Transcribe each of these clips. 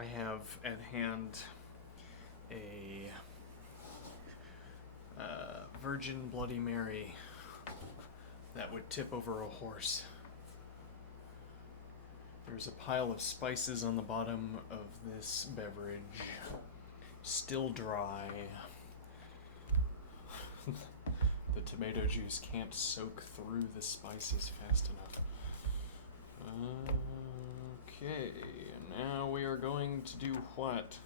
I have at hand a Virgin Bloody Mary that would tip over a horse. There's a pile of spices on the bottom of this beverage, still dry. The tomato juice can't soak through the spices fast enough. Okay, now we are going to do what?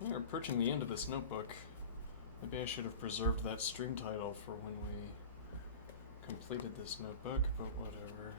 We are approaching the end of this notebook. Maybe I should have preserved that stream title for when we completed this notebook, but whatever.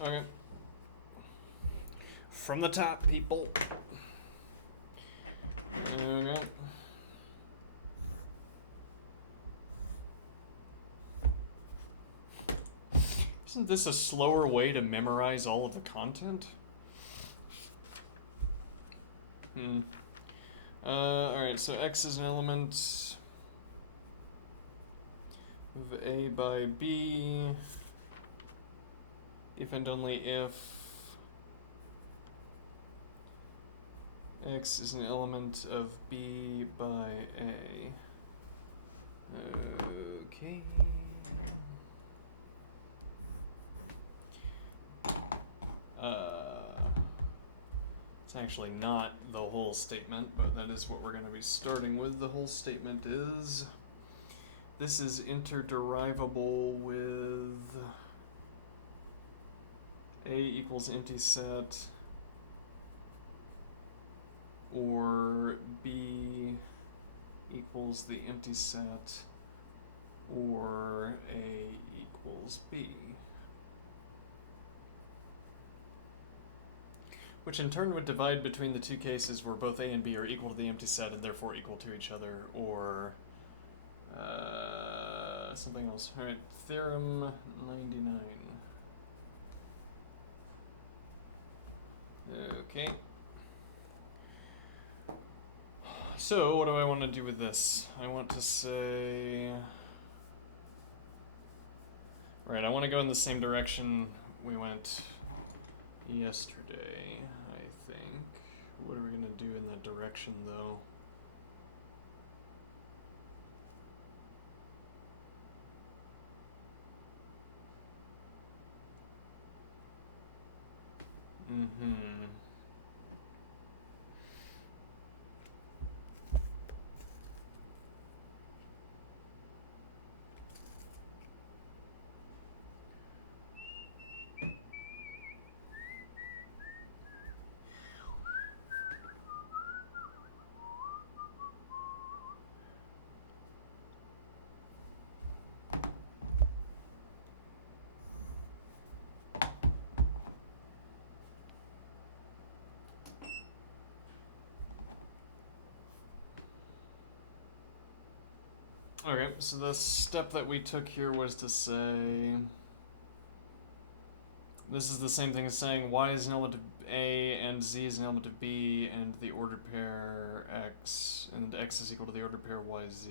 Okay. From the top, people. Okay. Isn't this a slower way to memorize all of the content? Alright, so x is an element of a by b if and only if x is an element of b by a. Okay. It's actually not the whole statement, but that is what we're going to be starting with. The whole statement is this is interderivable with a equals empty set or b equals the empty set or a equals b. Which in turn would divide between the two cases where both a and b are equal to the empty set and therefore equal to each other, or something else. Alright, theorem 99. Okay. So, what do I want to do with this? I want to say... Right, I want to go in the same direction we went yesterday, I think. What are we going to do in that direction, though? Okay, so the step that we took here was to say... This is the same thing as saying y is an element of a and z is an element of b and the ordered pair x, and x is equal to the ordered pair yz.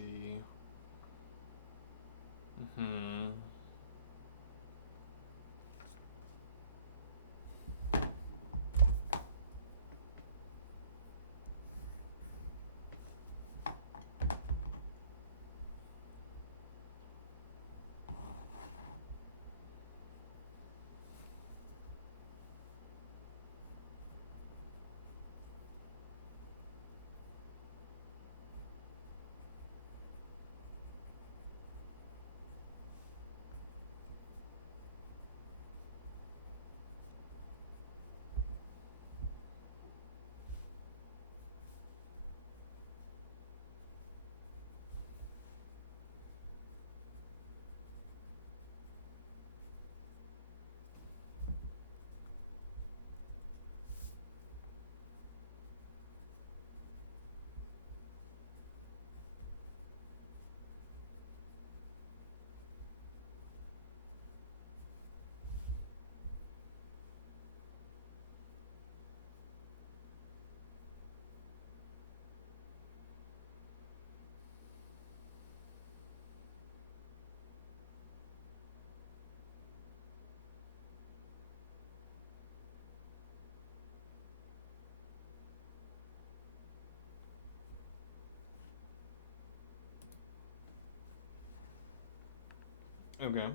Okay.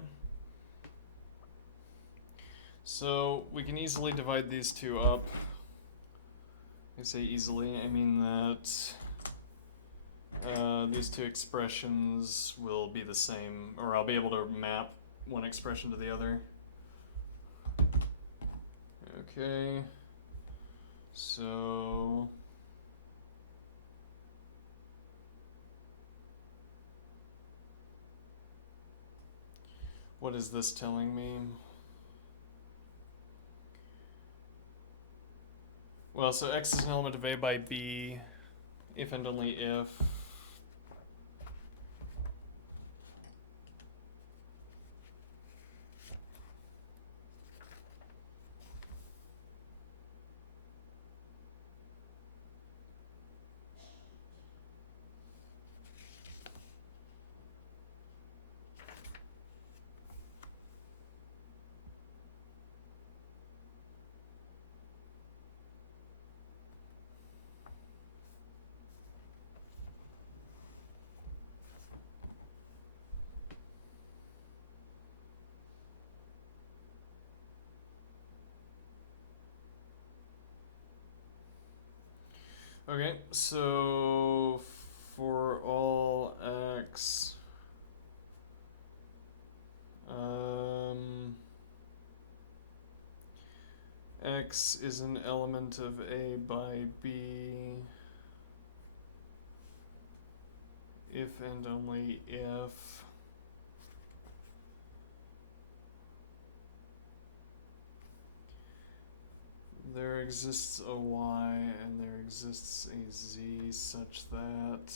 So we can easily divide these two up. I say easily, I mean that these two expressions will be the same, or I'll be able to map one expression to the other. Okay, so what is this telling me? Well, so x is an element of A by B if and only if Okay, so for all x, x is an element of A by B if and only if there exists a y and there exists a z such that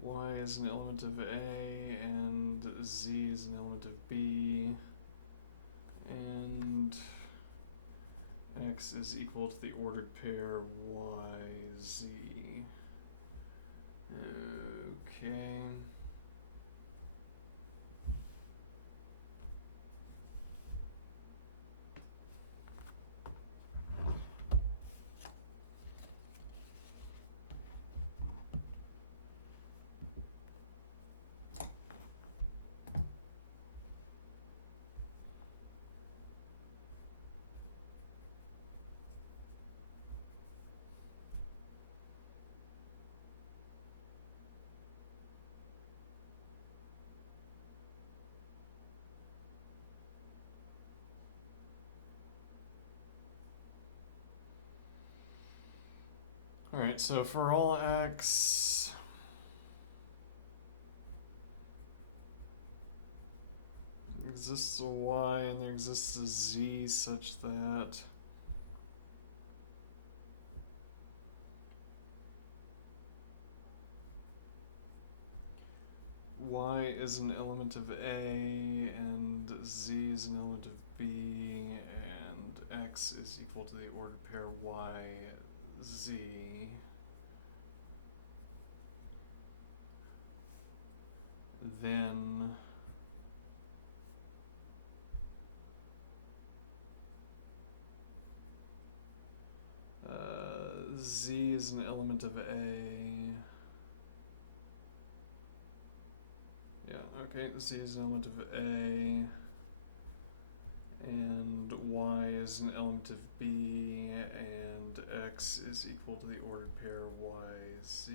y is an element of A and z is an element of B and x is equal to the ordered pair y, z. Okay. Alright, so for all x, exists a y and there exists a z such that y is an element of A and z is an element of B and x is equal to the ordered pair y, z. Then z is an element of A. Yeah, okay, z is an element of A and y is an element of B and x is equal to the ordered pair y, z.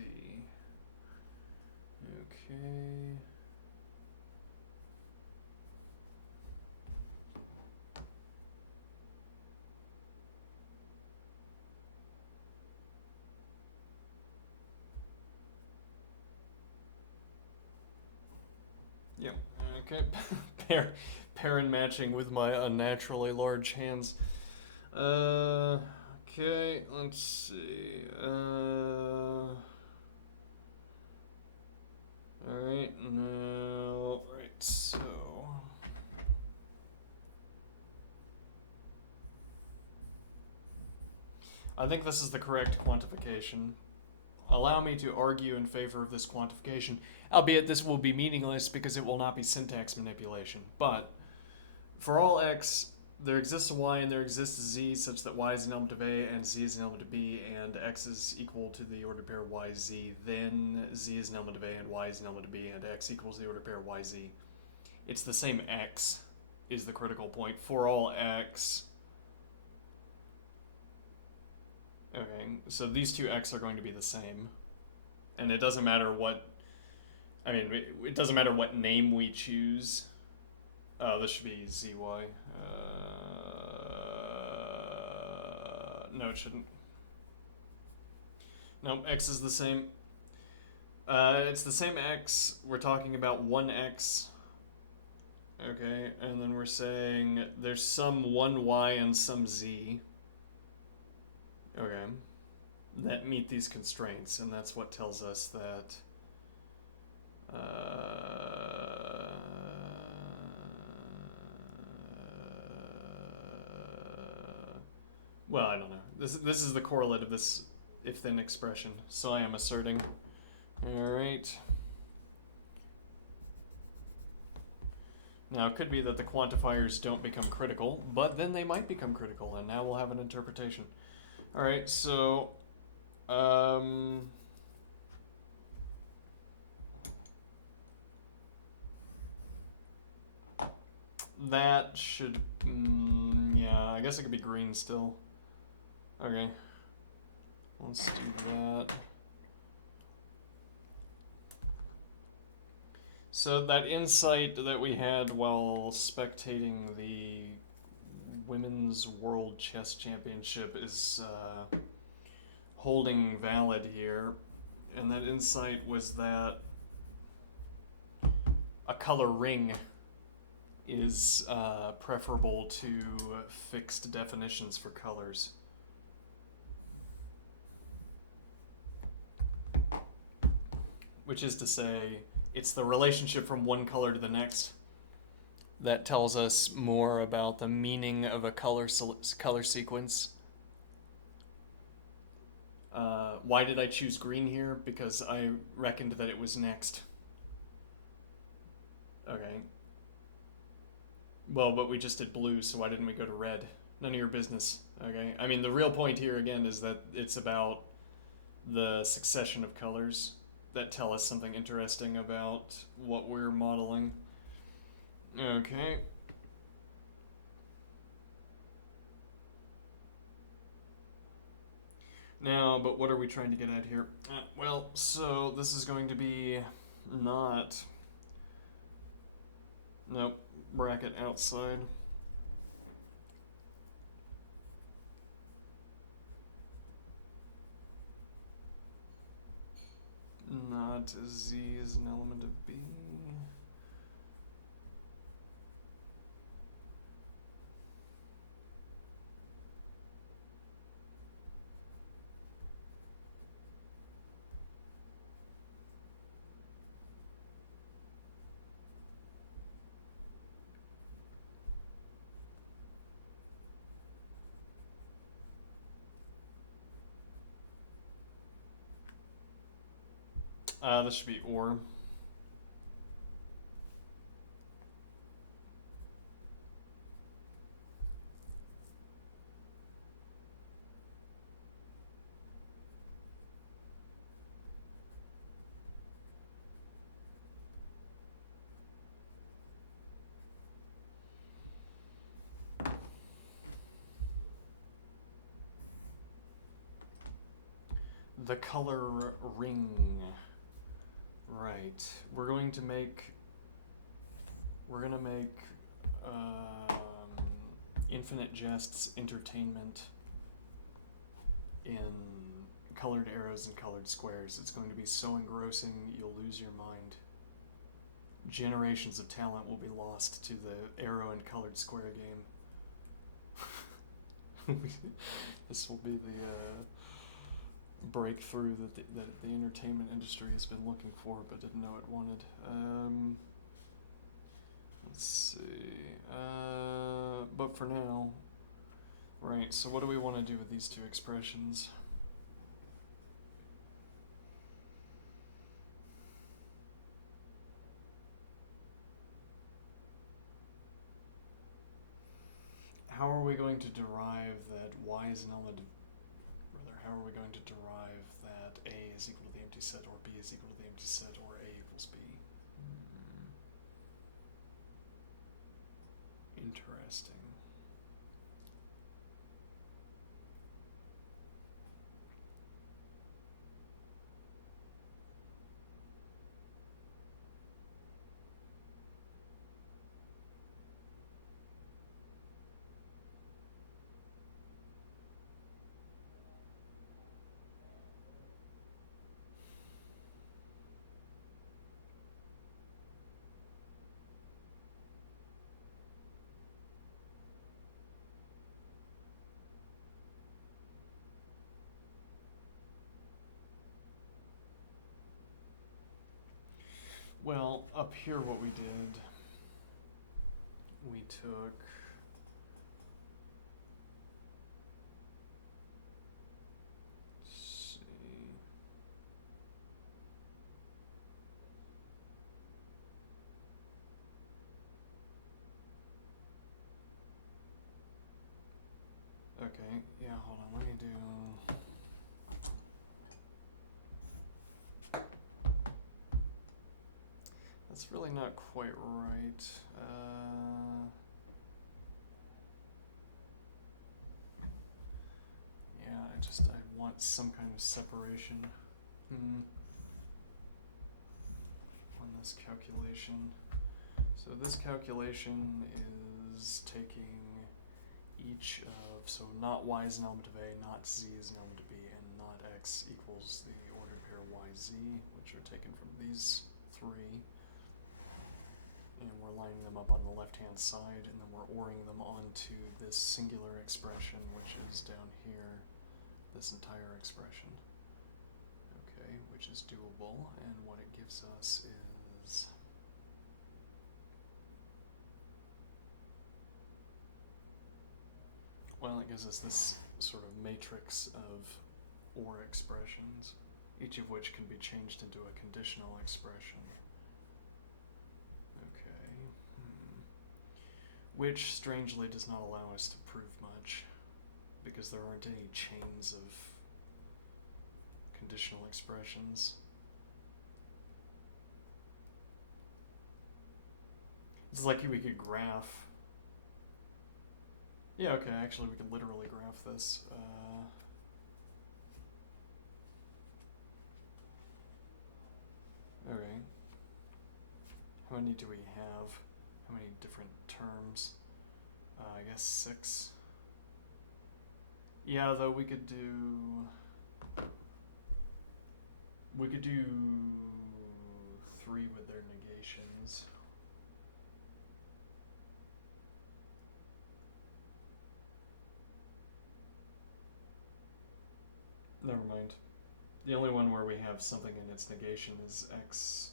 Okay. Yep. Okay. Pair and matching with my unnaturally large hands. Okay. Let's see. All right. Now, right. So. I think this is the correct quantification. Allow me to argue in favor of this quantification, albeit this will be meaningless because it will not be syntax manipulation. But for all x, there exists a y and there exists a z such that y is an element of a and z is an element of b and x is equal to the ordered pair yz, then z is an element of a and y is an element of b and x equals the ordered pair yz. It's the same x is the critical point for all x. Okay, so these two x are going to be the same. And it doesn't matter what, I mean, it doesn't matter what name we choose. Oh, this should be zy. No, it shouldn't. No, x is the same. It's the same x. We're talking about 1x. Okay, and then we're saying there's some 1y and some z. Okay. That meet these constraints, and that's what tells us that well, I don't know. This is the correlate of this if-then expression, so I am asserting. Alright. Now, it could be that the quantifiers don't become critical, but then they might become critical, and now we'll have an interpretation. Alright, so that should, yeah, I guess it could be green still. Okay, let's do that. So that insight that we had while spectating the Women's World Chess Championship is holding valid here, and that insight was that a color ring is preferable to fixed definitions for colors. Which is to say, it's the relationship from one color to the next that tells us more about the meaning of a color sequence. Why did I choose green here? Because I reckoned that it was next. Okay. Well, but we just did blue, so why didn't we go to red? None of your business, okay? I mean, the real point here, again, is that it's about the succession of colors that tell us something interesting about what we're modeling. Okay. Now, but what are we trying to get at here? Well, so this is going to be not... Nope, bracket outside. Not z is an element of b. This should be or. The color ring. Right. We're gonna make Infinite Jests entertainment in colored arrows and colored squares. It's going to be so engrossing you'll lose your mind. Generations of talent will be lost to the arrow and colored square game. This will be the breakthrough that the entertainment industry has been looking for but didn't know it wanted. Let's see. But for now, right, so what do we want to do with these two expressions? how are we going to derive that y is an element of, rather, how are we going to derive that A is equal to the empty set, or B is equal to the empty set, or A equals B? Interesting. Well, up here what we did, we took, let's see, okay, yeah, hold on, let me do, that's really not quite right. Yeah, I want some kind of separation on this calculation. So this calculation is taking each of, so not y is an element of A, not z is an element of B, and not x equals the ordered pair yz, which are taken from these three. And we're lining them up on the left-hand side, and then we're ORing them onto this singular expression, which is down here, this entire expression. Okay, which is doable, and what it gives us is, well, it gives us this sort of matrix of OR expressions, each of which can be changed into a conditional expression. Which, strangely, does not allow us to prove much, because there aren't any chains of conditional expressions. It's like we could graph. Yeah, okay, actually we could literally graph this. Okay. How many do we have? How many different terms? I guess 6. Yeah, though we could do 3 with their negations. Never mind. The only one where we have something in its negation is x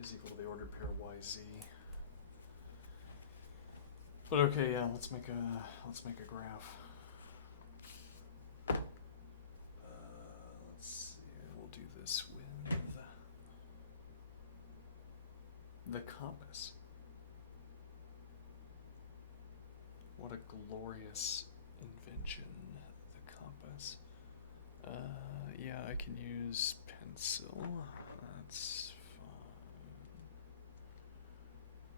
is equal to the ordered pair yz. But okay, yeah, let's make a graph. Let's see. We'll do this with the compass. What a glorious invention, the compass. Yeah, I can use pencil. That's fine.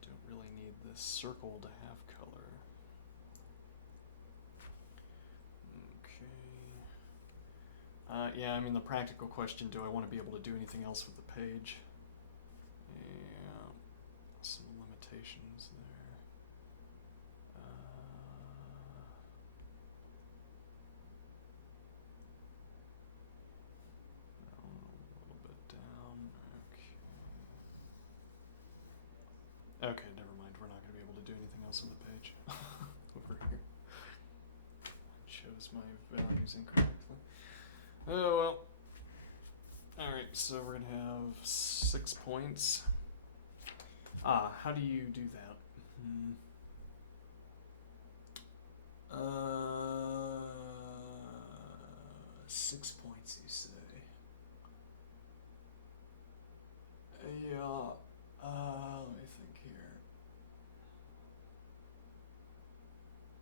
Don't really need this circle to have color. Okay. Yeah, I mean, the practical question, do I want to be able to do anything else with the page? Yeah, some limitations there. A little bit down. Okay. Okay, never mind. We're not going to be able to do anything else on the page. Over here. I chose my values incorrectly. Oh well. Alright, so we're going to have 6 points. How do you do that? 6 points, you say? Yeah, let me think here.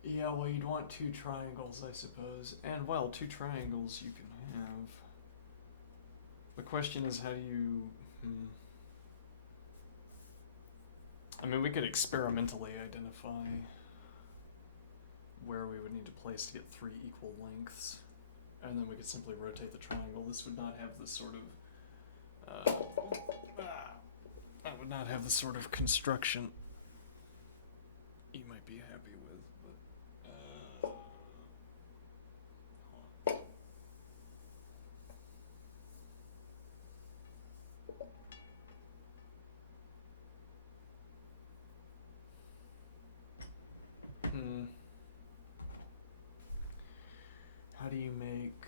Yeah, well, you'd want two triangles, I suppose. And, well, two triangles you can have. The question is, how do you... I mean, we could experimentally identify where we would need to place to get three equal lengths. And then we could simply rotate the triangle. This would not have this sort of... that would not have the sort of construction you might be happy with, but... How do you make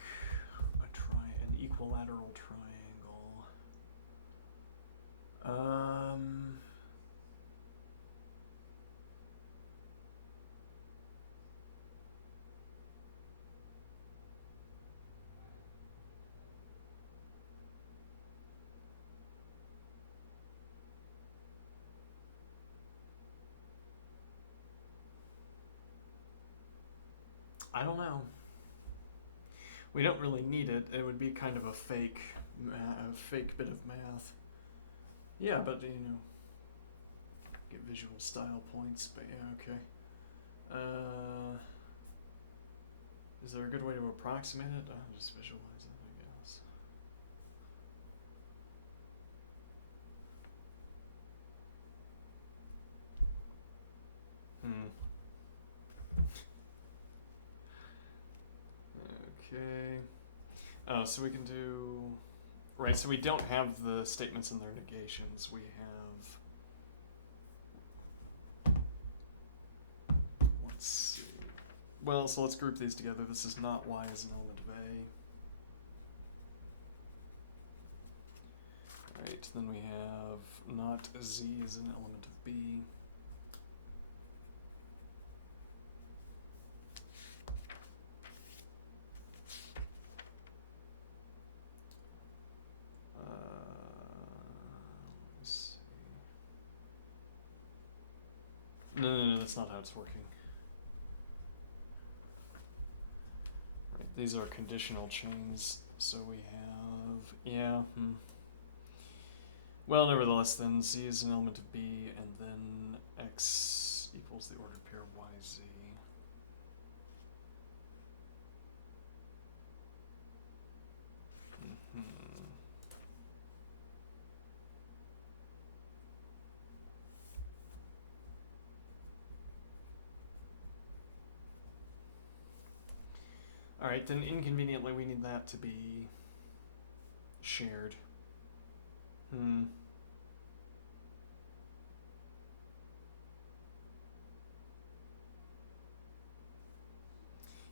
an equilateral triangle? I don't know. We don't really need it. It would be kind of a fake bit of math. Yeah, but you know, get visual style points. But yeah, okay. Is there a good way to approximate it? I'll just visualize it, I guess. Okay. Oh, so we can do... Right, so we don't have the statements and their negations. We have... Let's see. Well, so let's group these together. This is not y as an element of A. Right, then we have not z as an element of B. No, that's not how it's working. Right, these are conditional chains, so we have, Well, nevertheless, then z is an element of B, and then x equals the ordered pair yz. Alright, then inconveniently we need that to be shared.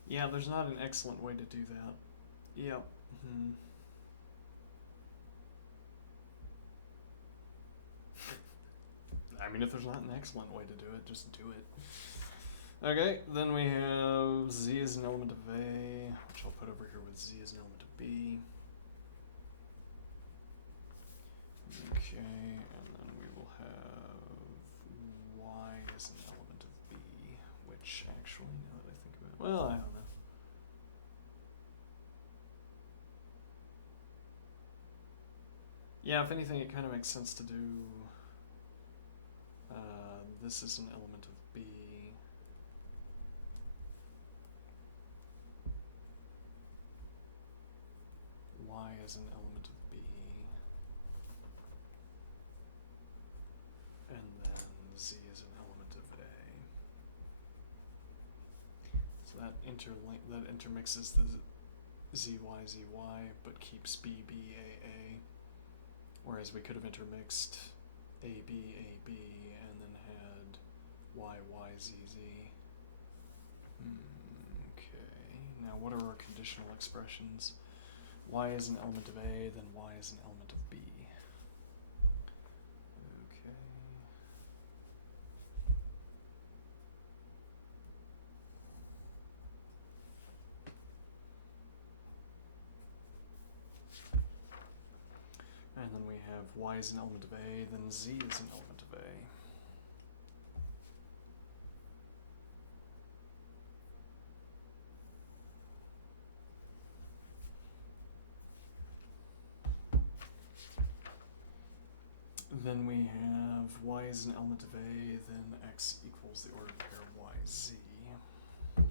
Yeah, there's not an excellent way to do that. Yep. I mean, if there's not an excellent way to do it, just do it. Okay, then we have z as an element of A, which I'll put over here with z as an element of B. Okay, and then we will have y as an element of B, which actually, now that I think about it, well, I don't know. Yeah, if anything, it kind of makes sense to do this is an element of B. Y is an element of B. And then Z is an element of A. So that intermixes the ZY, ZY, but keeps B, B, A, A. Whereas we could have intermixed A, B, A, B, and then had Y, Y, Z, Z. Okay, now what are our conditional expressions? Y is an element of A, then Y is an element of B. Okay. And then we have Y is an element of A, then Z is an element of A. Then we have y is an element of A, then x equals the ordered pair yz. Okay.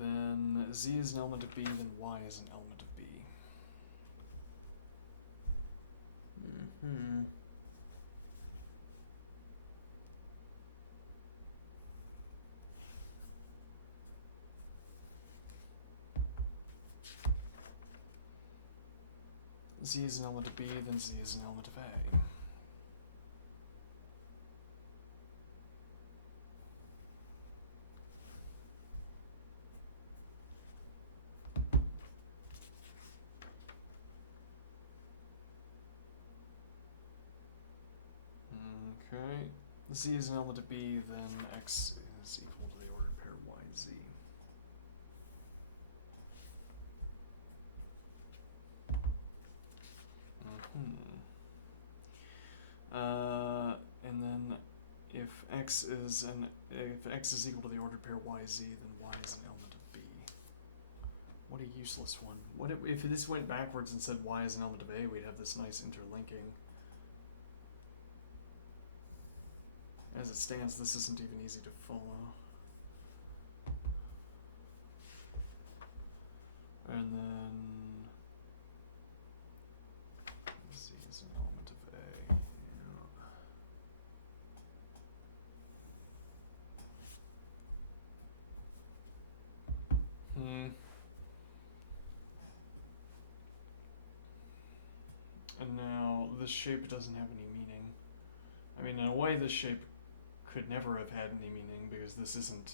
Then z is an element of B, then y is an element of B. Z is an element of B, then z is an element of A. Okay. Z is an element of B, then x is equal to the ordered pair yz. And then if x is equal to the ordered pair yz, then y is an element of B. What a useless one. What if this went backwards and said y is an element of A? We'd have this nice interlinking. As it stands, this isn't even easy to follow. And then z is an element of A. Yeah. And now this shape doesn't have any meaning. I mean, in a way, this shape could never have had any meaning because this isn't.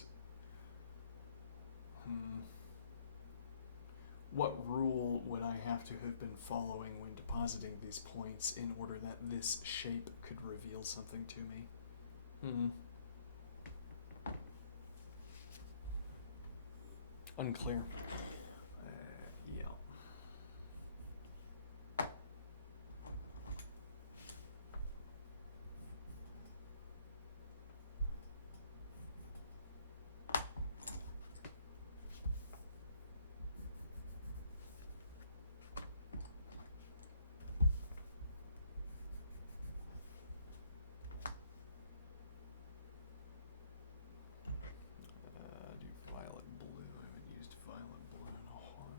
What rule would I have to have been following when depositing these points in order that this shape could reveal something to me? Unclear. Yeah. Do violet blue. I haven't used violet blue in a while.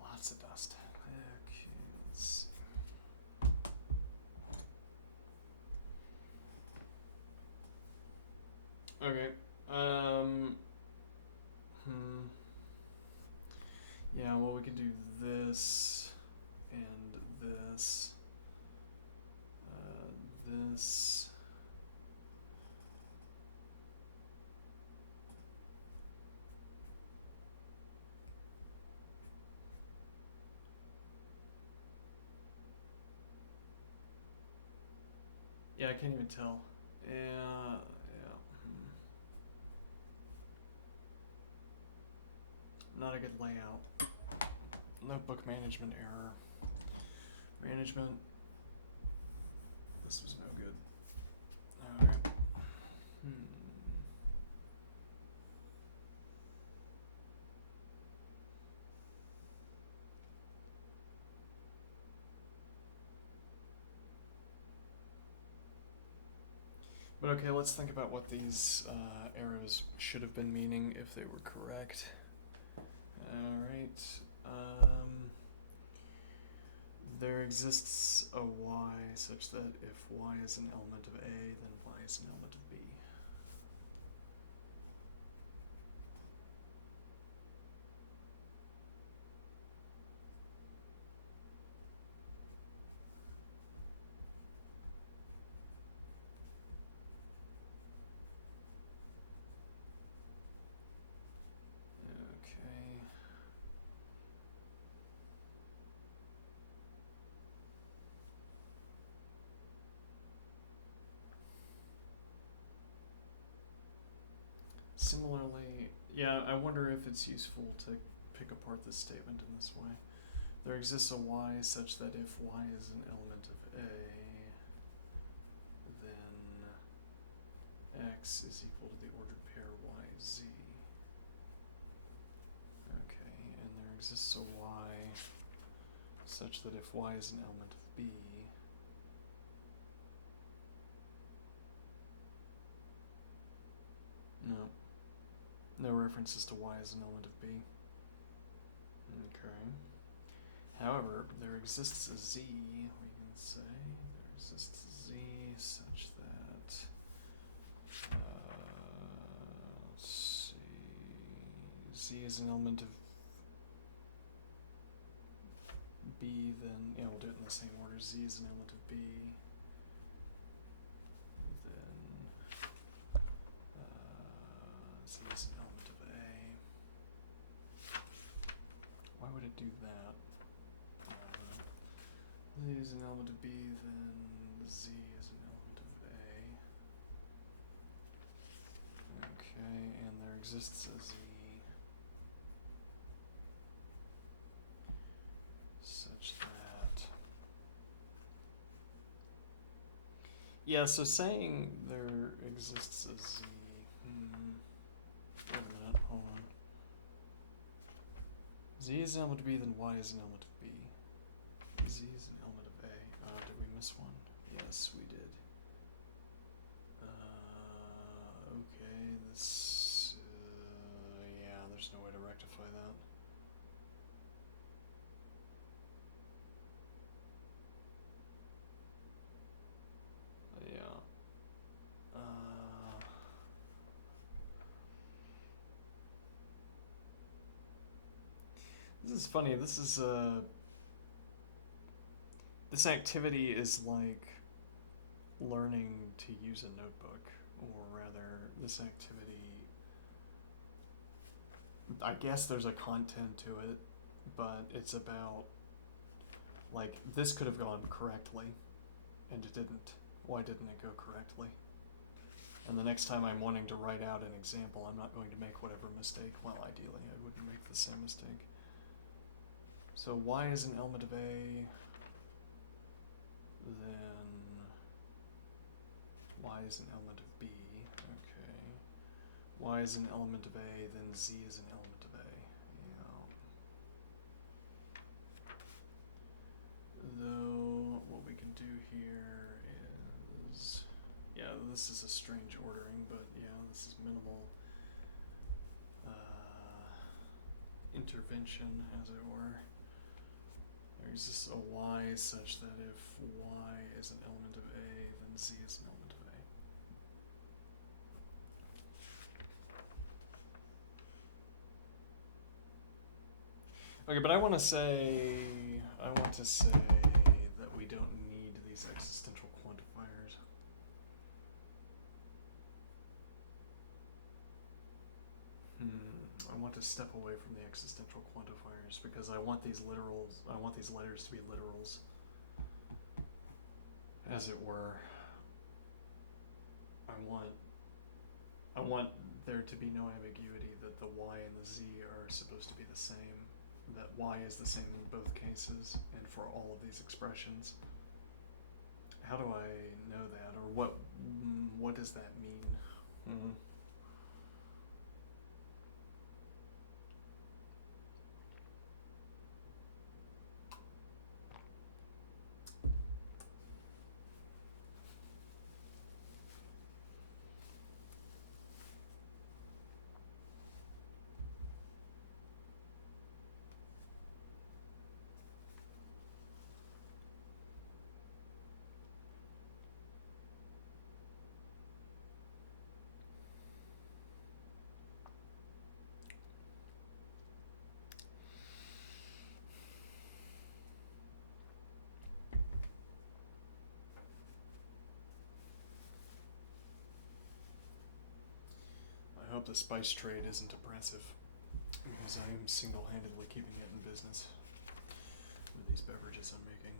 Lots of dust. Okay, let's see. Okay. Yeah, well, we can do this and this. This. Yeah, I can't even tell. Yeah. Not a good layout. Notebook management error. Management. This was no good. Alright. But okay, let's think about what these arrows should have been meaning if they were correct. Alright. There exists a y such that if y is an element of A, then y is an element of B. Okay. Similarly, yeah, I wonder if it's useful to pick apart this statement in this way. There exists a y such that if y is an element of A, then x is equal to the ordered pair yz. Okay, and there exists a y such that if y is an element of B, no references to y as an element of B. Okay. However, there exists a z, we can say, there exists a z such that, let's see, z is an element of B, then, yeah, we'll do it in the same order, z is an element of B, then, z is an element of A. Why would it do that? Z is an element of B, then Z is an element of A. Okay, and there exists a Z such that... Yeah, so saying there exists a Z... Wait a minute, hold on. Z is an element of B, then Y is an element of B. Z is an element of A. Did we miss one? Yes, we did. Okay, this... yeah, there's no way to rectify that. Yeah. This is funny. This is this activity is like learning to use a notebook, or rather, this activity, I guess there's a content to it, but it's about, like, this could have gone correctly, and it didn't. Why didn't it go correctly? And the next time I'm wanting to write out an example, I'm not going to make whatever mistake. Well, ideally, I wouldn't make the same mistake. So y is an element of A, then y is an element of B, okay. Y is an element of A, then Z is an element of A, yeah. Though, what we can do here is, yeah, this is a strange ordering, but yeah, this is minimal intervention, as it were. There exists a y such that if y is an element of A, then Z is an element of A. Okay, but I want to say that we don't need these existential quantifiers. I want to step away from the existential quantifiers because I want these letters to be literals, as it were. I want there to be no ambiguity that the y and the z are supposed to be the same, that y is the same in both cases and for all of these expressions. How do I know that, or what does that mean? I hope the spice trade isn't oppressive, because I am single-handedly keeping it in business with these beverages I'm making.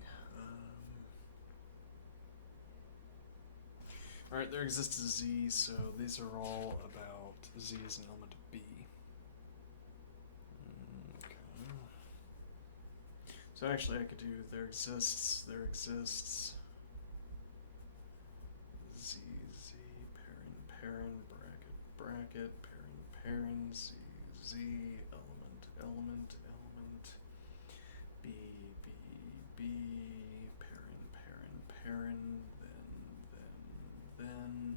Alright, there exists a Z, so these are all about Z is an element of B. Okay. So actually I could do there exists, Z, Z, parent, bracket, parent, Z, Z, element, B, B, parent, then.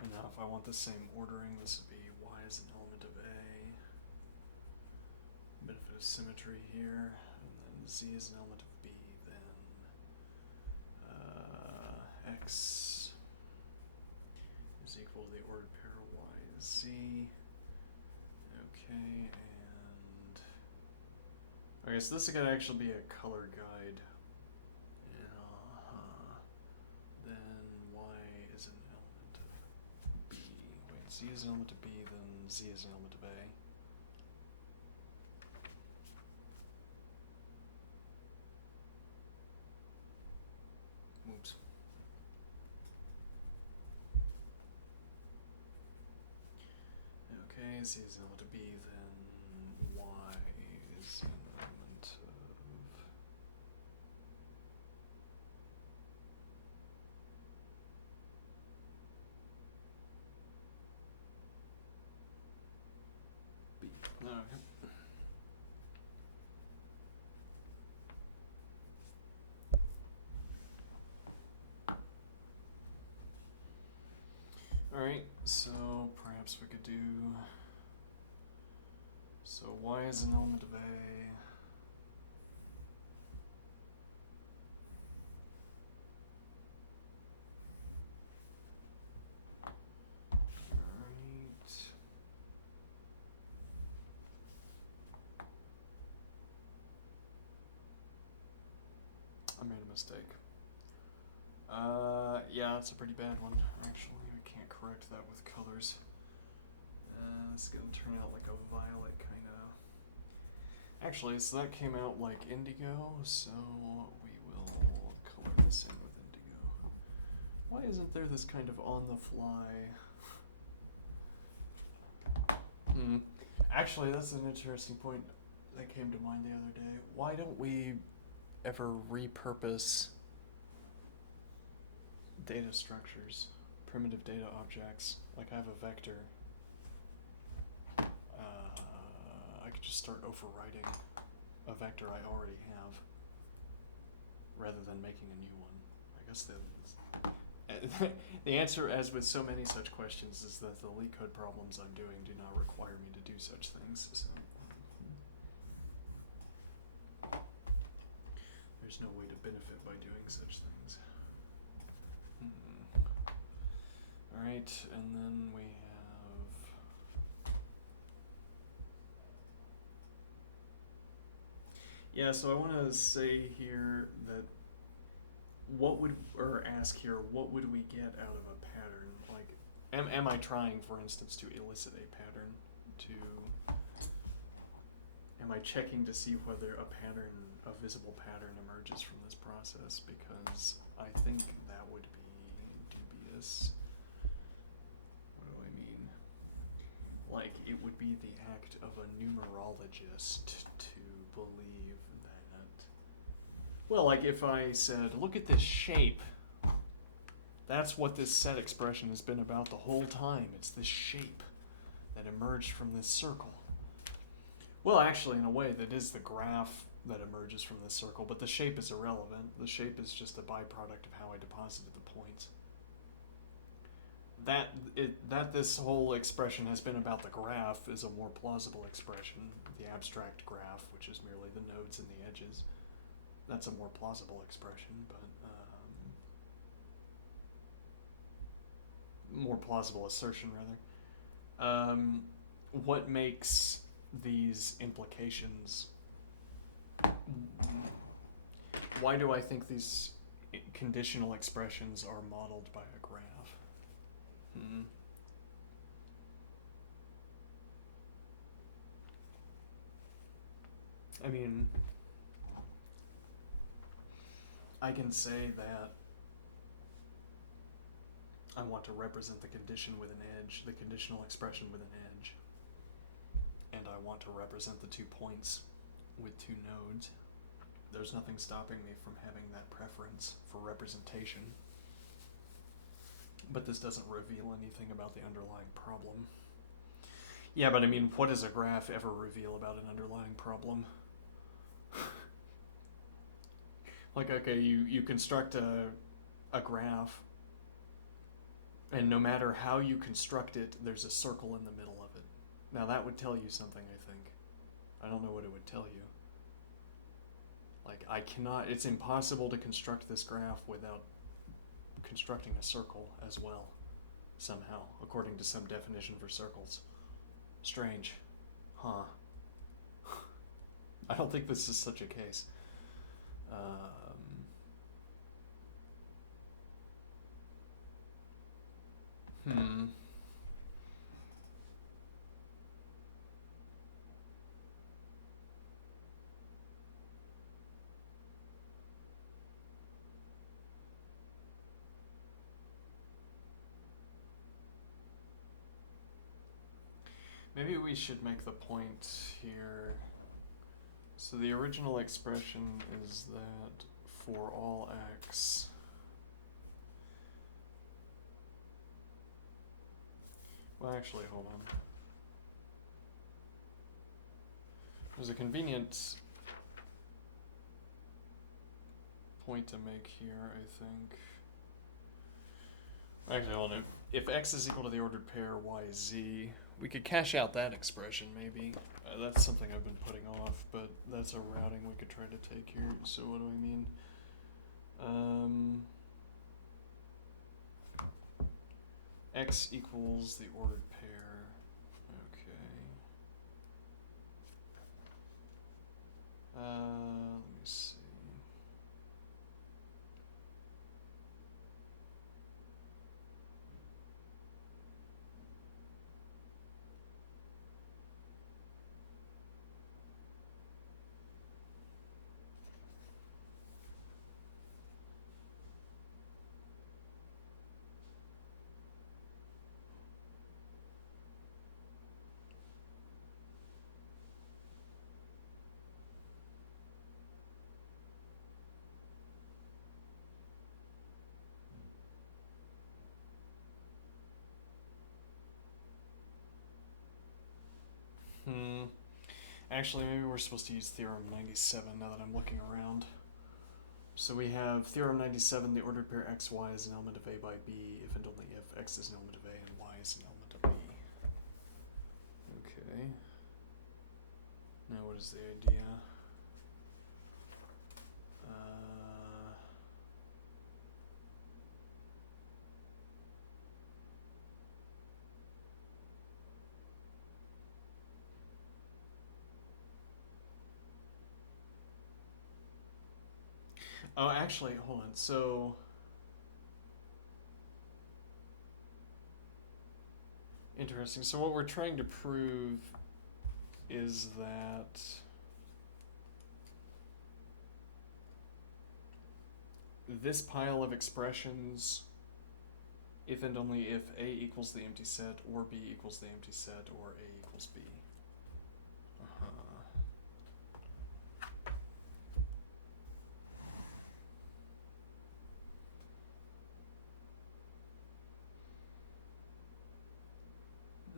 And now if I want the same ordering, this would be Y is an element of A. Benefit of symmetry here, and then Z is an element of B, then X is equal to the ordered pair Y is Z. Okay, and okay, so this could actually be a color guide. Then Y is an element of B. Wait, Z is an element of B, then Z is an element of A. Oops. Okay, Z is an element of B, then Y is an element of B. Okay. Alright, so perhaps we could do, so Y is an element of A. Alright. I made a mistake. Yeah, that's a pretty bad one, actually. I can't correct that with colors. It's gonna turn out like a violet kind of. Actually, so that came out like indigo, so we will color this in with indigo. Why isn't there this kind of on the fly? Actually, that's an interesting point that came to mind the other day. Why don't we ever repurpose data structures, primitive data objects? Like I have a vector. I could just start overwriting a vector I already have rather than making a new one. I guess the answer, as with so many such questions, is that the LeetCode problems I'm doing do not require me to do such things. So there's no way to benefit by doing such things. Alright, and then we have yeah, so I want to say here that ask here, what would we get out of a pattern? Like, am I trying, for instance, to elicit a pattern? Am I checking to see whether a visible pattern emerges from this process? Because I think that would be dubious. What do I mean? Like, it would be the act of a numerologist to believe that. Well, like if I said, look at this shape. That's what this set expression has been about the whole time. It's this shape that emerged from this circle. Well, actually, in a way, that is the graph that emerges from this circle, but the shape is irrelevant. The shape is just a byproduct of how I deposited the points. That this whole expression has been about the graph is a more plausible expression. The abstract graph, which is merely the nodes and the edges. That's a more plausible expression, but more plausible assertion, rather. What makes these implications? Why do I think these conditional expressions are modeled by a graph? I mean, I can say that I want to represent the condition with an edge, the conditional expression with an edge. And I want to represent the 2 points with 2 nodes. There's nothing stopping me from having that preference for representation. But this doesn't reveal anything about the underlying problem. Yeah, but I mean, what does a graph ever reveal about an underlying problem? Like, okay, you construct a graph, and no matter how you construct it, there's a circle in the middle of it. Now that would tell you something, I think. I don't know what it would tell you. Like, it's impossible to construct this graph without constructing a circle as well, somehow, according to some definition for circles. Strange. Huh. I don't think this is such a case. Maybe we should make the point here. So the original expression is that for all x, well, actually, hold on. There's a convenient point to make here, I think. Actually, hold on. If x is equal to the ordered pair yz, we could cash out that expression, maybe. That's something I've been putting off, but that's a routing we could try to take here. So what do I mean? X equals the ordered pair. Okay. Let me see. Actually, maybe we're supposed to use Theorem 97 now that I'm looking around. So we have Theorem 97, the ordered pair x, y is an element of A by B if and only if x is an element of A and y is an element of B. Okay. Now what is the idea? Oh, actually, hold on. So interesting. So what we're trying to prove is that this pile of expressions, if and only if A equals the empty set, or B equals the empty set, or A equals B.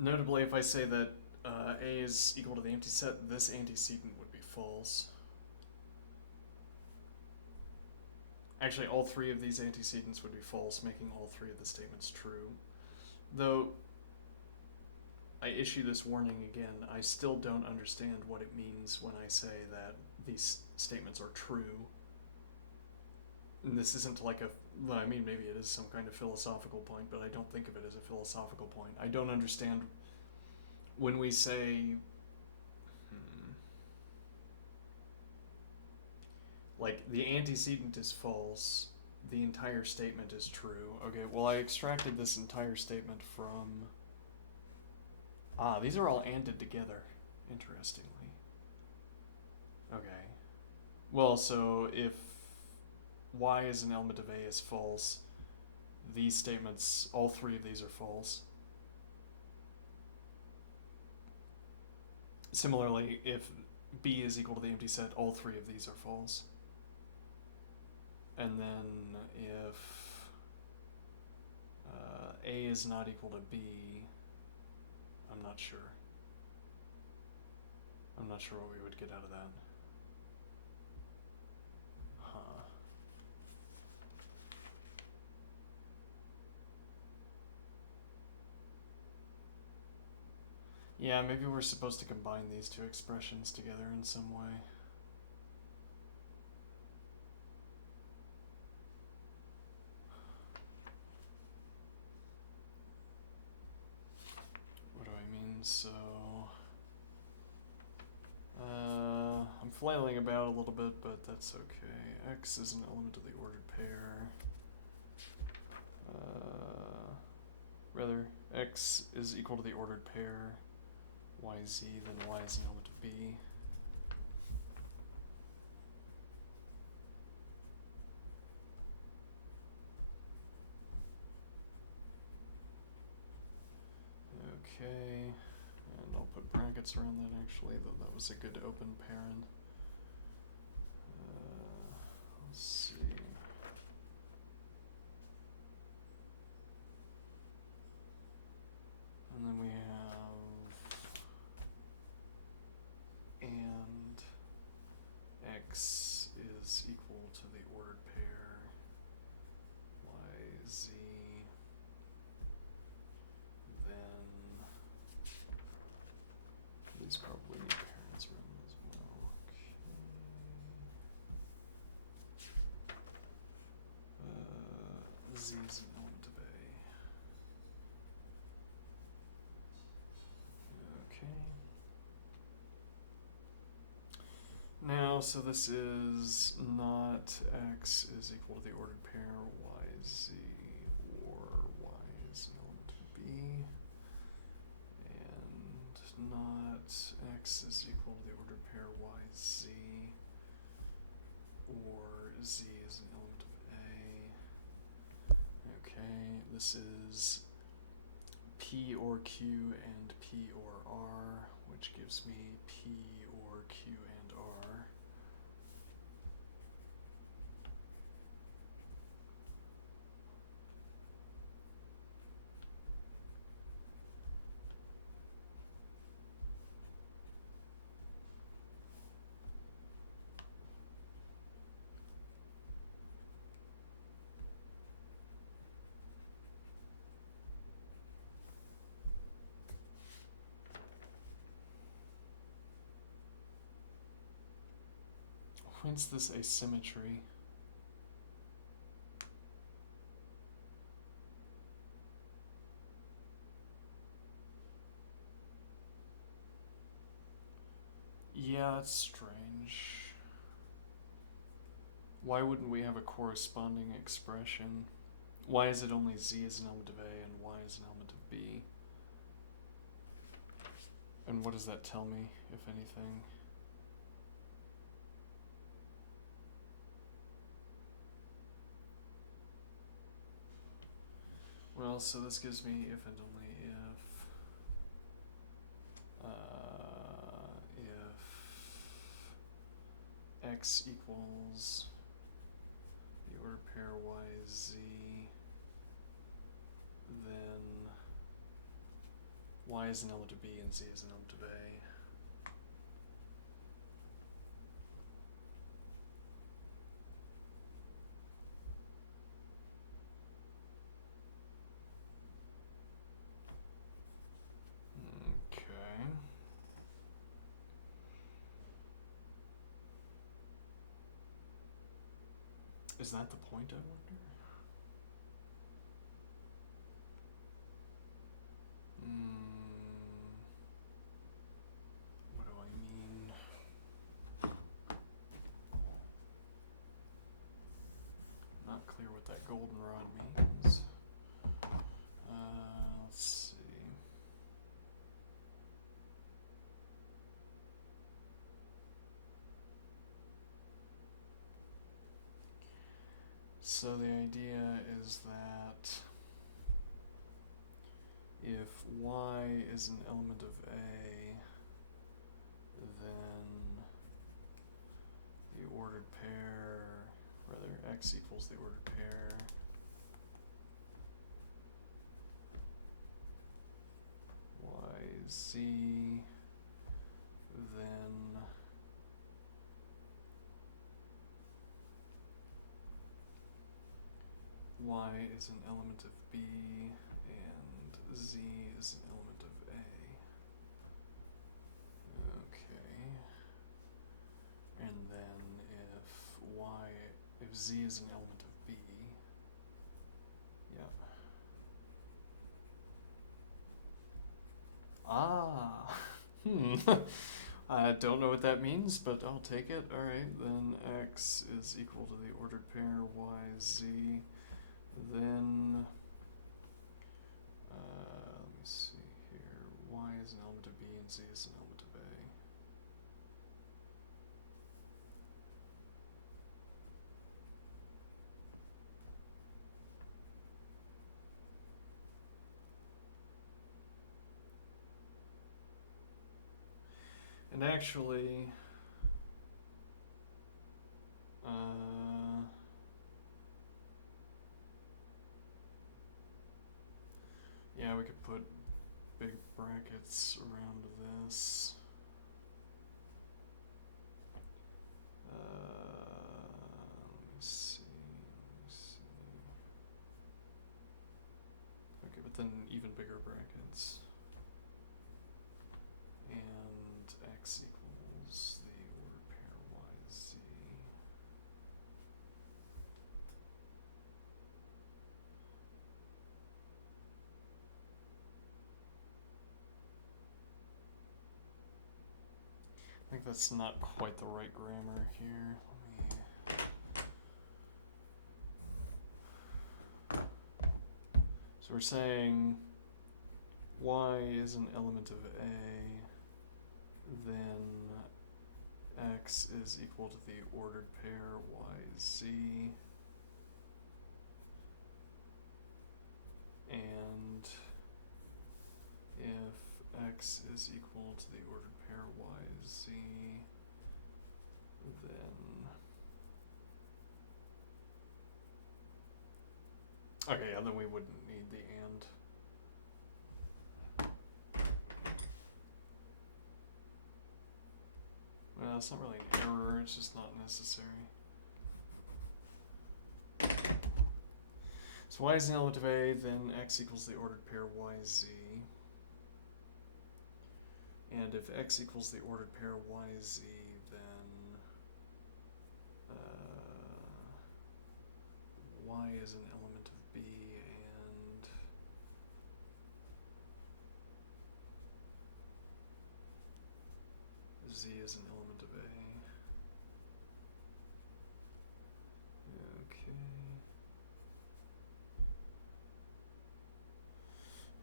Notably, if I say that A is equal to the empty set, this antecedent would be false. Actually, all 3 of these antecedents would be false, making all 3 of the statements true. Though, I issue this warning again, I still don't understand what it means when I say that these statements are true. And this isn't like well, I mean, maybe it is some kind of philosophical point, but I don't think of it as a philosophical point. I don't understand when we say, like, the antecedent is false, the entire statement is true. Okay, well, I extracted this entire statement from, these are all anded together, interestingly. Okay. Well, so if y is an element of A is false, these statements, all three of these are false. Similarly, if B is equal to the empty set, all three of these are false. And then if A is not equal to B, I'm not sure. I'm not sure what we would get out of that. Huh. Yeah, maybe we're supposed to combine these two expressions together in some way. What do I mean? So, I'm flailing about a little bit, but that's okay. X is an element of the ordered pair. Rather, X is equal to the ordered pair YZ, then Y is an element of B. Okay, and I'll put brackets around that actually, though that was a good open parent. Let's see. And then we have and X is equal to the ordered pair YZ, then these probably need parents around them as well. Okay. Z is an element of A. Okay. Now, so this is not X is equal to the ordered pair YZ, or Y is an element of B, and not X is equal to the ordered pair YZ, or Z is an element of A. Okay, this is P or Q and P or R, which gives me P or Q and R. Whence this asymmetry? Yeah, that's strange. Why wouldn't we have a corresponding expression? Why is it only Z is an element of A and Y is an element of B? And what does that tell me, if anything? Well, so this gives me if and only if X equals the ordered pair YZ, then Y is an element of B and Z is an element of A. Okay. Is that the point, I wonder? What do I mean? Not clear what that goldenrod means. Let's see. So the idea is that if y is an element of A, then the ordered pair, rather x equals the ordered pair, yz, then y is an element of B and z is an element of A. Okay. And then if z is an element of B, yep. I don't know what that means, but I'll take it. Alright, then x is equal to the ordered pair yz, then let me see here, y is an element of B and z is an element of A. And actually, yeah, we could put big brackets around this. Let me see. Okay, but then even bigger brackets. And x equals the ordered pair yz. I think that's not quite the right grammar here. So we're saying y is an element of A, then x is equal to the ordered pair yz, and if x is equal to the ordered pair yz, then okay, yeah, then we wouldn't need the and. Well, it's not really an error, it's just not necessary. So y is an element of A, then x equals the ordered pair yz. And if x equals the ordered pair yz, then y is an element of B and z is an element of A. Okay.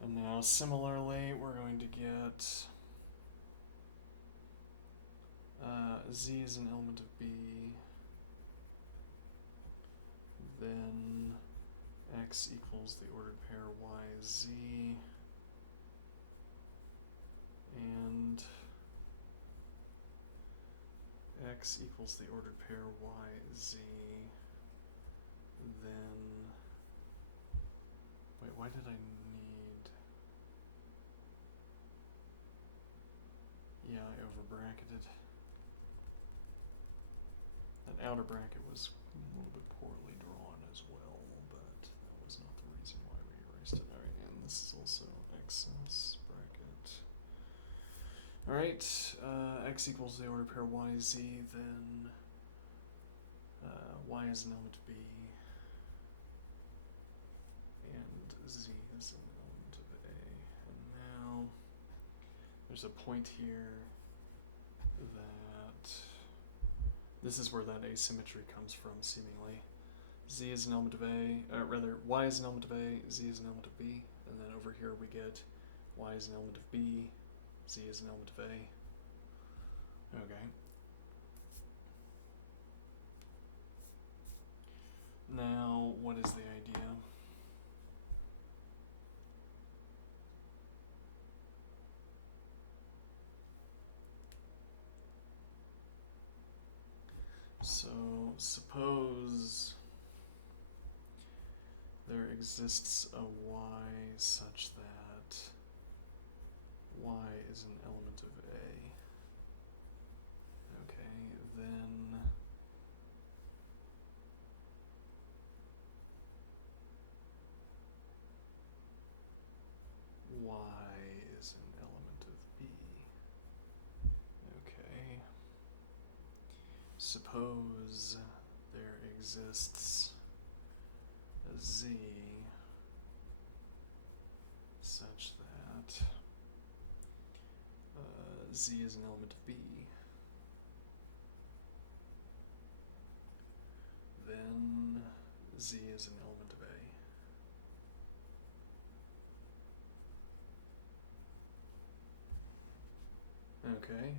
And now similarly, we're going to get z is an element of B, then x equals the ordered pair yz, and x equals the ordered pair yz, then, wait, why did I need, yeah, I over bracketed. That outer bracket was a little bit poorly drawn as well, but that was not the reason why we erased it. Alright, and this is also excess bracket. Alright, x equals the ordered pair yz, then y is an element of B, and z is an element of A. And now there's a point here that this is where that asymmetry comes from, seemingly. Z is an element of A, rather, y is an element of A, z is an element of B, and then over here we get y is an element of B, z is an element of A. Okay. Now, So suppose there exists a y such that y is an element of A. Okay, then y is an element of B. Okay. Suppose there exists a z such that z is an element of B. Then z is an element of A. Okay.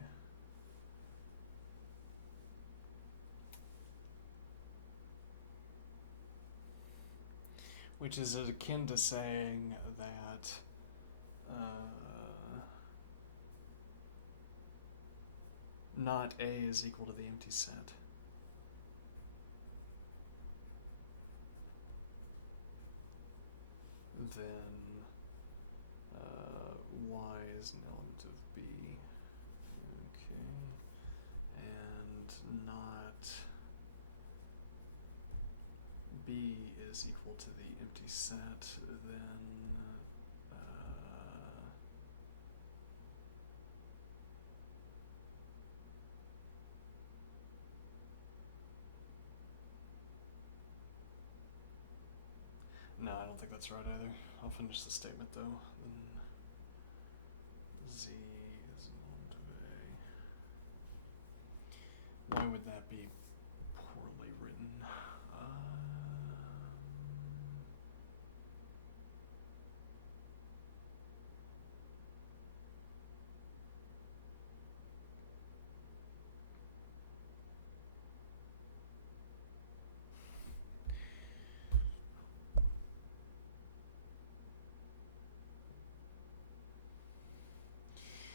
Which is akin to saying that not A is equal to the empty set. Then y is an element of B. Okay. And not B is equal to the empty set, then no, I don't think that's right either. I'll finish the statement though. Then z is an element of A. Why would that be poorly written?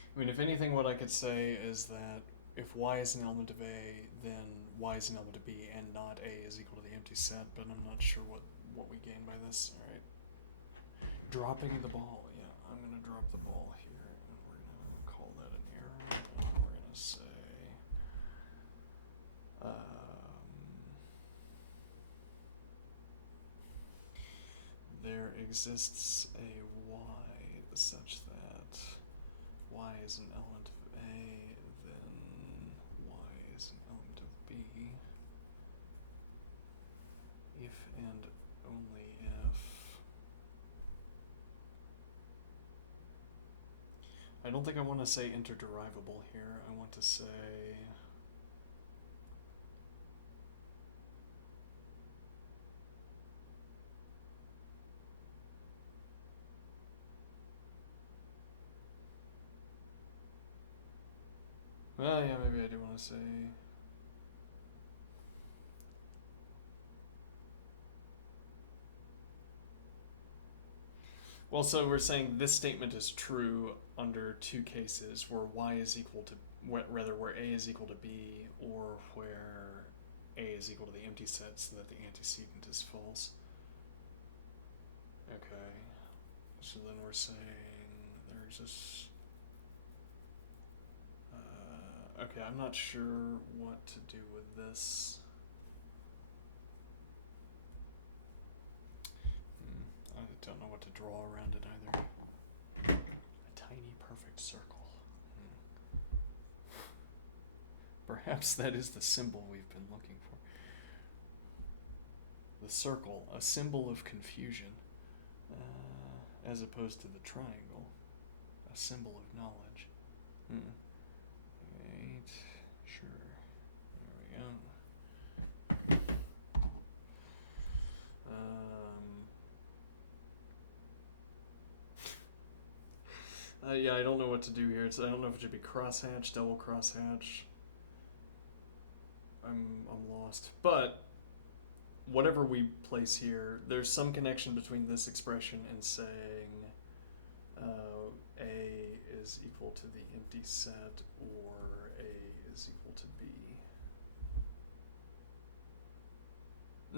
I mean, if anything, what I could say is that if y is an element of A, then y is an element of B, and not A is equal to the empty set, but I'm not sure what we gain by this. Alright. Dropping the ball. Yeah, I'm going to drop the ball here, and we're going to call that an error, and we're going to say there exists a y such that y is an element of A, then y is an element of B, if and only if. I don't think I want to say interderivable here. I want to say well, yeah, maybe I do want to say well, so we're saying this statement is true under two cases where y is equal to, where A is equal to B, or where A is equal to the empty set so that the antecedent is false. Okay, so then we're saying there exists. Okay, I'm not sure what to do with this. I don't know what to draw around it either. A tiny perfect circle. Perhaps that is the symbol we've been looking for. The circle, a symbol of confusion, as opposed to the triangle, a symbol of knowledge. Right, sure. There we go. Yeah, I don't know what to do here. I don't know if it should be crosshatch, double crosshatch. I'm lost. But whatever we place here, there's some connection between this expression and saying A is equal to the empty set or A is equal to B.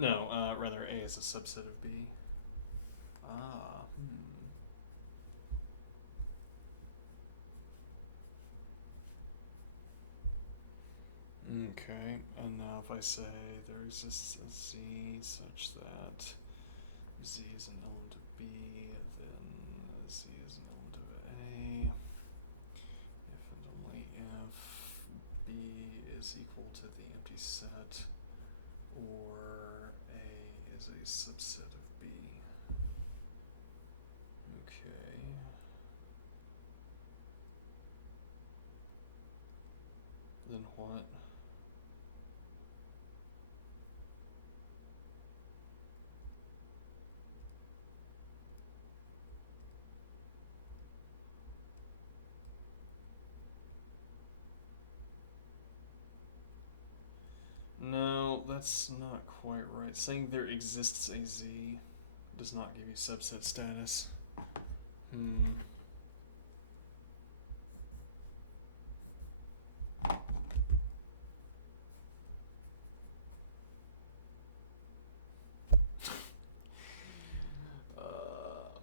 No, rather A is a subset of B. Ah, Okay, and now if I say there exists a Z such that Z is an element of B, then Z is an element of A, if and only if B is equal to the empty set, or A is a subset of B. Okay. Then what? No, that's not quite right. Saying there exists a Z does not give you subset status.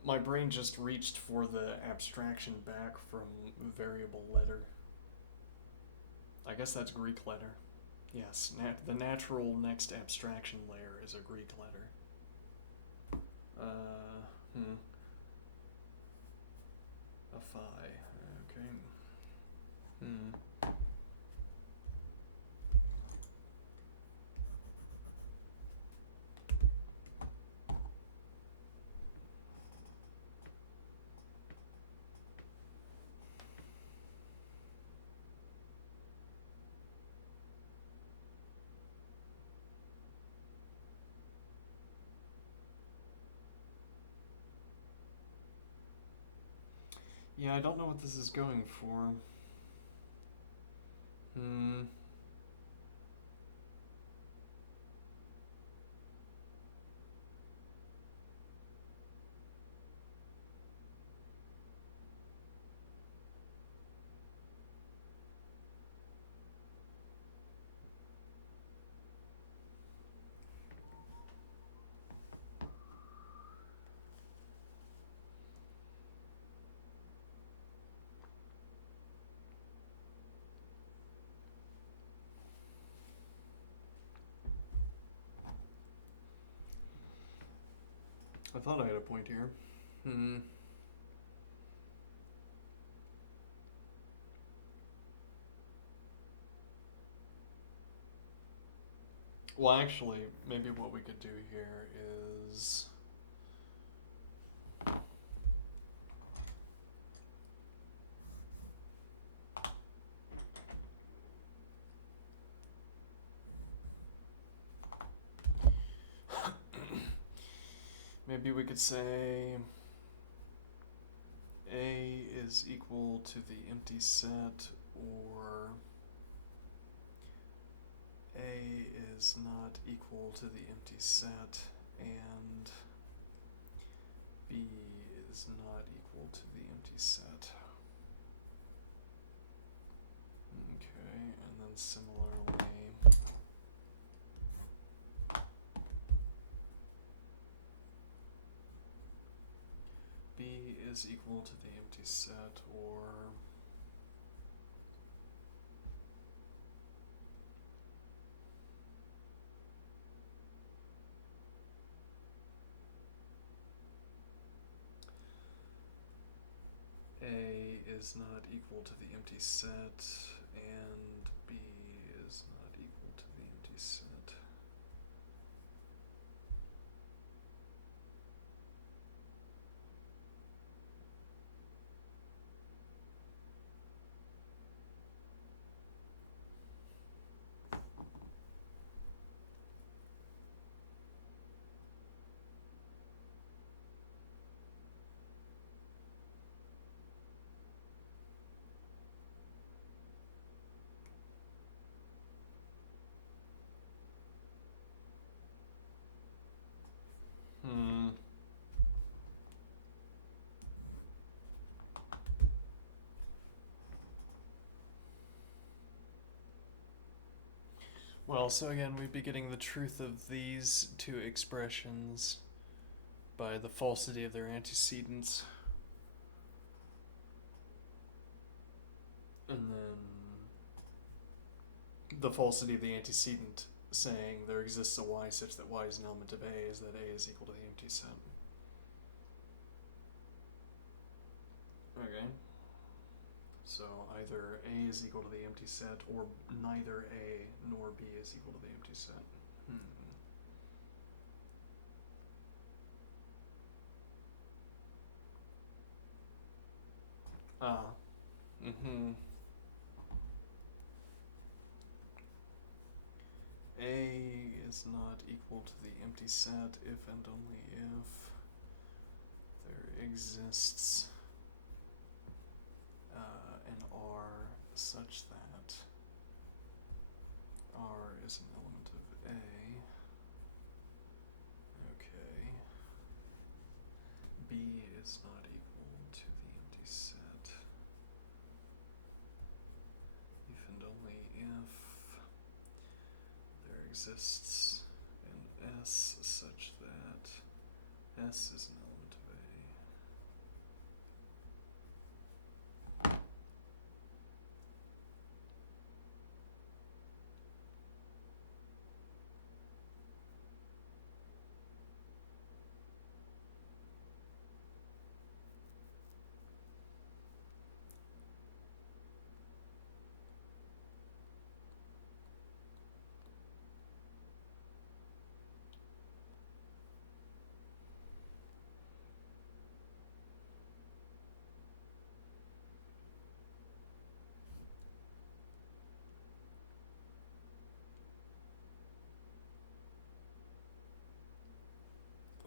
My brain just reached for the abstraction back from variable letter. I guess that's Greek letter. Yes, the natural next abstraction layer is a Greek letter. A phi. Okay. Yeah, I don't know what this is going for. I thought I had a point here. Well, actually, maybe what we could do here is... maybe we could say A is equal to the empty set, or A is not equal to the empty set, and B is not equal to the empty set. Okay, and then similarly, B is equal to the empty set, or A is not equal to the empty set, and B is not equal to the empty set. Well, so again, we'd be getting the truth of these two expressions by the falsity of their antecedents. And then the falsity of the antecedent saying there exists a y such that y is an element of A is that A is equal to the empty set. Okay. So either A is equal to the empty set, or neither A nor B is equal to the empty set. A is not equal to the empty set if and only if there exists an R such that R is an element of A. Okay. B is not equal to the empty set if and only if there exists an S such that S is an element of A.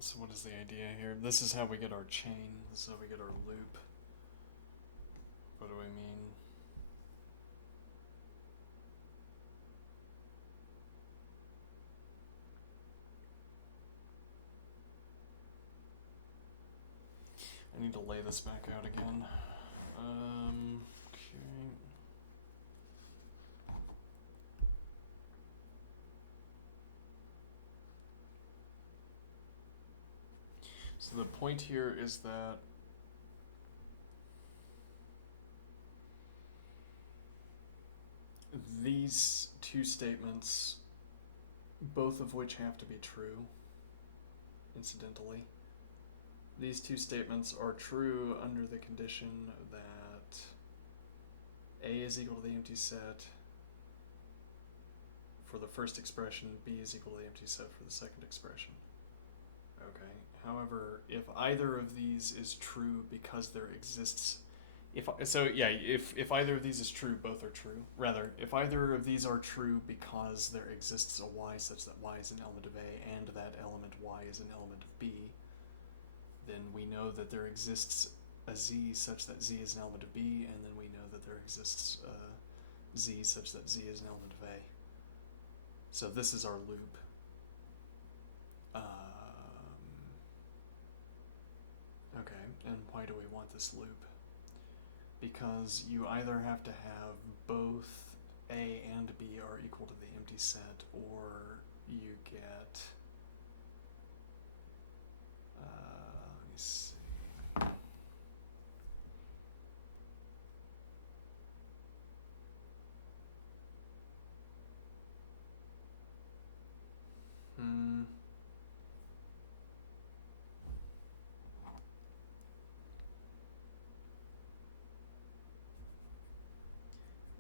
So what is the idea here? This is how we get our chain. This is how we get our loop. What do I mean? I need to lay this back out again. Okay. So the point here is that these two statements, both of which have to be true, incidentally, these two statements are true under the condition that A is equal to the empty set for the first expression, B is equal to the empty set for the second expression. Okay. However, if either of these is true because there exists, if either of these is true, both are true. Rather, if either of these are true because there exists a y such that y is an element of A and that element y is an element of B, then we know that there exists a z such that z is an element of B, and then we know that there exists a z such that z is an element of A. So this is our loop. Okay, and why do we want this loop? Because you either have to have both A and B are equal to the empty set, or you get, let me see.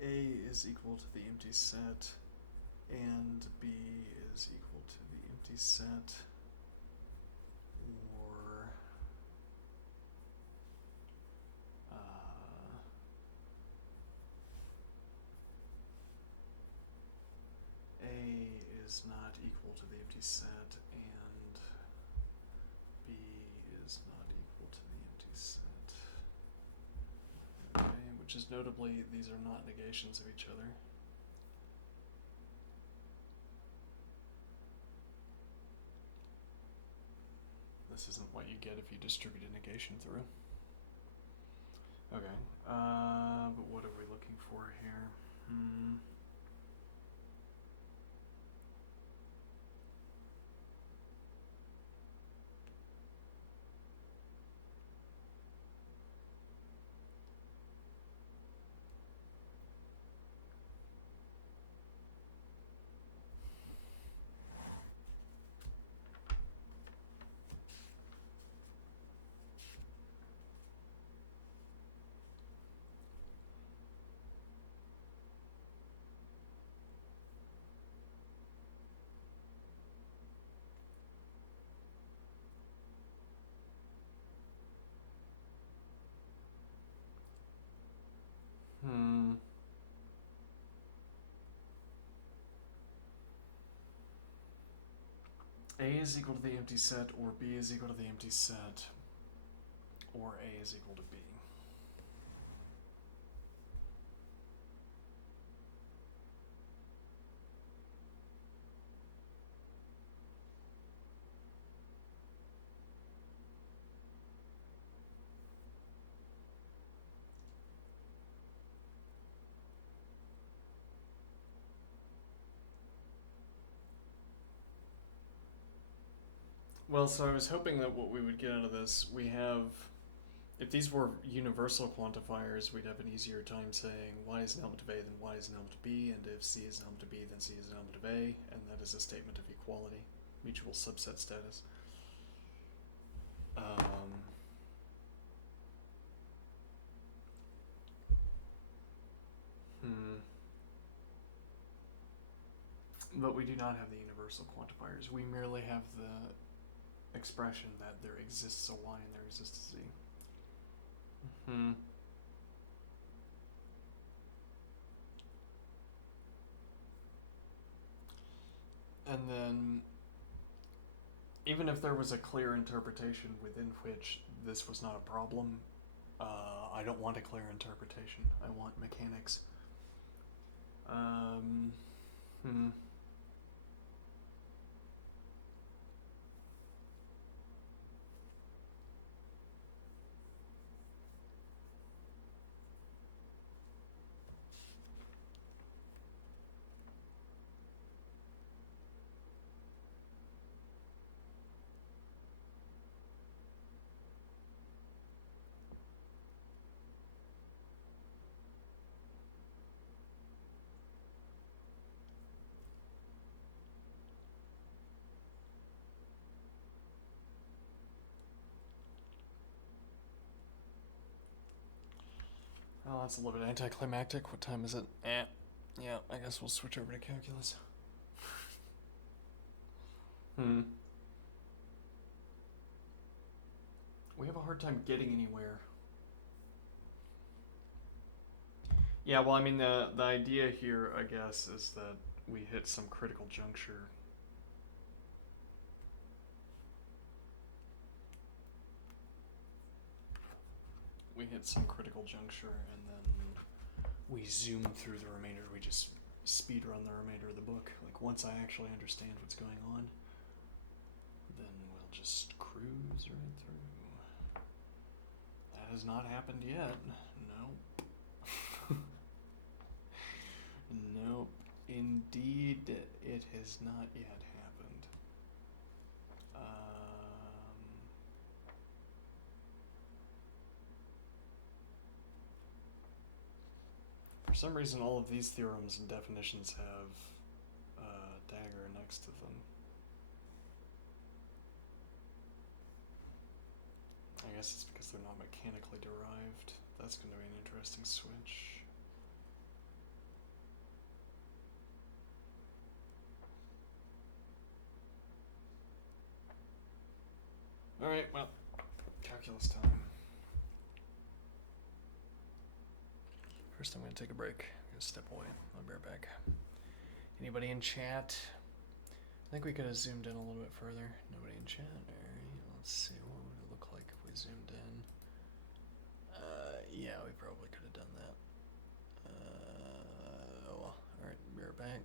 A is equal to the empty set, and B is equal to the empty set, or A is not equal to the empty set, and B is not equal to the empty set. Okay, which is notably, these are not negations of each other. This isn't what you get if you distribute a negation through. Okay, but what are we looking for here? A is equal to the empty set, or B is equal to the empty set, or A is equal to B. Well, so I was hoping that what we would get out of this, we have, if these were universal quantifiers, we'd have an easier time saying y is an element of A, then y is an element of B, and if C is an element of B, then C is an element of A, and that is a statement of equality, mutual subset status. But we do not have the universal quantifiers. We merely have the expression that there exists a y and there exists a z. And then, even if there was a clear interpretation within which this was not a problem, I don't want a clear interpretation. I want mechanics. Oh, that's a little bit anticlimactic. What time is it? Yeah, I guess we'll switch over to calculus. We have a hard time getting anywhere. Yeah, well, I mean, the idea here, I guess, is that we hit some critical juncture. We hit some critical juncture, and then we zoom through the remainder. We just speed run the remainder of the book. Like, once I actually understand what's going on, then we'll just cruise right through. That has not happened yet. Nope. Nope. Indeed, it has not yet happened. For some reason, all of these theorems and definitions have a dagger next to them. I guess it's because they're not mechanically derived. That's going to be an interesting switch. Alright, well, calculus time. First, I'm going to take a break. I'm going to step away. I'll be right back. Anybody in chat? I think we could have zoomed in a little bit further. Nobody in chat? Alright, let's see. What would it look like if we zoomed in? Yeah, we probably could have done that. Well, alright, be right back.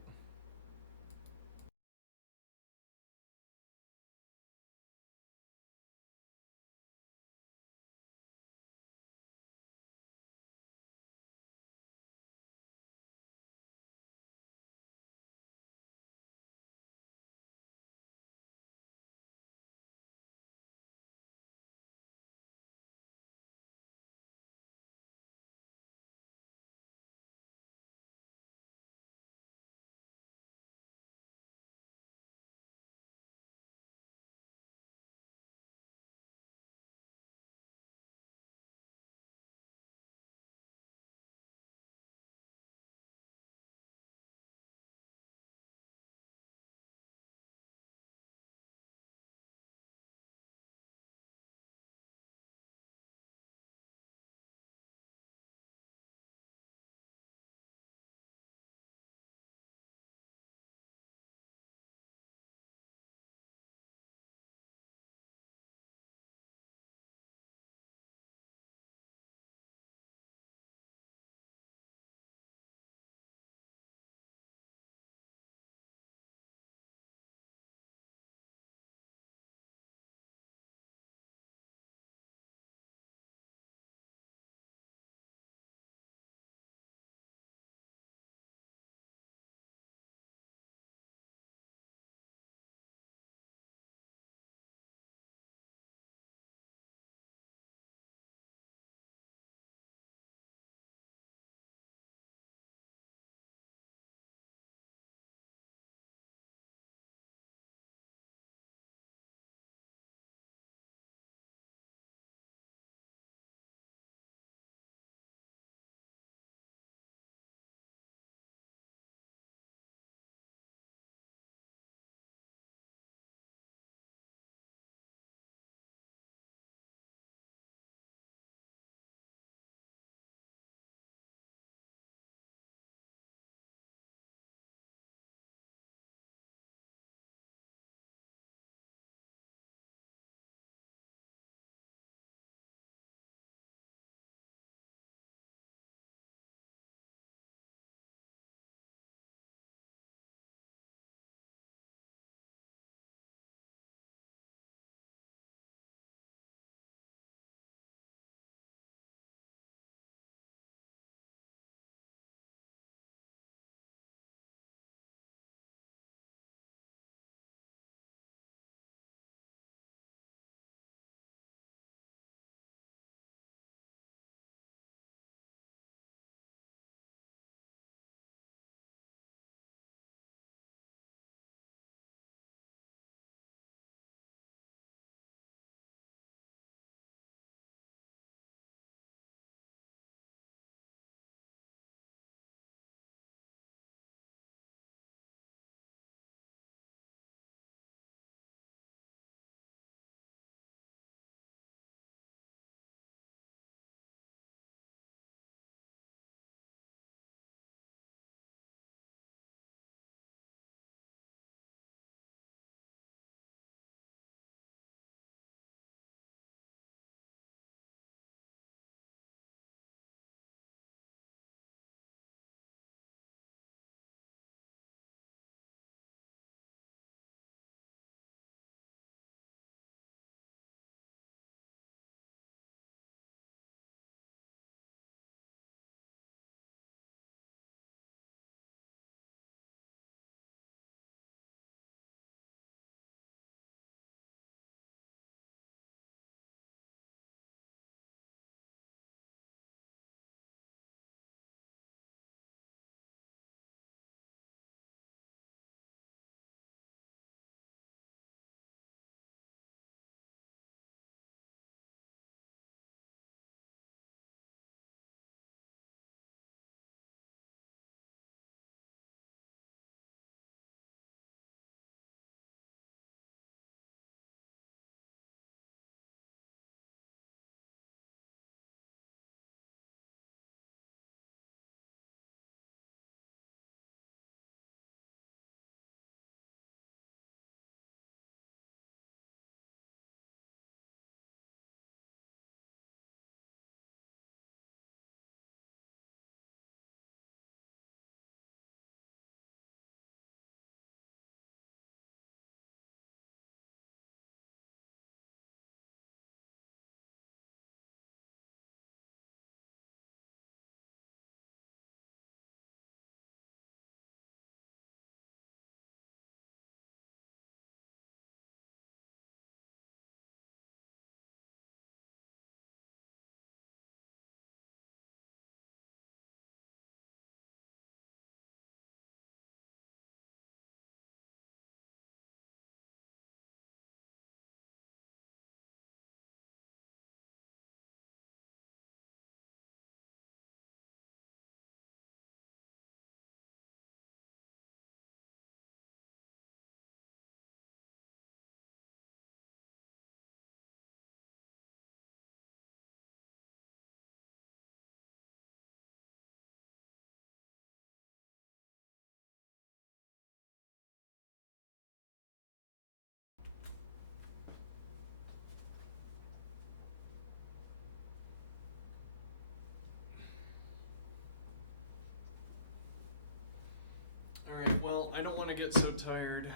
I get so tired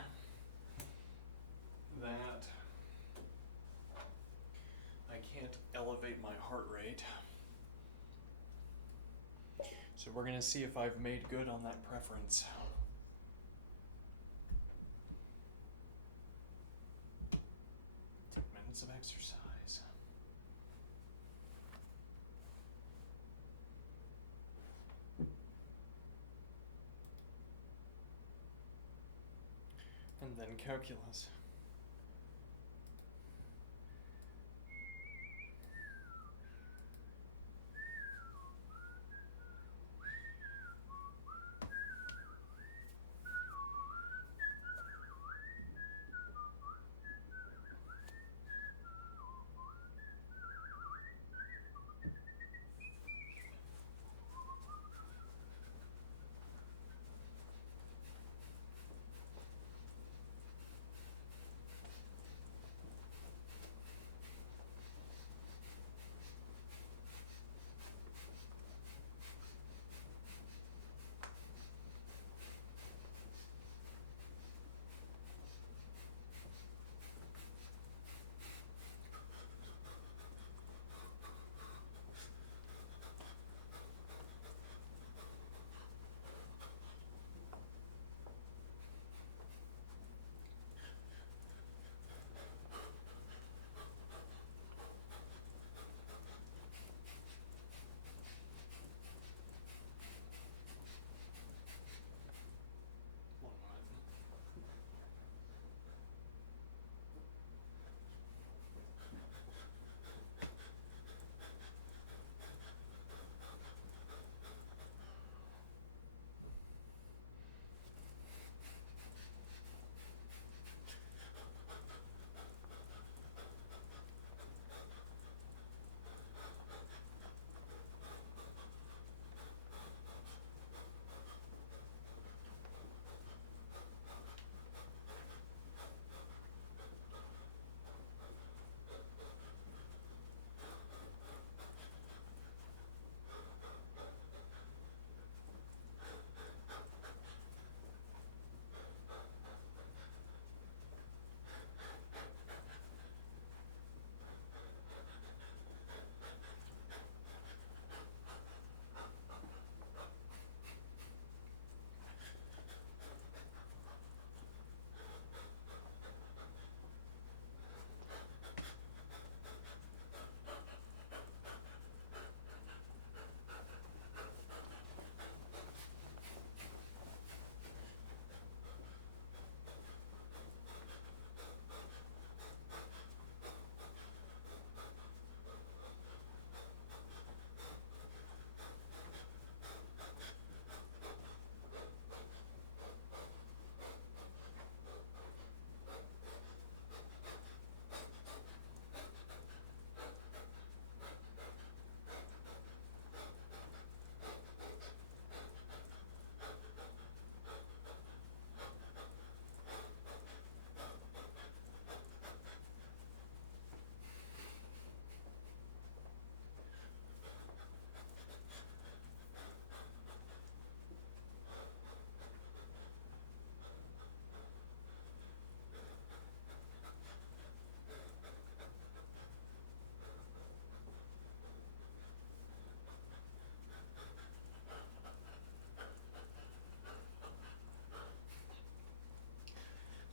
that I can't elevate my heart rate. So we're gonna see if I've made good on that preference. Minutes of exercise. And then calculus.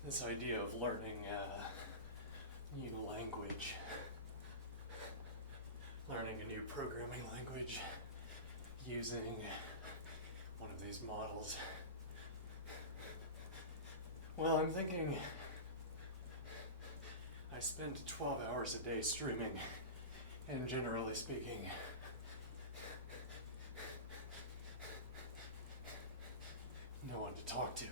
This idea of learning new language, learning a new programming language using one of these models. Well, I'm thinking I spend 12 hours a day streaming, and generally speaking, no one to talk to.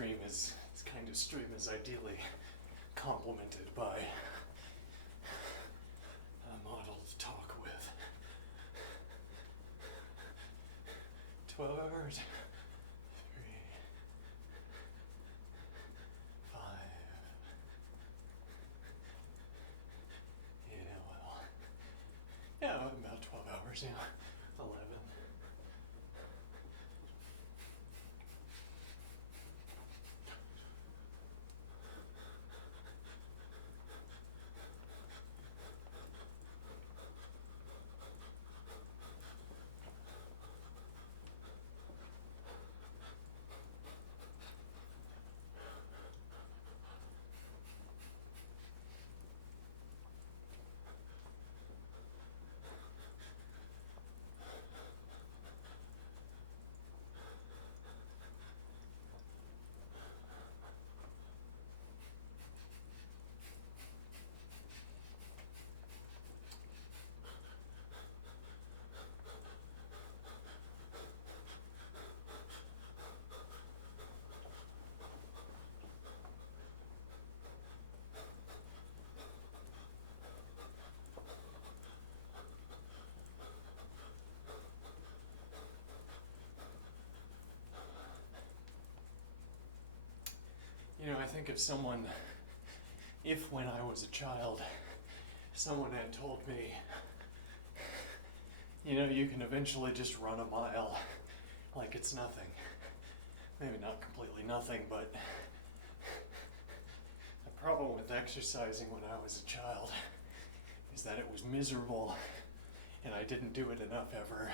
This kind of stream is ideally complemented by a model to talk with. 12 hours, 3, 5, well, yeah, about 12 hours, 11. think if when I was a child, someone had told me, you can eventually just run a mile like it's nothing. Maybe not completely nothing, but the problem with exercising when I was a child is that it was miserable, and I didn't do it enough ever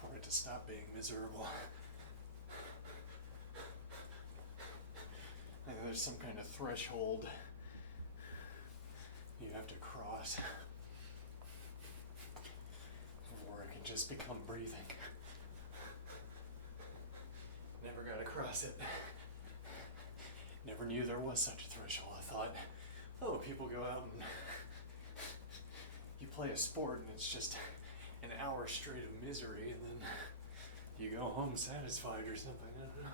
for it to stop being miserable. Like there's some kind of threshold you have to cross before it can just become breathing. Never got across it. Never knew there was such a threshold. I thought, oh, people go out and you play a sport and it's just an hour straight of misery and then you go home satisfied or something. I don't know.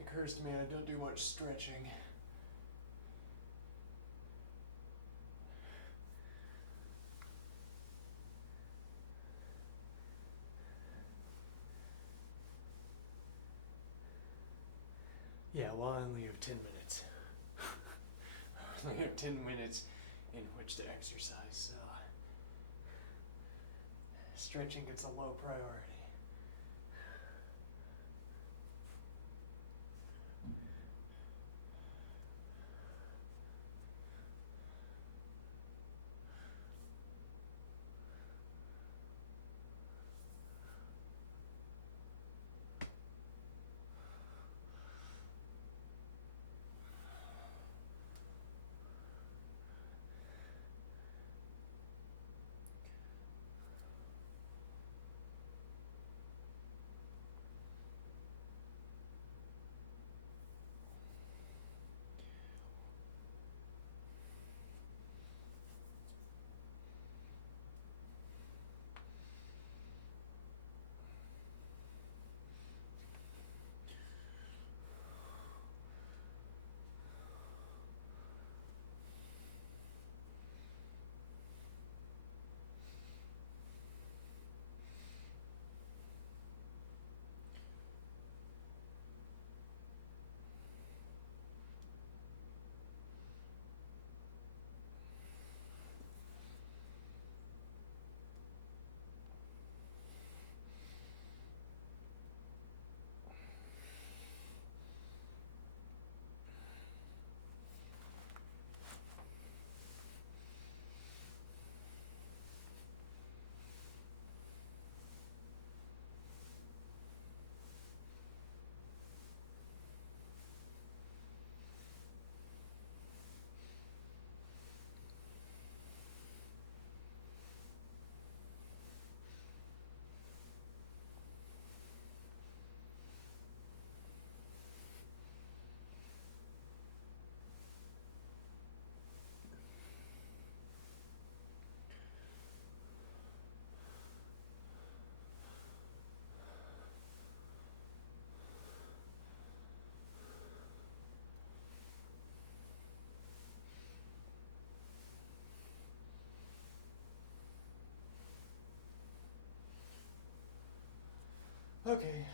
It occurs to me I don't do much stretching. Yeah, well, I only have 10 minutes. I only have 10 minutes in which to exercise, so stretching gets a low priority. Okay.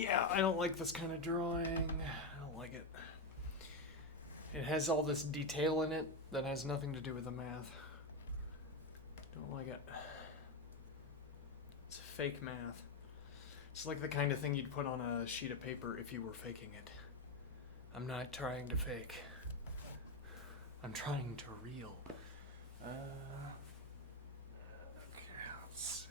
Yeah, I don't like this kind of drawing. I don't like it. It has all this detail in it that has nothing to do with the math. Don't like it. It's fake math. It's like the kind of thing you'd put on a sheet of paper if you were faking it. I'm not trying to fake. I'm trying to real. Okay, let's see.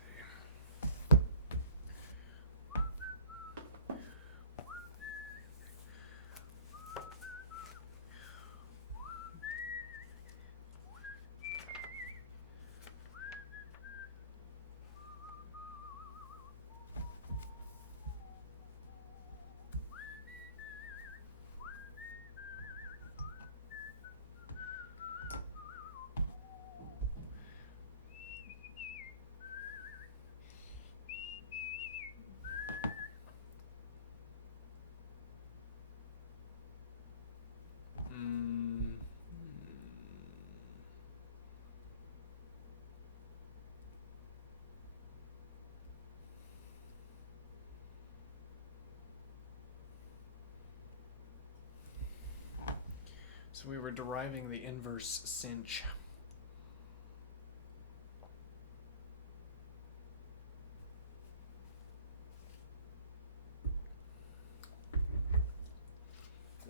So we were deriving the inverse sinh.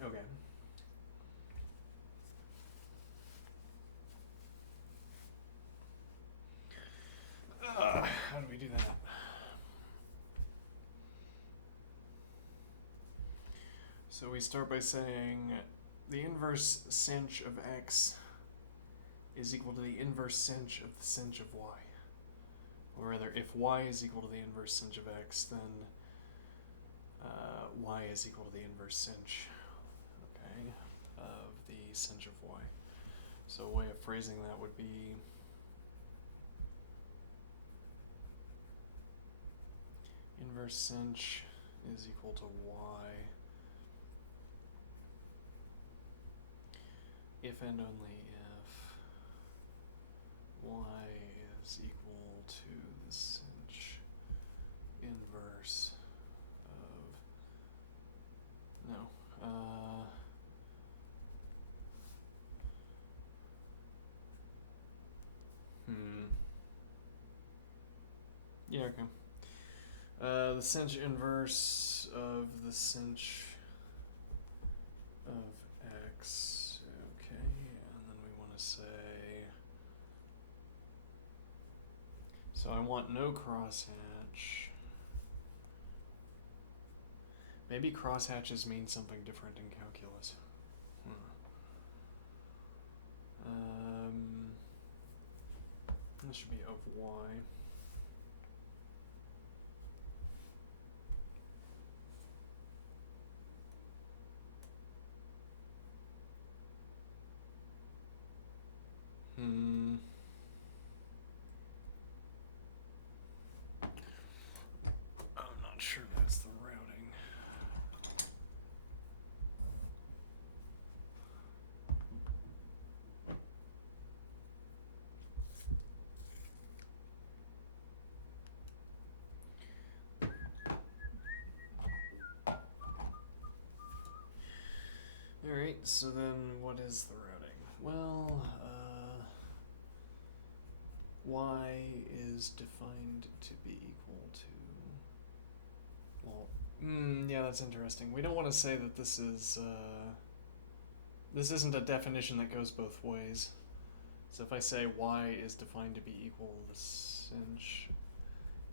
Okay. How do we do that? So we start by saying the inverse sinh of x is equal to the inverse sinh of the sinh of y. Or rather, if y is equal to the inverse sinh of x, then y is equal to the inverse sinh, okay, of the sinh of y. So a way of phrasing that would be inverse sinh is equal to y if and only if y is equal to the sinh inverse of, no, yeah, okay. The sinh inverse of the sinh of x, okay, and then we want to say, so I want no crosshatch. Maybe crosshatches mean something different in calculus. This should be of y. I'm not sure that's the routing. Alright, so then what is the routing? Well, y is defined to be equal to, well, yeah, that's interesting. We don't want to say that this isn't a definition that goes both ways. So if I say y is defined to be equal to the sinh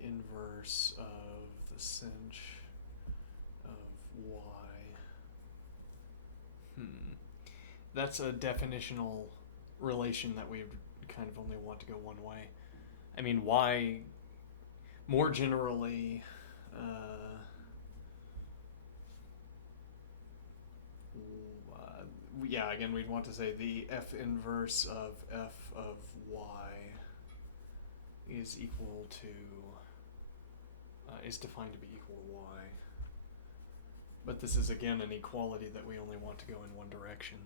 inverse of the sinh of y, that's a definitional relation that we kind of only want to go one way. I mean, y, more generally, yeah, again, we'd want to say the f inverse of f of y is equal to, is defined to be equal to y. But this is, again, an equality that we only want to go in one direction.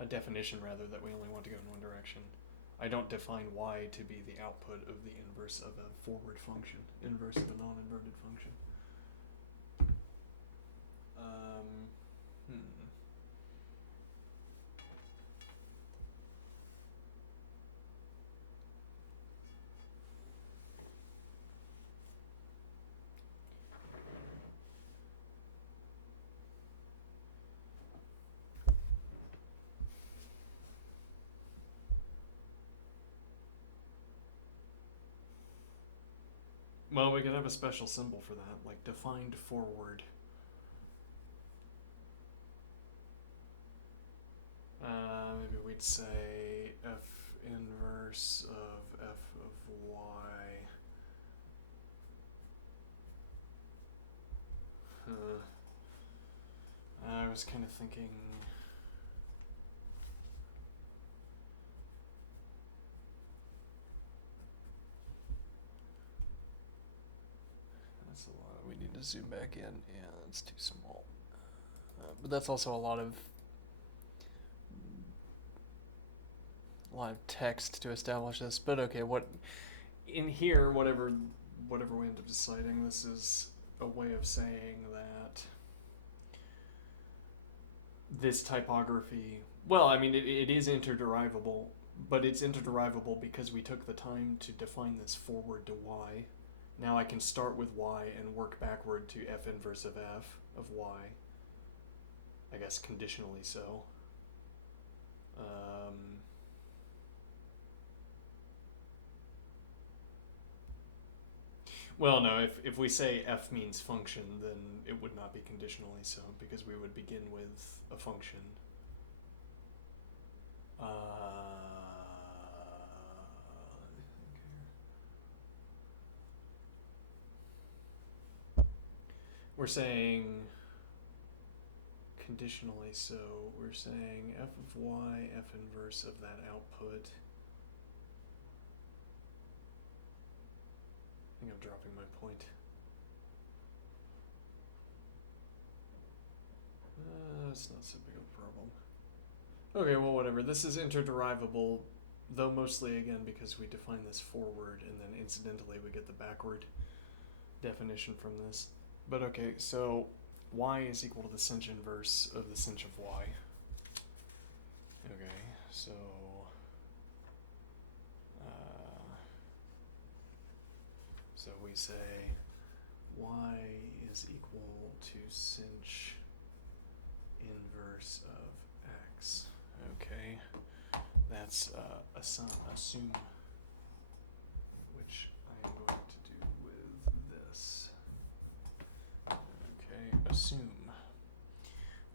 A definition, rather, that we only want to go in one direction. I don't define y to be the output of the inverse of a forward function, inverse of a non-inverted function. Hmm. Well, we could have a special symbol for that, like defined forward. Maybe we'd say f inverse of f of y. I was kind of thinking. That's a lot. We need to zoom back in. Yeah, it's too small. But that's also a lot of text to establish this. But okay, what in here, whatever we end up deciding, this is a way of saying that this typography, well, I mean, it is interderivable, but it's interderivable because we took the time to define this forward to y. Now I can start with y and work backward to f inverse of f of y. I guess conditionally so. Well, no, if we say f means function, then it would not be conditionally so, because we would begin with a function. We're saying conditionally so, we're saying f of y, f inverse of that output. I think I'm dropping my point. It's not so big of a problem. Okay, well, whatever. This is interderivable, though mostly, again, because we define this forward, and then incidentally we get the backward definition from this. But okay, so y is equal to the sinh inverse of the sinh of y. Okay, so we say y is equal to sinh inverse of x. Okay, that's assume, which I am going to do with this. Okay, assume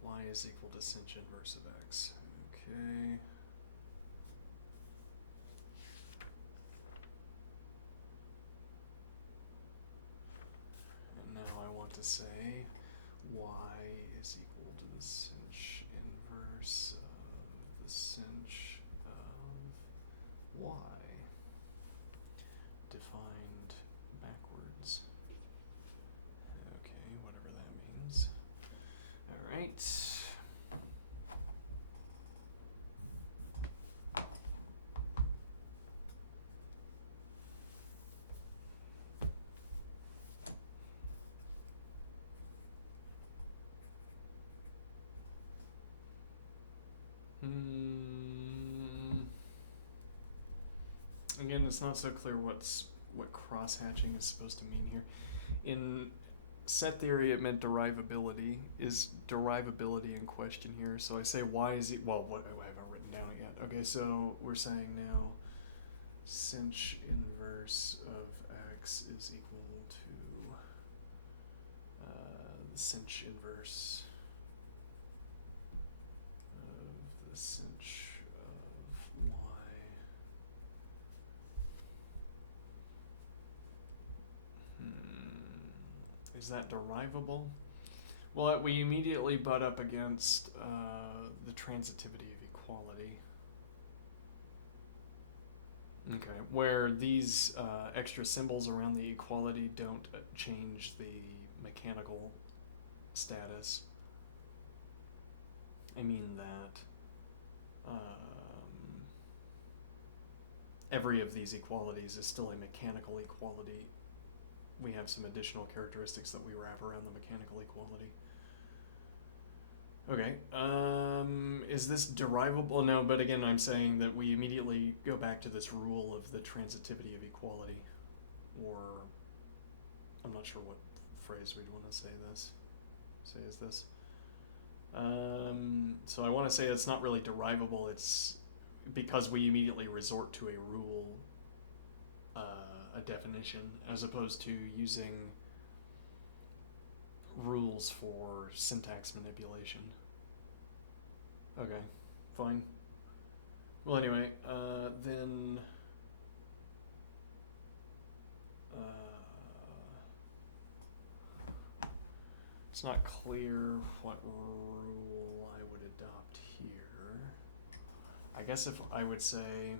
y is equal to sinh inverse of x. Okay. And now I want to say y is equal to the sinh inverse of the sinh of y, defined backwards. Okay, whatever that means. All right. Again, it's not so clear what cross-hatching is supposed to mean here. In set theory, it meant derivability. Is derivability in question here? So I say y is well, what I haven't written down it yet. Okay, so we're saying now sinh inverse of x is equal to the sinh inverse of the sinh of y. Is that derivable? Well, we immediately butt up against the transitivity of equality. Okay, where these extra symbols around the equality don't change the mechanical status. I mean that every of these equalities is still a mechanical equality. We have some additional characteristics that we wrap around the mechanical equality. Okay, is this derivable? No, but again, I'm saying that we immediately go back to this rule of the transitivity of equality, or I'm not sure what phrase we'd want to say this. Say is this. So I want to say it's not really derivable, it's because we immediately resort to a rule, a definition, as opposed to using rules for syntax manipulation. Okay, fine. Well, anyway, then it's not clear what rule I would adopt here. I guess if I would say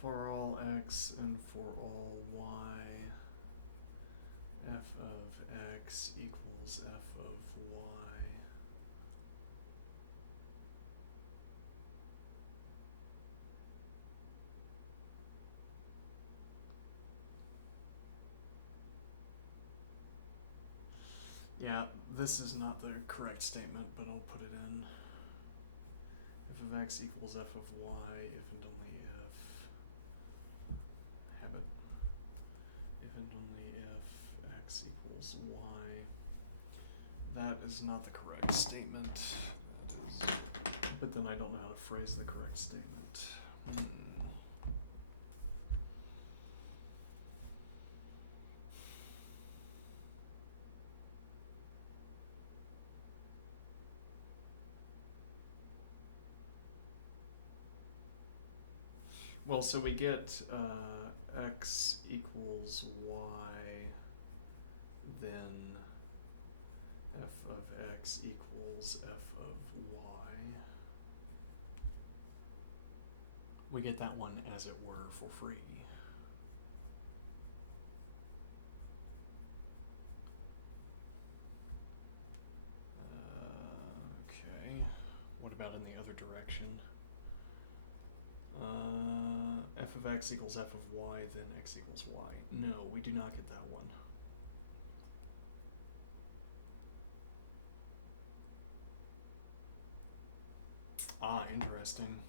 for all x and for all y, f of x equals f of y. Yeah, this is not the correct statement, but I'll put it in. F of x equals f of y if and only if. Habit. If and only if x equals y. That is not the correct statement. That is, but then I don't know how to phrase the correct statement. Well, so we get x equals y, then f of x equals f of y. We get that one, as it were, for free. Okay, what about in the other direction? F of x equals f of y, then x equals y. No, we do not get that one. Ah, interesting.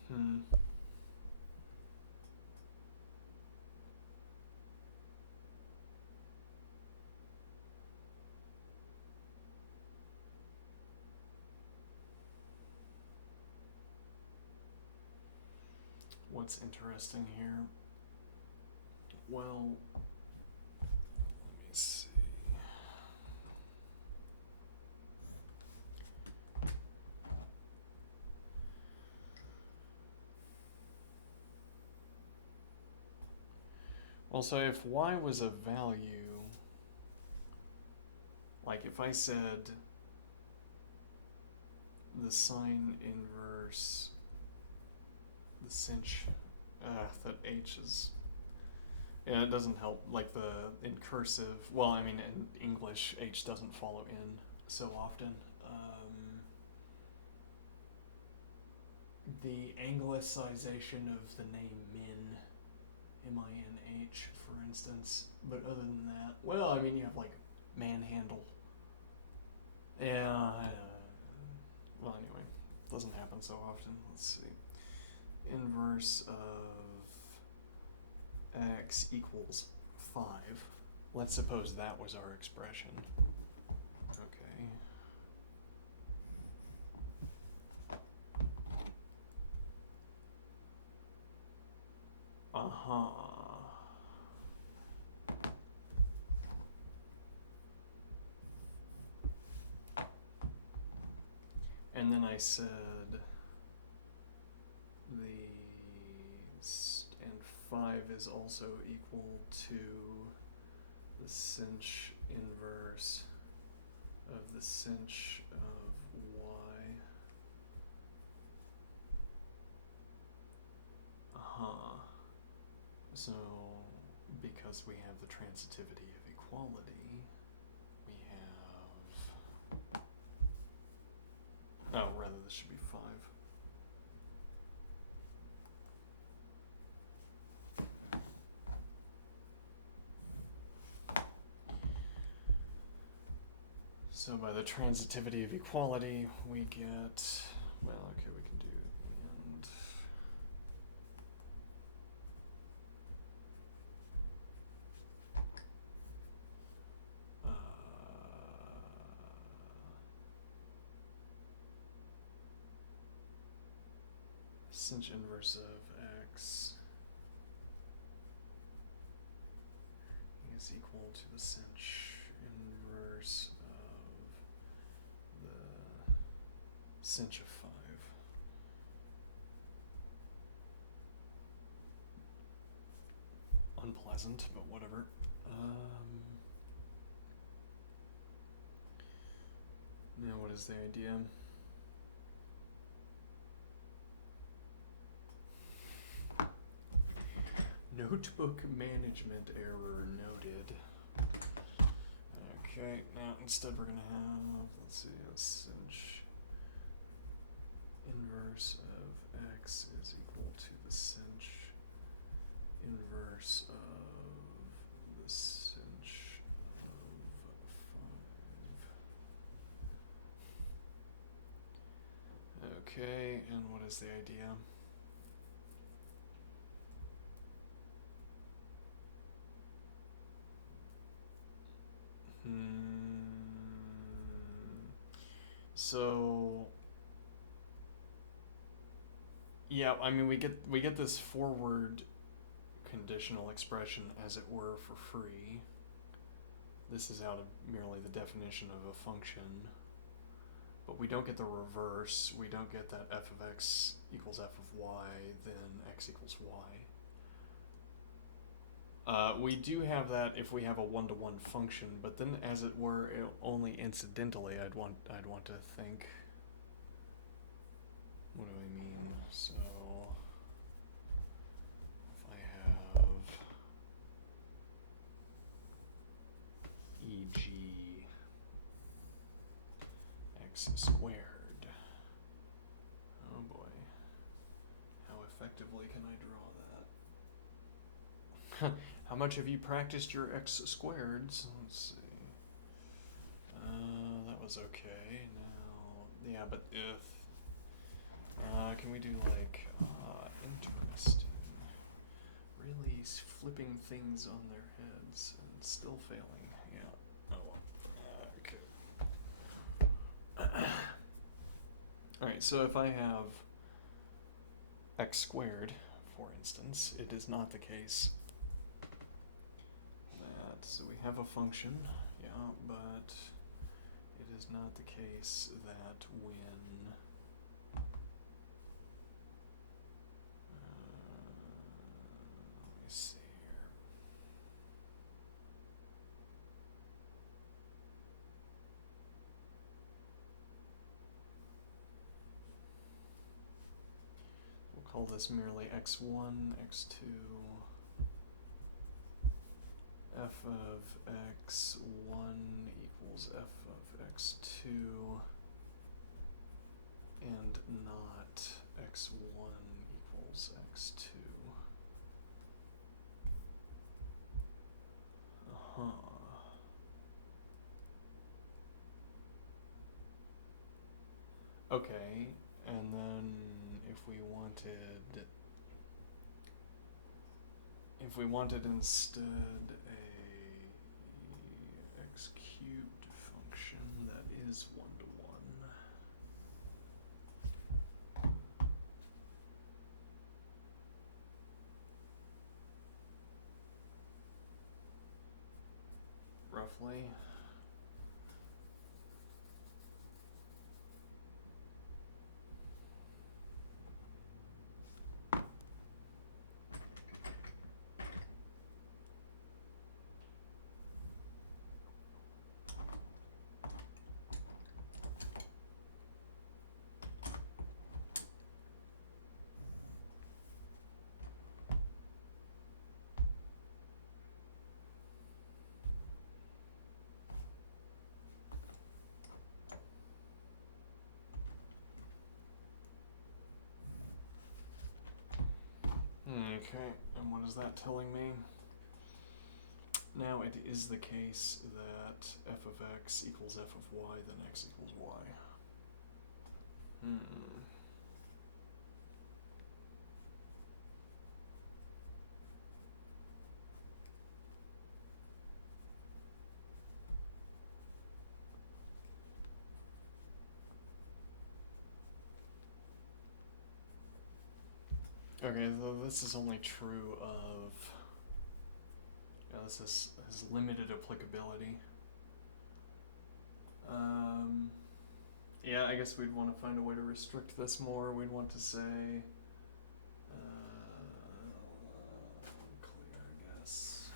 What's interesting here? Well, let me see. Well, so if y was a value, like if I said the sine inverse, the sinh, that h is, yeah, it doesn't help, like in cursive, well, I mean in English, h doesn't follow in so often. The anglicization of the name Min, M-I-N-H, for instance, but other than that, well, I mean, you have like manhandle. Yeah, well, anyway, doesn't happen so often. Let's see. Inverse of x equals 5. Let's suppose that was our expression. Okay. And then I said and 5 is also equal to the sinh inverse of the sinh of y. So, because we have the transitivity of equality, we have... Oh, rather this should be 5. So by the transitivity of equality, we get... Well, okay, we can do and... sinh inverse of x is equal to the sinh inverse of the sinh of 5. Unpleasant, but whatever. Now what is the idea? Notebook management error noted. Okay, now instead we're gonna have, let's see, a sinh inverse of x is equal to the sinh inverse of the sinh of 5. Okay, and what is the idea? So yeah, I mean we get this forward conditional expression, as it were, for free. This is out of merely the definition of a function, but we don't get the reverse. We don't get that f of x equals f of y, then x equals y. We do have that if we have a one-to-one function, but then, as it were, only incidentally, I'd want to think. What do I mean? So if I have e.g. x squared. Oh boy, how effectively can I draw that? How much have you practiced your x squareds? Let's see. That was okay. Now, yeah, but if... can we do, like, interesting. Really flipping things on their heads and still failing. Yeah. Oh well. Okay. Alright, so if I have x squared, for instance, it is not the case that, so we have a function, yeah, but it is not the case that when let me see here. We'll call this merely x1, x2, f of x1 equals f of x2, and not x1 equals x2. Okay, and then if we wanted instead a x cubed function that is one-to-one. Roughly. Okay, and what is that telling me? Now it is the case that f of x equals f of y, then x equals y. Okay, though this is only true of... Yeah, this has limited applicability. Yeah, I guess we'd want to find a way to restrict this more. We'd want to say... clear, I guess.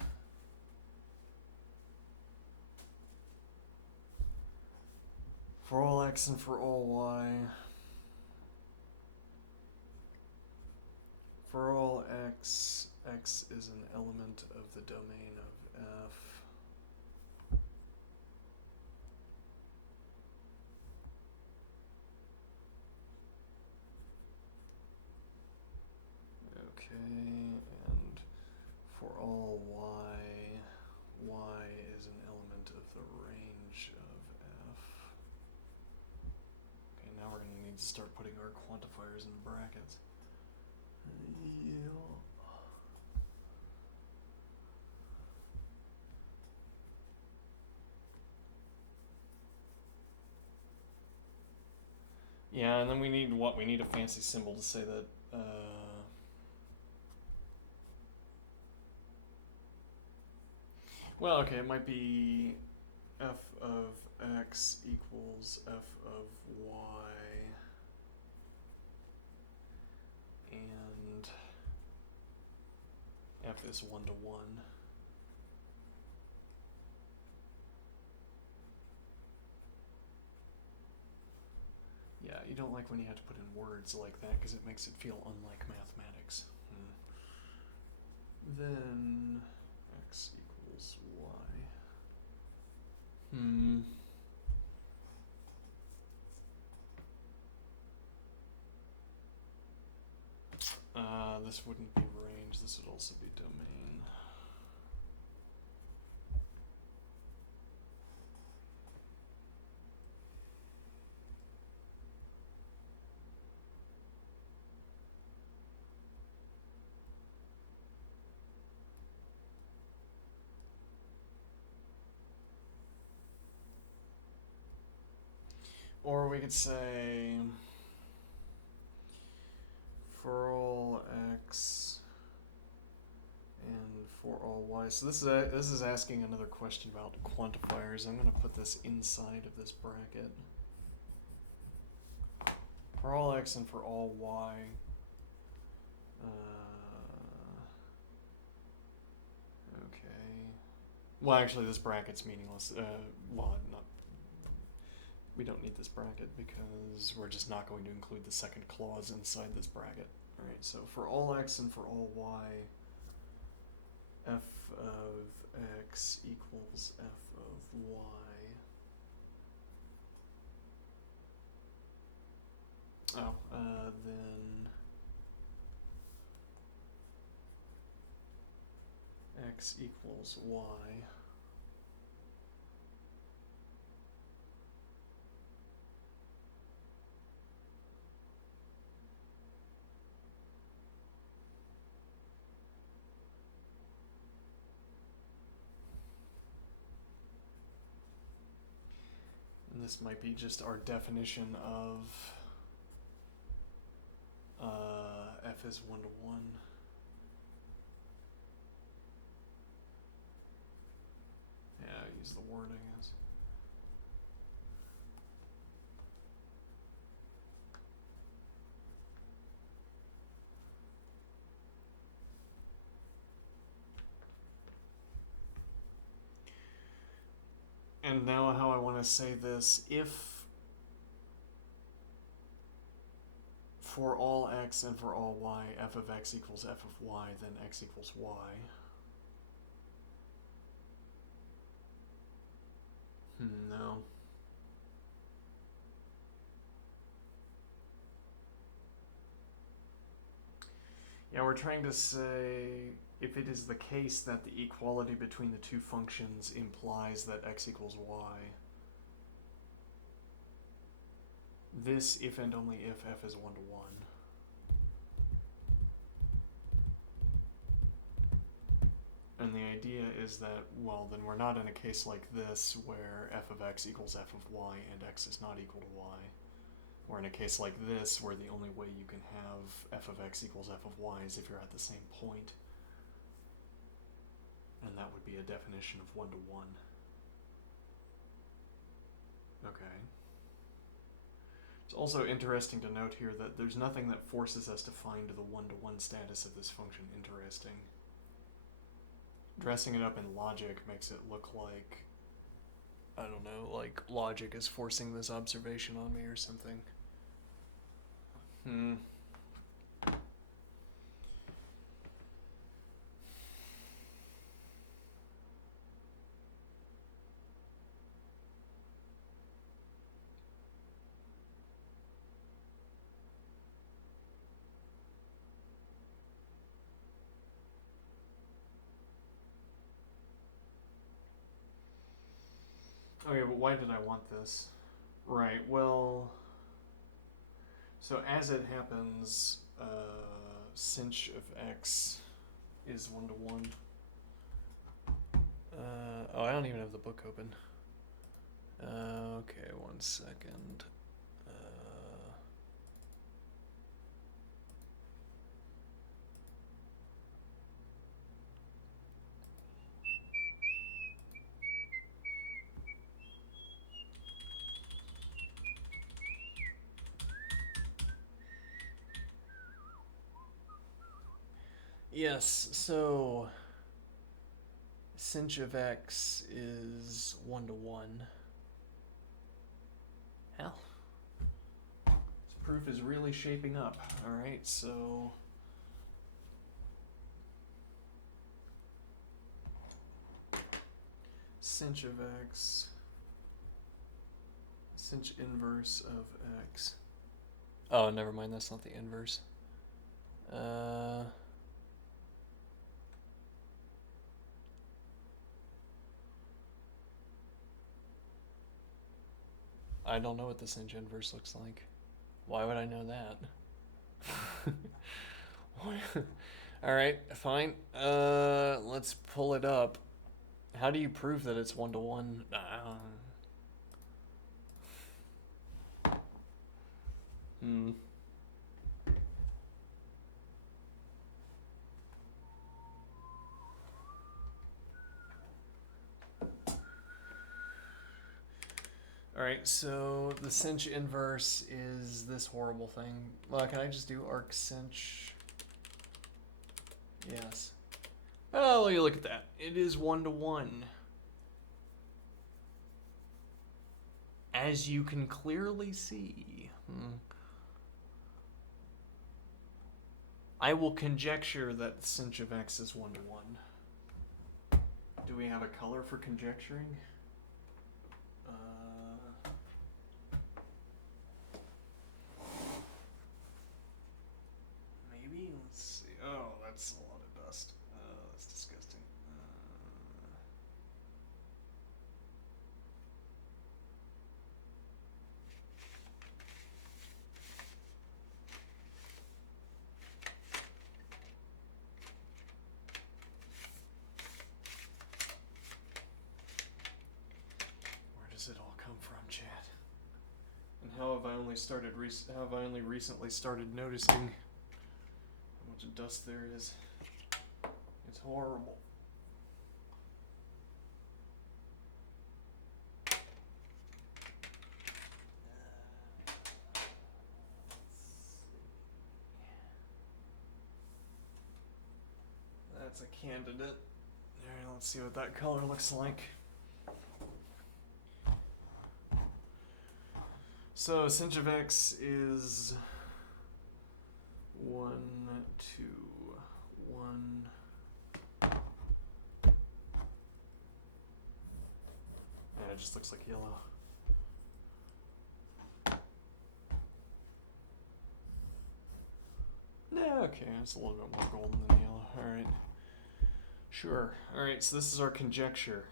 For all x and for all y... For all x, x is an element of the domain of f. Okay, and for all y, y is an element of the range of f. Okay, now we're going to need to start putting our quantifiers in brackets. Yeah, and then we need what? We need a fancy symbol to say that, well, okay, it might be f of x equals f of y, and f is 1 to 1. Yeah, you don't like when you have to put in words like that because it makes it feel unlike mathematics. Then x equals y. This wouldn't be range, this would also be domain. Or we could say for all x and for all y. So this is asking another question about quantifiers. I'm going to put this inside of this bracket. For all x and for all y. Okay. Well, actually, this bracket's meaningless. Well, not. We don't need this bracket because we're just not going to include the second clause inside this bracket. Alright, so for all x and for all y, f of x equals f of y. Then x equals y. And this might be just our definition of f is 1 to 1. Yeah, use the word, I guess. And now how I want to say this, if for all x and for all y, f of x equals f of y, then x equals y. No. Yeah, we're trying to say if it is the case that the equality between the two functions implies that x equals y. This if and only if f is 1 to 1. And the idea is that, well, then we're not in a case like this where f of x equals f of y and x is not equal to y. We're in a case like this where the only way you can have f of x equals f of y is if you're at the same point. And that would be a definition of 1 to 1. Okay. It's also interesting to note here that there's nothing that forces us to find the 1 to 1 status of this function interesting. Dressing it up in logic makes it look like, I don't know, like logic is forcing this observation on me or something. Okay, but why did I want this? Right, well, so as it happens, sinh of x is 1 to 1. Oh, I don't even have the book open. Okay, 1 second. Yes, so sinh of x is 1 to 1. Hell. This proof is really shaping up. Alright, so sinh of x, sinh inverse of x. Oh, never mind, that's not the inverse. I don't know what the sinh inverse looks like. Why would I know that? Alright, fine. Let's pull it up. How do you prove that it's 1 to 1? Alright, so the sinh inverse is this horrible thing. Well, can I just do arc sinh? Yes. Oh, look at that. It is 1 to 1. As you can clearly see. I will conjecture that sinh of x is 1 to 1. Do we have a color for conjecturing? Maybe? Let's see. Oh, that's a lot of dust. That's disgusting. Where does it all come from, Chad? And how have I only recently started noticing how much dust there is? It's horrible. That's a candidate. Alright, let's see what that color looks like. So sinh of x is 1, 2, 1. Yeah, it just looks like yellow. No, Okay, it's a little bit more golden than yellow. Alright. Sure. Alright, so this is our conjecture.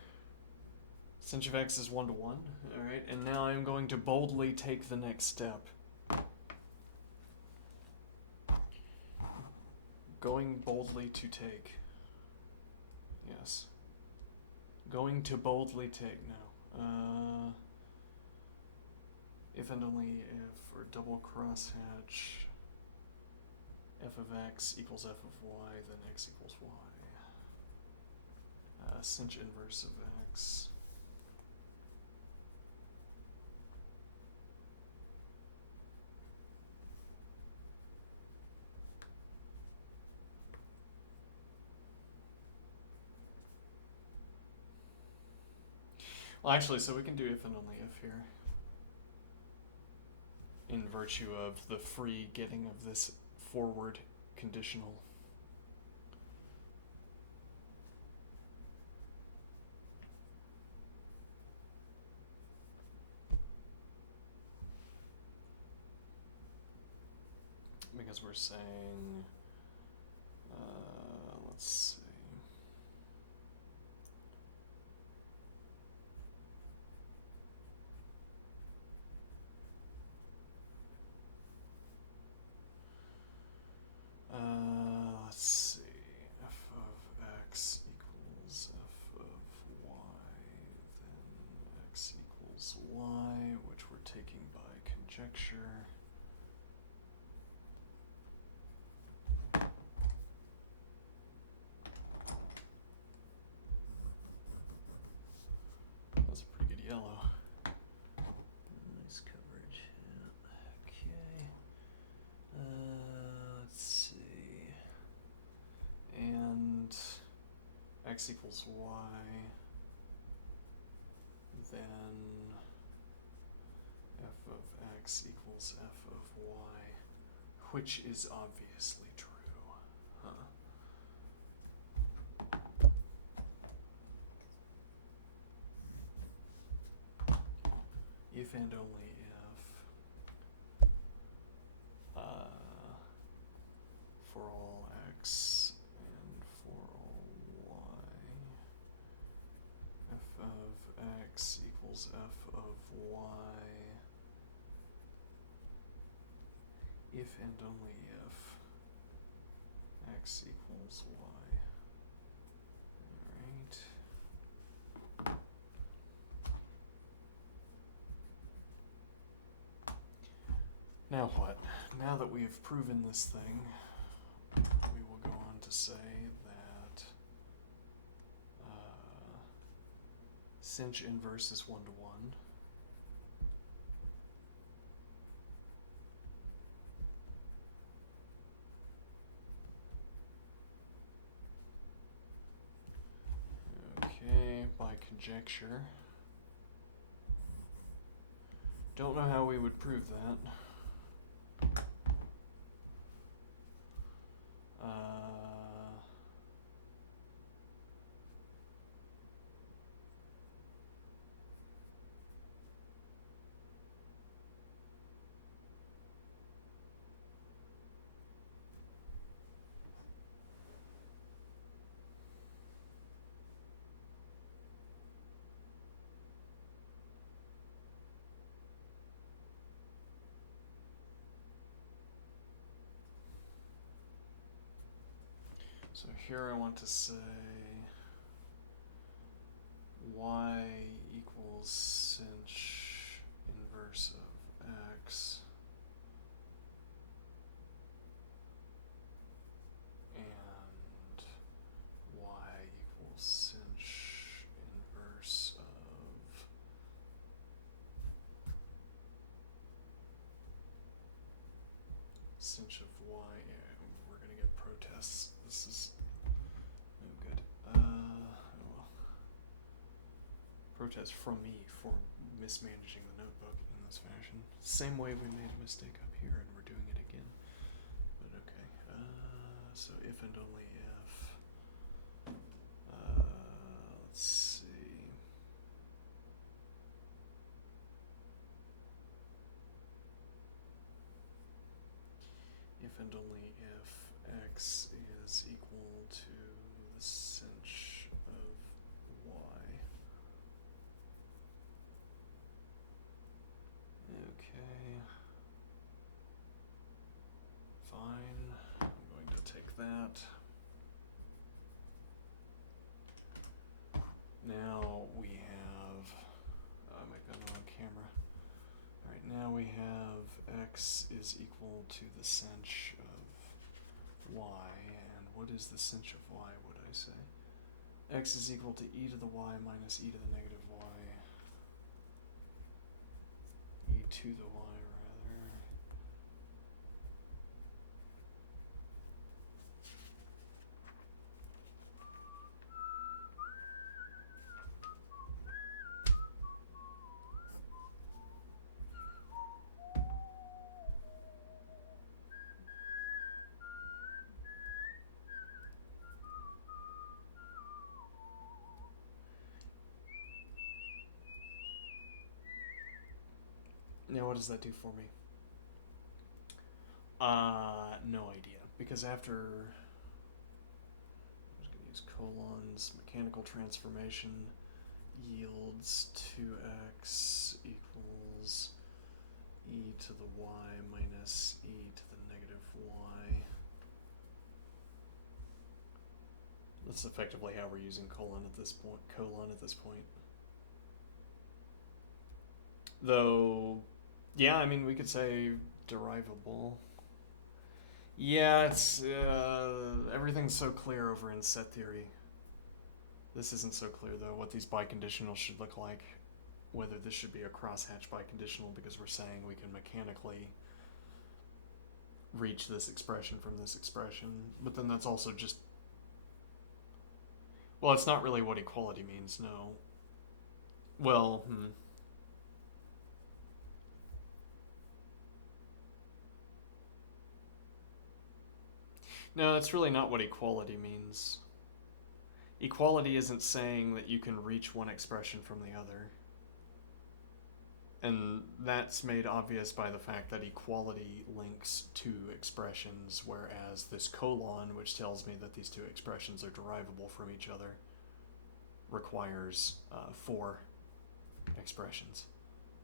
Sinh of x is 1 to 1. Alright, and now I'm going to boldly take the next step. Going boldly to take. Yes. Going to boldly take. No. If and only if, or double crosshatch, f of x equals f of y, then x equals y. Sinh inverse of x. Well, actually, so we can do if and only if here. In virtue of the free getting of this forward conditional. Because we're saying, let's see. Let's see. F of x equals f of y, then x equals y, which we're taking by conjecture. That's a pretty good yellow. Nice coverage. Yeah. Okay. Let's see. And x equals y, then f of x equals f of y, which is obviously true. Huh. If and only if for all x and for all y, f of x equals f of y, if and only if x equals y. Alright. Now what? Now that we have proven this thing, we will go on to say that sinh inverse is 1 to 1. Okay, by conjecture. Don't know how we would prove that. So here I want to say y equals sinh inverse of x and y equals sinh inverse of sinh of y. We're going to get protests. This is no good. Well, protest from me for mismanaging the notebook in this fashion. Same way we made a mistake up here and we're doing it again. But okay. So if and only if. Let's see. If and only if x is equal to the sinh of y. Okay. Fine. I'm going to take that. Now we have, I might be on the wrong camera. Alright, now we have x is equal to the sinh of y, and what is the sinh of y, would I say? X is equal to e to the y minus e to the negative y. E to the y, rather. Now what does that do for me? No idea. Because after, I'm just going to use colons, mechanical transformation yields 2x equals e to the y minus e to the negative y. That's effectively how we're using colon at this point. Though, yeah, I mean, we could say derivable. Yeah, it's everything's so clear over in set theory. This isn't so clear though, what these biconditionals should look like. Whether this should be a crosshatch biconditional, because we're saying we can mechanically reach this expression from this expression, but then that's also just, well, it's not really what equality means, no. Well, No, that's really not what equality means. Equality isn't saying that you can reach one expression from the other. And that's made obvious by the fact that equality links two expressions, whereas this colon, which tells me that these two expressions are derivable from each other, requires 4 expressions.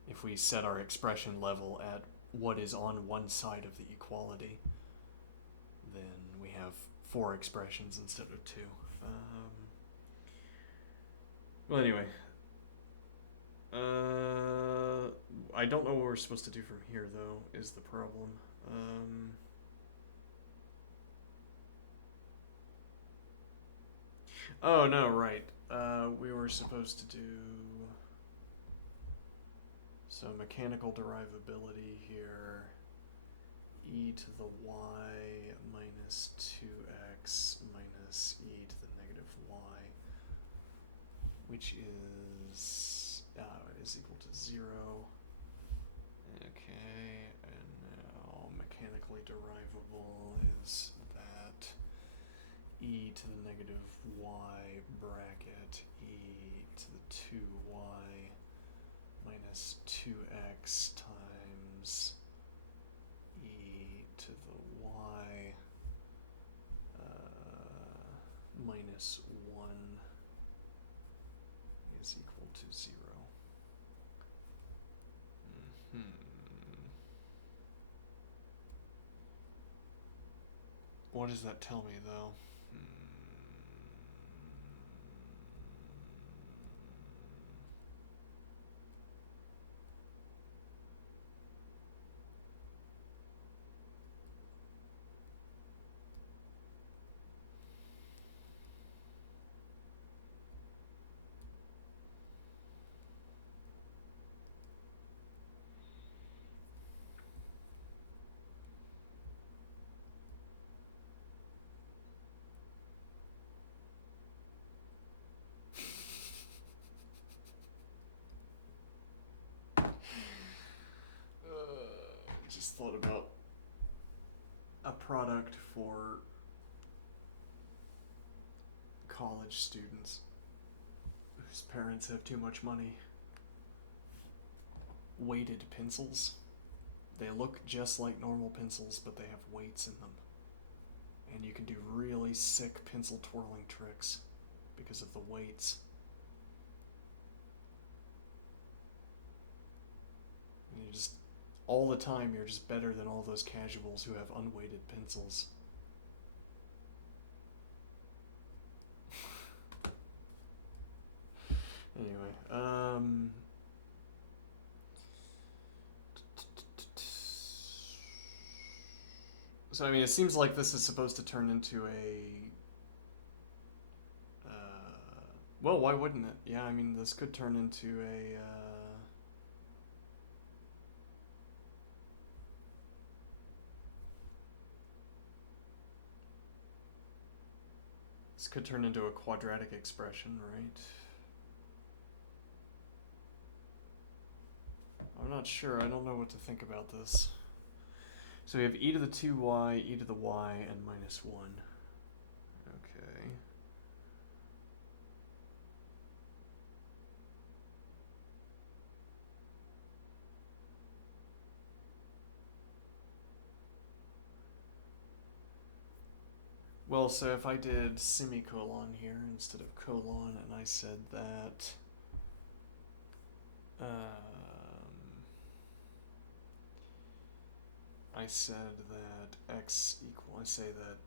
If we set our expression level at what is on one side of the equality, then we have 4 expressions instead of 2. Well, anyway. I don't know what we're supposed to do from here, though, is the problem. Oh, no, right. We were supposed to do... So, mechanical derivability here. E to the y minus 2x minus e to the negative y, which is equal to 0. Okay, and now mechanically derivable is that e to the negative y bracket e to the 2y minus 2x times e to the y minus 1 is equal to 0. What does that tell me, though? Just thought about a product for college students whose parents have too much money. Weighted pencils. They look just like normal pencils, but they have weights in them. And you can do really sick pencil twirling tricks because of the weights. And you just, all the time, you're just better than all those casuals who have unweighted pencils. Anyway, so I mean, it seems like this is supposed to turn into a, well, why wouldn't it? Yeah, I mean, this could turn into a, this could turn into a quadratic expression, right? I'm not sure. I don't know what to think about this. So we have e to the 2y, e to the y, and minus 1. Okay. Well, so if I did semicolon here instead of colon, and I said that, I said that x equal, I say that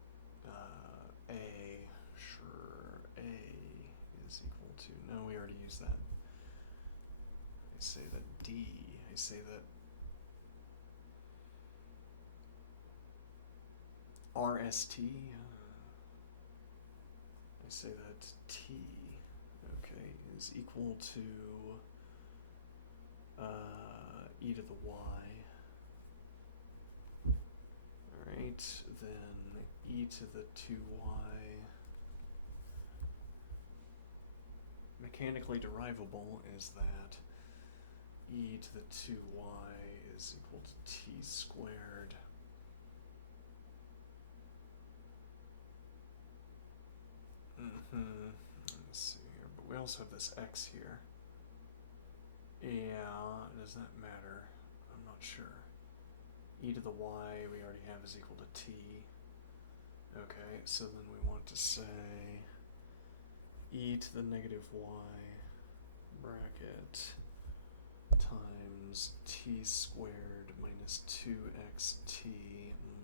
a, sure, a is equal to, no, we already used that. I say that d, I say that RST, I say that t, okay, is equal to e to the y. Alright, then e to the 2y, mechanically derivable is that e to the 2y is equal to t squared. Let's see here, but we also have this x here. Yeah, does that matter? I'm not sure. E to the y we already have is equal to t. Okay, so then we want to say e to the negative y bracket times t squared minus 2xt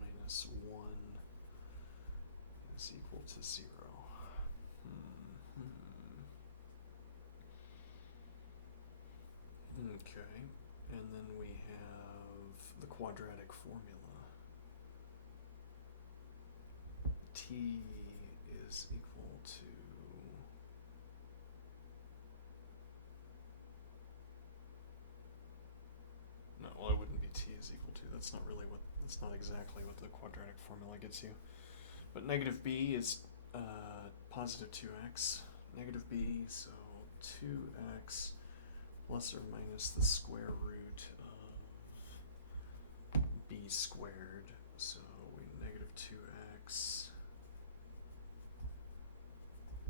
minus 1 is equal to 0. Okay, and then we have the quadratic formula. T is equal to, no, well, it wouldn't be t is equal to, that's not really what, that's not exactly what the quadratic formula gets you. But negative b is positive 2x, negative b, so 2x plus or minus the square root of b squared, so we negative 2x,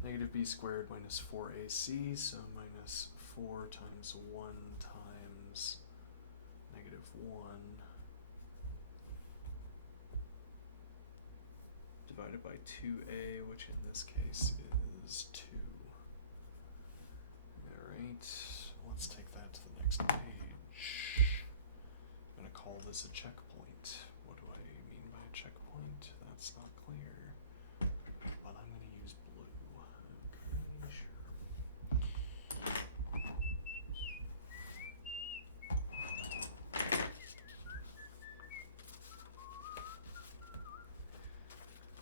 negative b squared minus 4ac, so minus 4 times 1 times negative 1 divided by 2a, which in this case is 2. Alright, let's take that to the next page. I'm going to call this a checkpoint. What do I mean by a checkpoint? That's not clear. But I'm going to use blue. Okay, sure.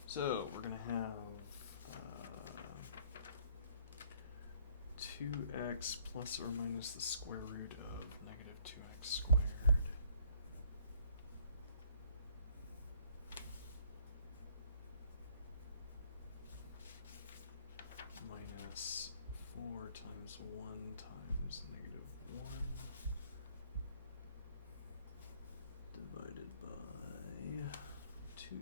So we're going to have 2x plus or minus the square root of negative 2x squared minus 4 times 1 times negative 1 divided by 2.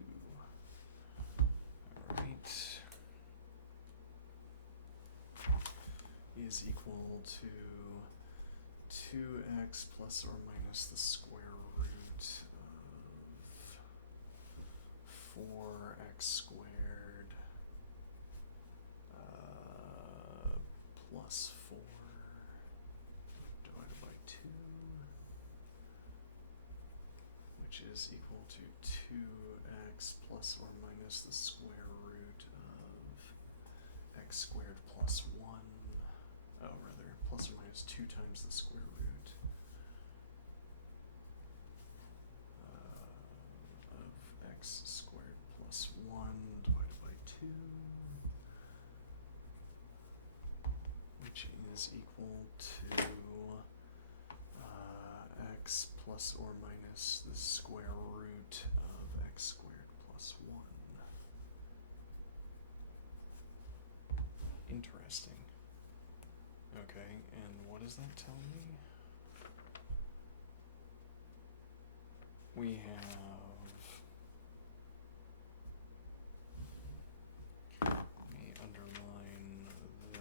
Alright. Is equal to 2x plus or minus the square root of 4x squared plus 4 divided by 2, which is equal to 2x plus or minus the square root of x squared plus 1. Oh, rather, plus or minus 2 times the square root of x squared plus 1 divided by 2, which is equal to x plus or minus the square root of x squared plus 1. Interesting. Okay, and what does that tell me? We have, let me underline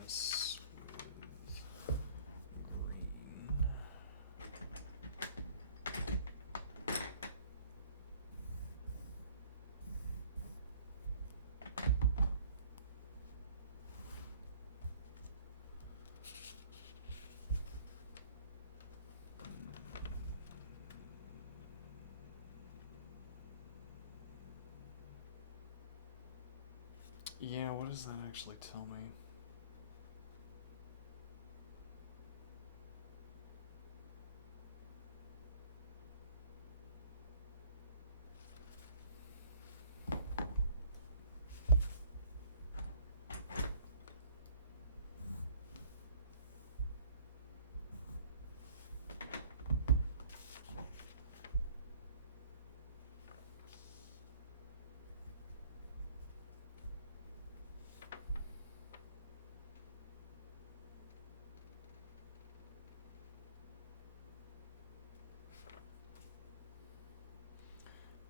this with green. Yeah, what does that actually tell me?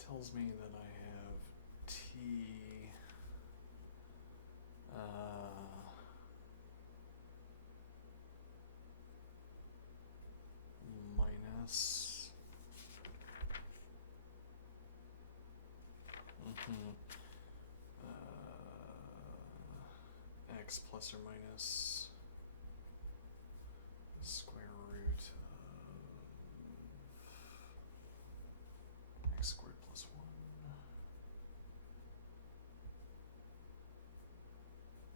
Tells me that I have t minus x plus or minus the square root of x squared plus 1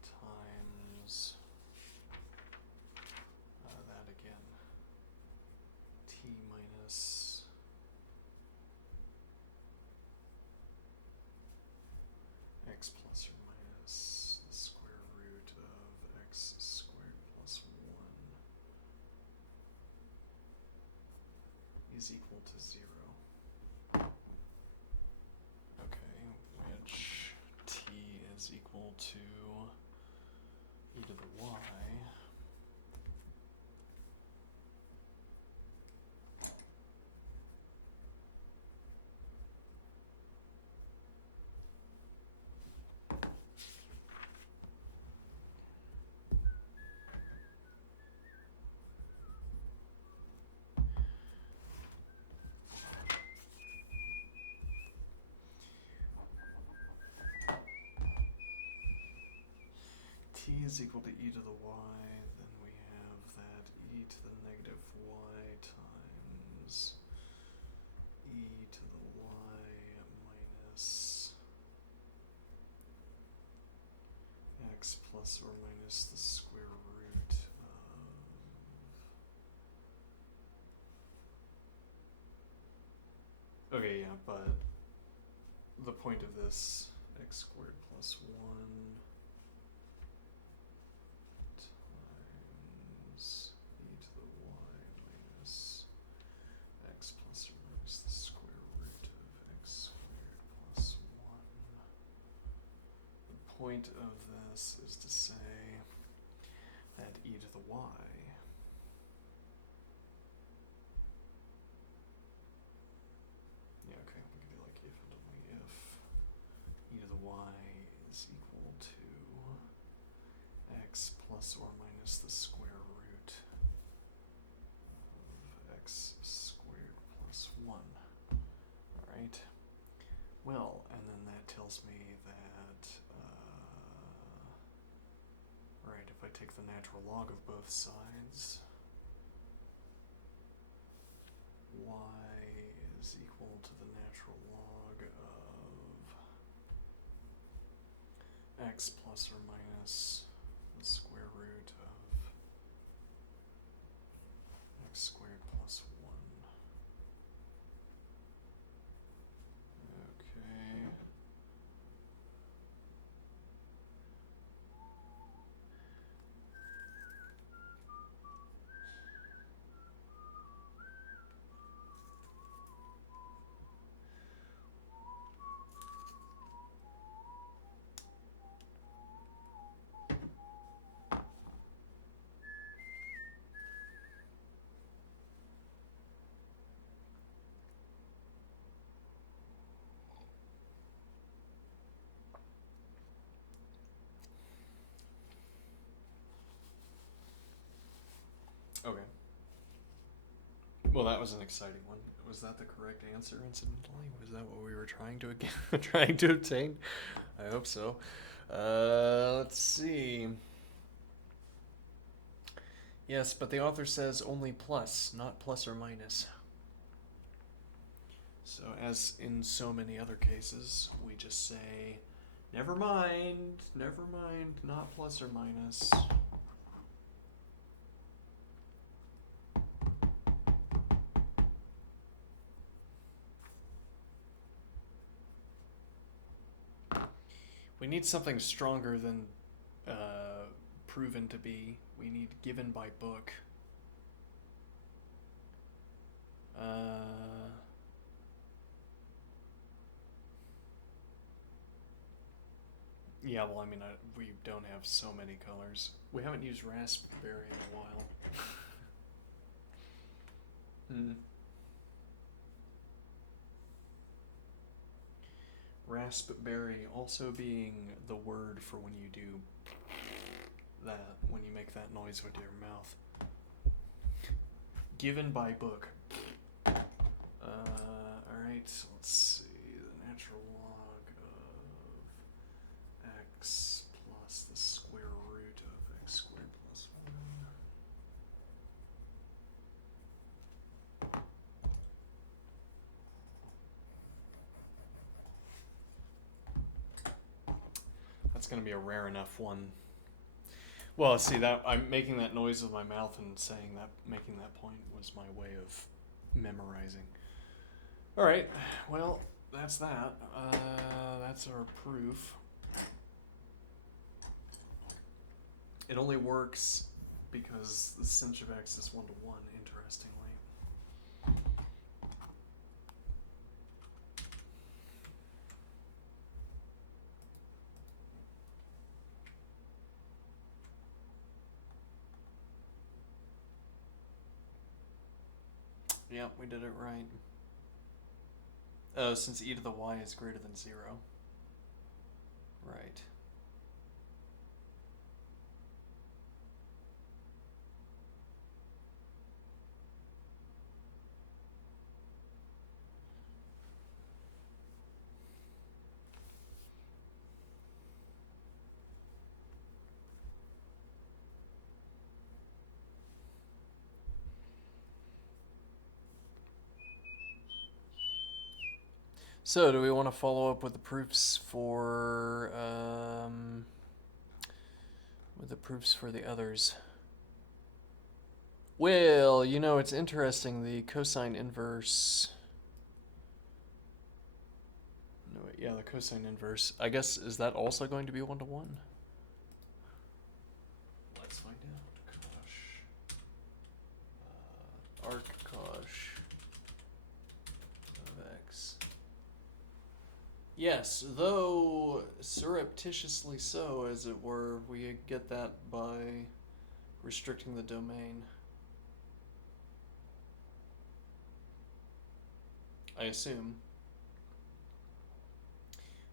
times that again, t minus x plus or minus the square root of x squared plus 1 is equal to 0. Okay, which t is equal to e to the y t is equal to e to the y, then we have that e to the negative y times e to the y minus x plus or minus the square root of... Okay, yeah, but the point of this, x squared plus 1 times e to the y minus x plus or minus the square root of x squared plus 1. The point of this is to say that e to the y we could do like if and only if e to the y is equal to x plus or minus the square root of x squared plus 1. Alright, well, and then that tells if I take the natural log of both sides, y is equal to the natural log of x plus or minus the square root of x squared plus 1. Okay. Okay. Well, that was an exciting one. Was that the correct answer, incidentally? Was that what we were trying to trying to obtain? I hope so. Let's see. Yes, but the author says only plus, not plus or minus. So, as in so many other cases, we just say, never mind, not plus or minus. We need something stronger than proven to be. We need given by book. Yeah, well, I mean, we don't have so many colors. We haven't used raspberry in a while. Raspberry also being the word for when you do that, when you make that noise with your mouth. Given by book. Alright, let's see. The natural log of x plus the square root of x squared plus 1. That's going to be a rare enough one. Well, see, that I'm making that noise with my mouth and saying that, making that point was my way of memorizing. All right, well, that's that. That's our proof. It only works because the sinh of x is 1 to 1, interestingly. Yep, we did it right. Oh, since e to the y is greater than 0. Right. So, do we want to follow up with the proofs for the others? Well, you know, it's interesting, the cosine inverse. No, wait, yeah, the cosine inverse. I guess, is that also going to be 1 to 1? Let's find out. Arc cosh of x. Yes, though surreptitiously so, as it were, we get that by restricting the domain. I assume.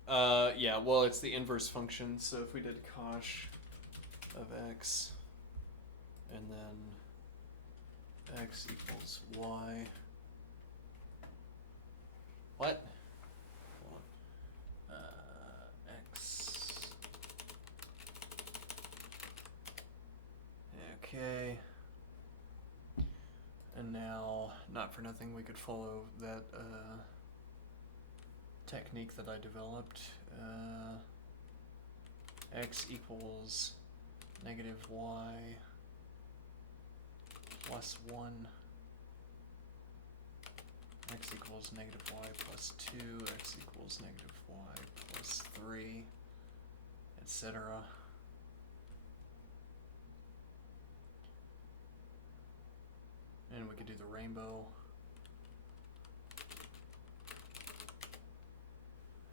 Yeah, well, it's the inverse function, so if we did cosh of x, and then x equals y. What? X Okay. And now, not for nothing, we could follow that technique that I developed. X equals negative y plus 1. X equals negative y plus 2. X equals negative y plus 3, etc. And we could do the rainbow,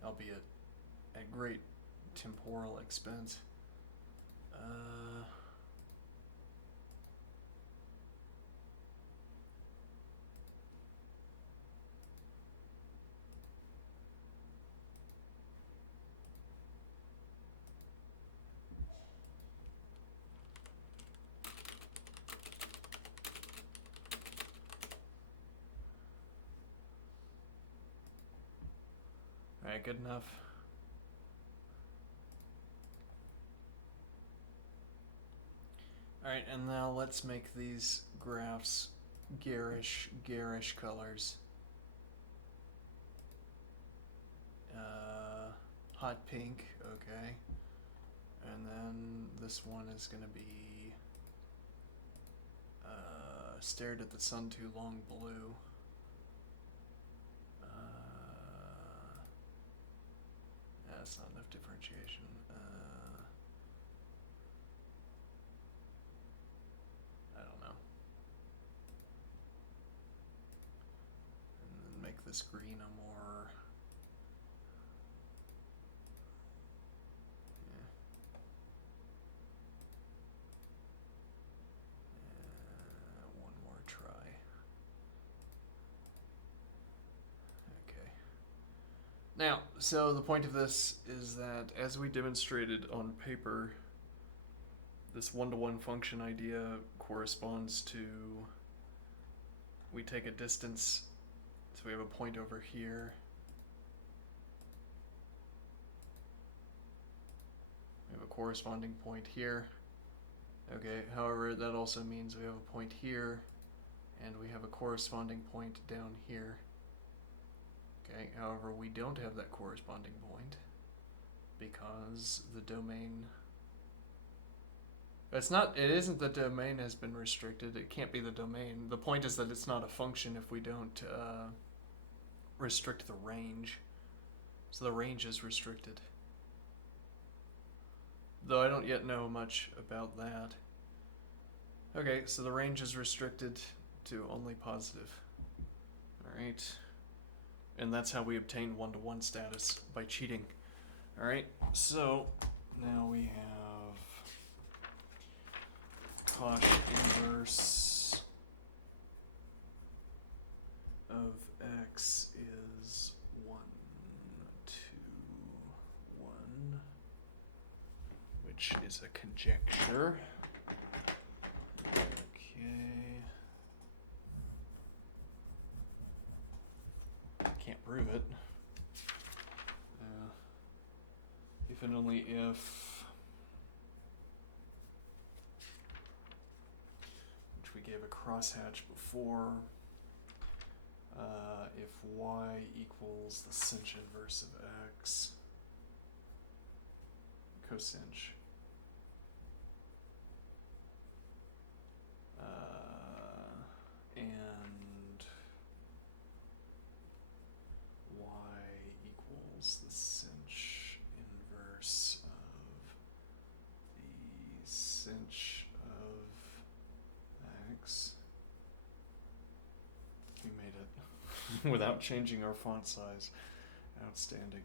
albeit at great temporal expense. Alright, good enough. Alright, and now let's make these graphs garish colors. Hot pink, okay. And then this one is gonna be stared at the sun too long, blue. That's not enough differentiation. I don't know. And then make this green a more... one more try. Okay. Now, so the point of this is that as we demonstrated on paper, this one-to-one function idea corresponds to, we take a distance, so we have a point over here. We have a corresponding point here. Okay, however, that also means we have a point here, and we have a corresponding point down here. Okay, however, we don't have that corresponding point because the domain... it isn't the domain has been restricted. It can't be the domain. The point is that it's not a function if we don't restrict the range. So the range is restricted. Though I don't yet know much about that. Okay, so the range is restricted to only positive. Alright. And that's how we obtain one-to-one status, by cheating. Alright, so now we have cosh inverse of x is 1, 2, 1, which is a conjecture. Okay. Can't prove it. If and only if, which we gave a crosshatch before, if y equals the sinh inverse of x, cosinh, and y equals the sinh inverse of the sinh of x. We made it without changing our font size. Outstanding.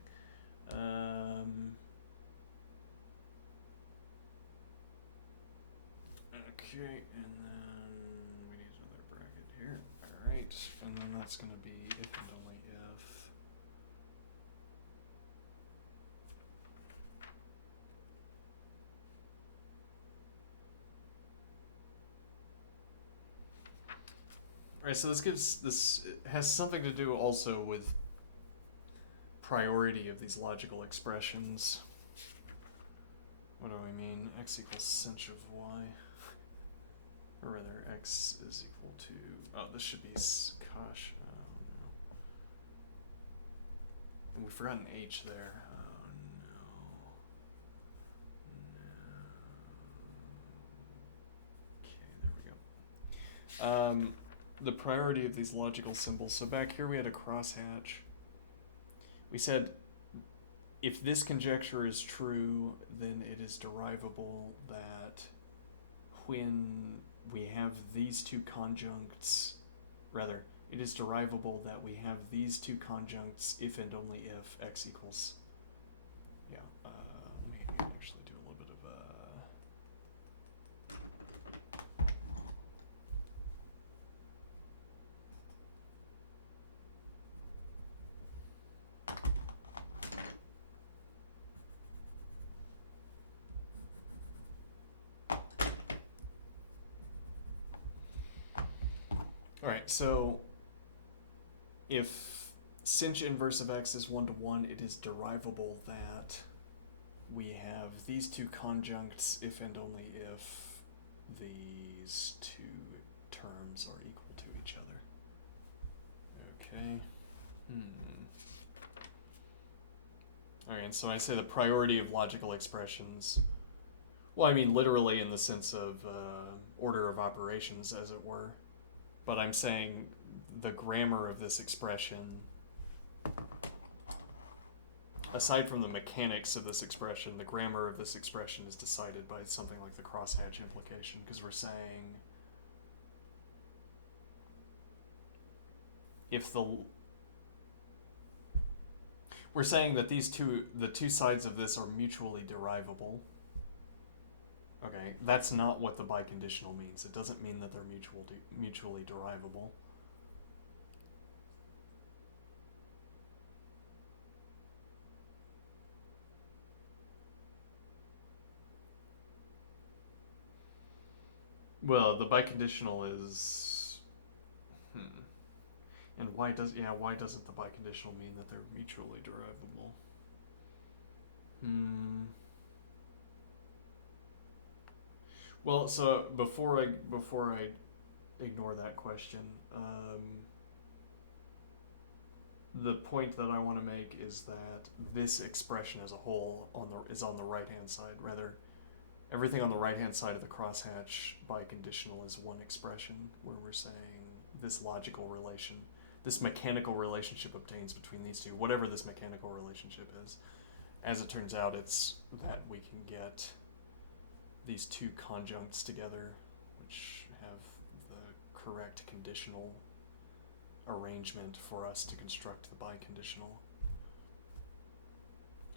Okay, and then we need another bracket here. Alright, and then that's going to be if and only if. Alright, so this has something to do also with priority of these logical expressions. What do we mean? X equals sinh of y. or rather, x is equal to, oh, this should be, gosh, oh no. And we forgot an h there. Oh no. Okay, there we go. The priority of these logical symbols. So back here we had a crosshatch. We said if this conjecture is true, then it is derivable that when we have these two conjuncts, rather, it is derivable that we have these two conjuncts if and only if x equals, yeah, let me actually do a little bit of Alright, so if sinh inverse of x is 1 to 1, it is derivable that we have these two conjuncts if and only if these two terms are equal to each other. Okay. Alright, and so I say the priority of logical expressions, well, I mean literally in the sense of order of operations, as it were. But I'm saying the grammar of this expression, aside from the mechanics of this expression, the grammar of this expression is decided by something like the crosshatch implication, because we're saying we're saying that the two sides of this are mutually derivable. Okay, that's not what the biconditional means. It doesn't mean that they're mutually derivable. Well, the biconditional is, and why doesn't the biconditional mean that they're mutually derivable? Well, so before I ignore that question, the point that I want to make is that this expression as a whole is on the right-hand side. Rather, everything on the right-hand side of the crosshatch biconditional is one expression where we're saying this logical relation, this mechanical relationship obtains between these two, whatever this mechanical relationship is. As it turns out, it's that we can get these two conjuncts together, which have the correct conditional arrangement for us to construct the biconditional.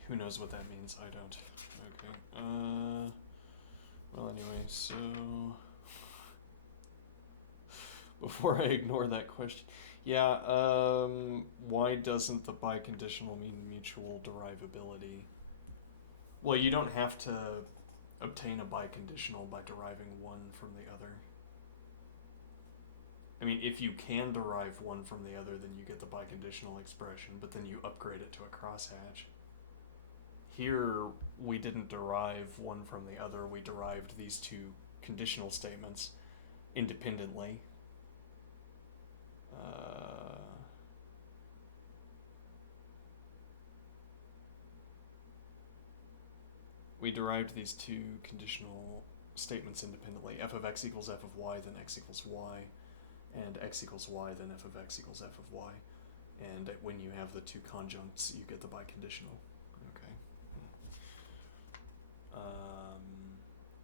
Who knows what that means? I don't. Okay. Well, anyway, so before I ignore that question, yeah, why doesn't the biconditional mean mutual derivability? Well, you don't have to obtain a biconditional by deriving one from the other. I mean, if you can derive one from the other, then you get the biconditional expression, but then you upgrade it to a crosshatch. Here, we didn't derive one from the other, we derived these two conditional statements independently. We derived these two conditional statements independently. F of x equals f of y, then x equals y, and x equals y, then f of x equals f of y. And when you have the two conjuncts, you get the biconditional. Okay.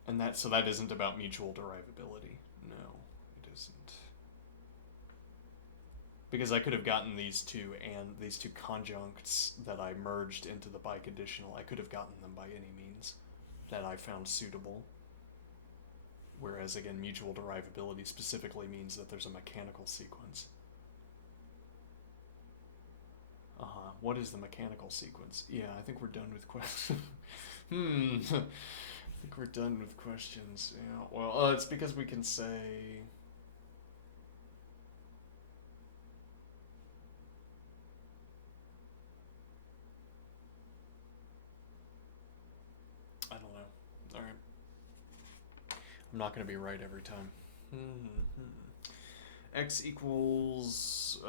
And so that isn't about mutual derivability. No, it isn't. Because I could have gotten these two conjuncts that I merged into the biconditional, I could have gotten them by any means that I found suitable. Whereas, again, mutual derivability specifically means that there's a mechanical sequence. What is the mechanical sequence? Yeah, I think we're done with questions. I think we're done with questions. Yeah, well, it's because we can say... I don't know. Alright. I'm not going to be right every time. X equals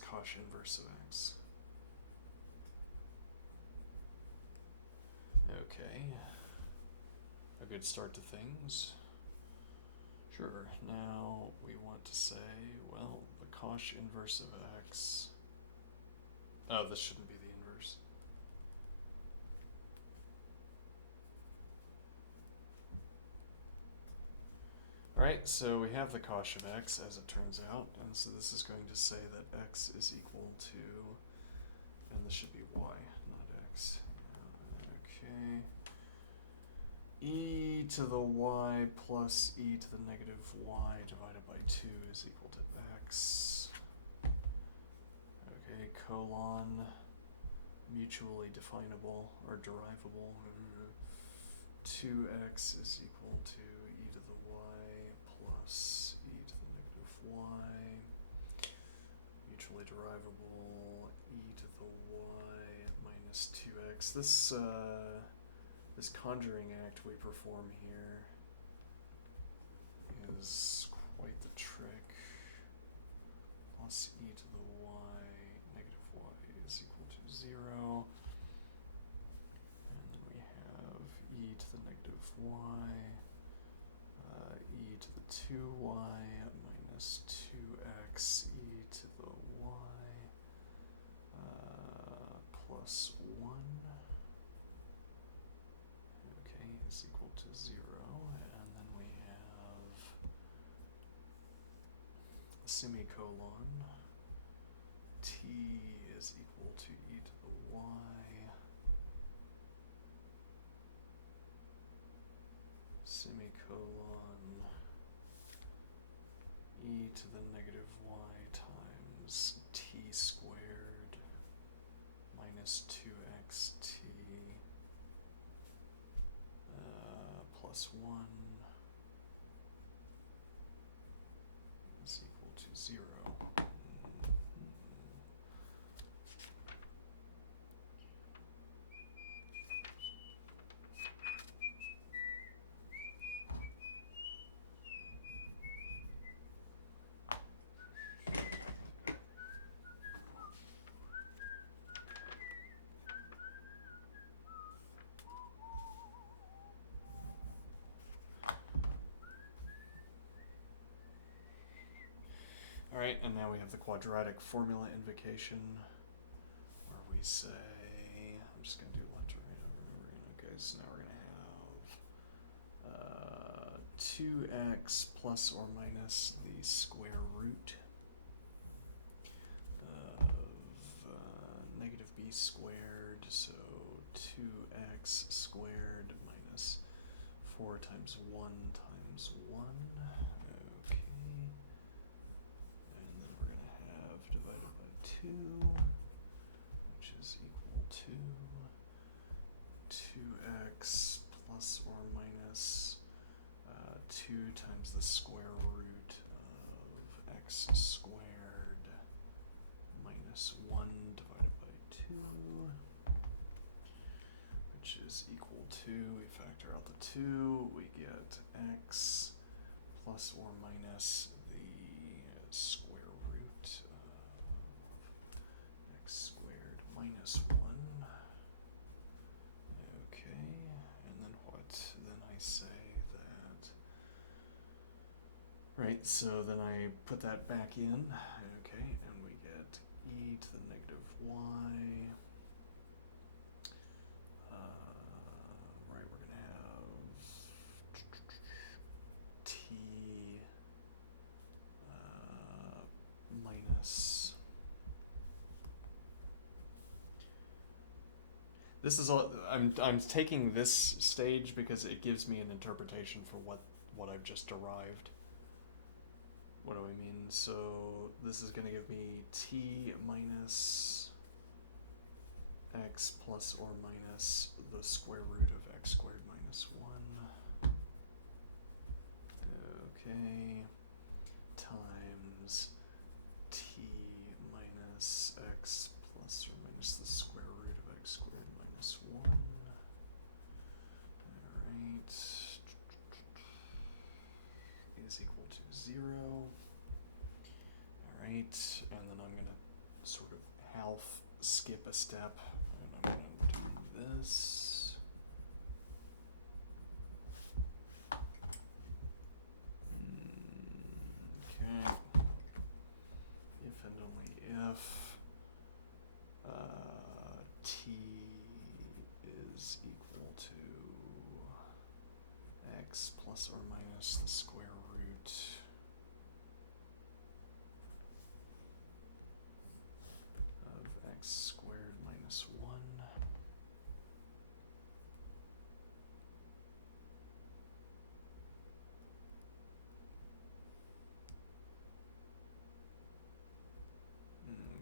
cosh inverse of x. Okay. A good start to things. Sure. Now we want to say, well, the cosh inverse of x. Oh, this shouldn't be the inverse. Alright, so we have the cosh of x, as it turns out, and so this is going to say that x is equal to, and this should be y, not x. Okay. E to the y plus e to the negative y divided by 2 is equal to x. Okay, colon, mutually definable, or derivable. 2x is equal to e to the y plus e to the negative y, mutually derivable, e to the y minus 2x. This conjuring act we perform here is quite the trick. Plus e to the y, negative y is equal to 0. And then we have e to the negative y, e to the 2y minus 2x, e to the y plus 1. Okay, is equal to 0. And then we have a semicolon. T is equal to e to the y, semicolon, e to the negative y times t squared minus 2xt plus 1 is equal to 0. Alright, and now we have the quadratic formula invocation, where we say, I'm just going to do left to right over and over again. Okay, so now we're going to have 2x plus or minus the square root of negative b squared, so 2x squared minus 4 times 1 times 1. Okay. And then we're going to have divided by 2, which is equal to 2x plus or minus 2 times the square root of x squared minus 1 divided by 2, which is equal to, we factor out the 2, we get x plus or minus the square root of x squared minus 1. Okay, and then what? Then I say that, right, so then I put that back in, okay, and we get e to the negative y. Right, we're going to have t minus. This is all. I'm taking this stage because it gives me an interpretation for what I've just derived. What do I mean? So this is going to give me t minus x plus or minus the square root of x squared minus 1. Okay. Times t minus x plus or minus the square root of x squared minus 1. Alright. 0. Alright, and then I'm going to sort of half skip a step, and I'm going to do this. Okay. If and only if t is equal to x plus or minus the square root of x squared minus 1.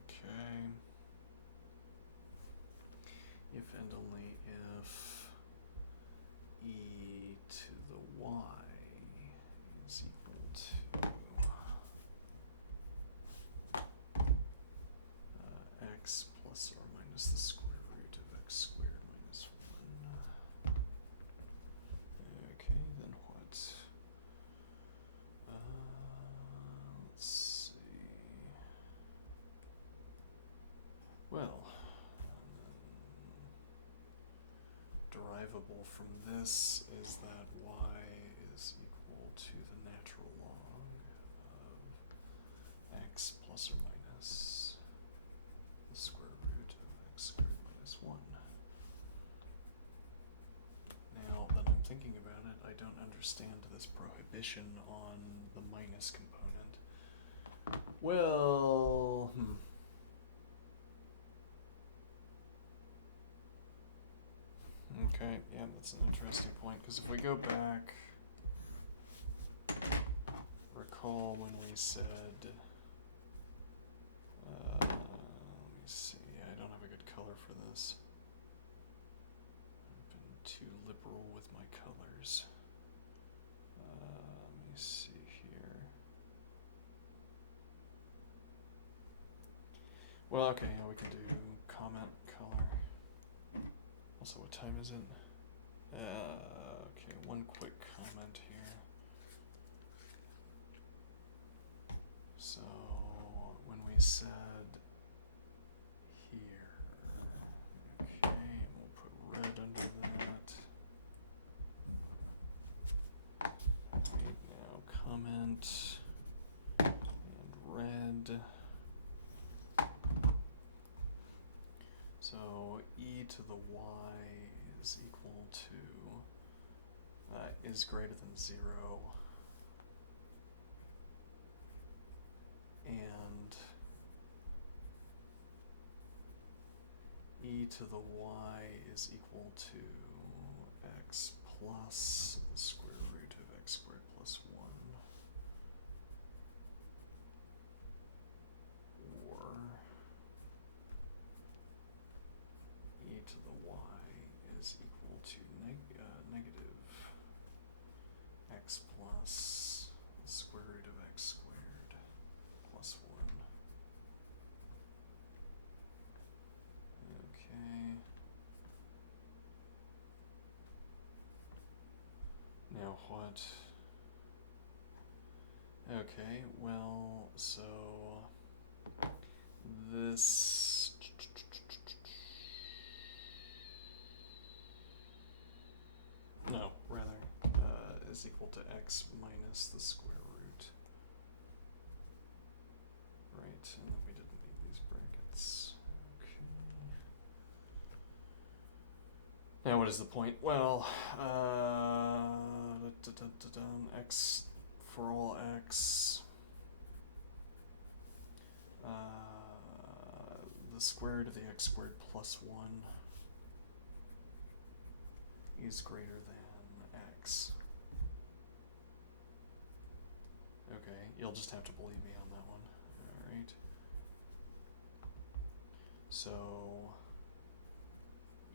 Okay. If and only if e to the y is equal to x plus or minus the square root of x squared minus 1. Okay, then what? Let's see. Well, derivable from this is that y is equal to the natural log of x plus or minus the square root of x squared minus 1. Now that I'm thinking about it, I don't understand this prohibition on the minus component. Well, Okay, yeah, that's an interesting point, because if we go back, recall when we said, let me see, I don't have a good color for this. I've been too liberal with my colors. Let me see here. Well, okay, yeah, we can do comment color. Also, what time is it? Okay, one quick comment here. So, when we said here, okay, we'll put red under that. Right now, comment and red. So e to the y is equal to, is greater than 0, and e to the y is equal to x plus the square root of x squared plus 1, or e to the y is equal to negative x plus the square root of x squared plus 1. Okay. Now what? Okay, well, so this no, rather, is equal to x minus the square root. Right, and then we didn't need these brackets. Okay. Now what is the point? Well, x for all x, the square root of the x squared plus 1 is greater than x. Okay, you'll just have to believe me on that one. Alright. So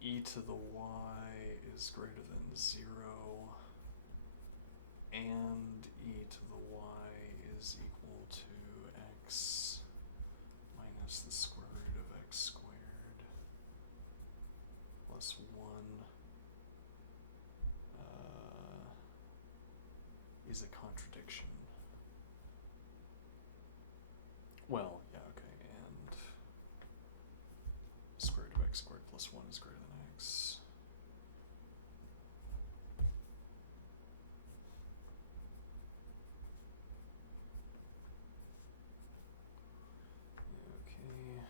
e to the y is greater than 0, and e to the y is equal to x minus the square root of x squared plus 1 is a contradiction. well, yeah, okay, and square root of x squared plus 1 is greater than x.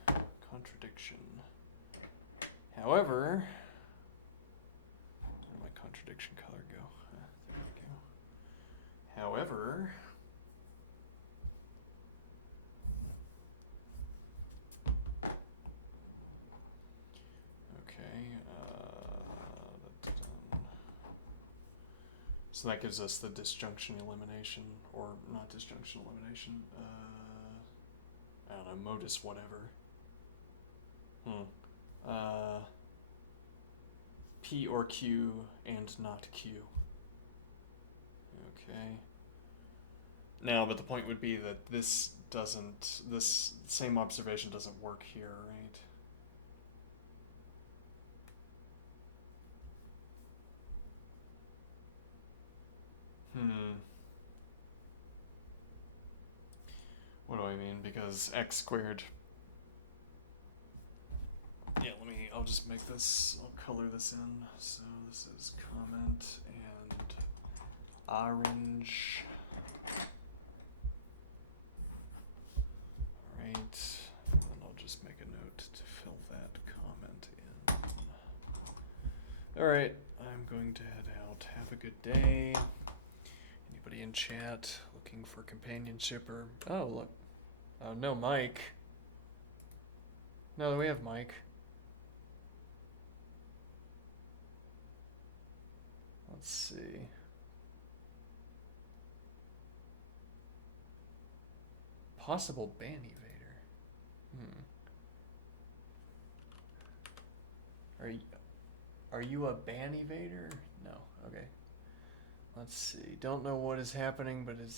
Okay, contradiction. However, where did my contradiction color go? There we go. However, okay, so that gives us the disjunction elimination, or not disjunction elimination, I don't know, modus whatever. P or Q and not Q. Okay. Now, but the point would be that this same observation doesn't work here, right? What do I mean? Because x squared. Yeah, I'll just make this, I'll color this in. So this is comment and orange. Alright, and then I'll just make a note to fill that comment in. Alright, I'm going to head out. Have a good day. Anybody in chat looking for companionship or... Oh, look. Oh, no, Mike. No, we have Mike. Let's see. Possible ban evader. Are you a ban evader? No. Okay. Let's see. Don't know what is happening, but it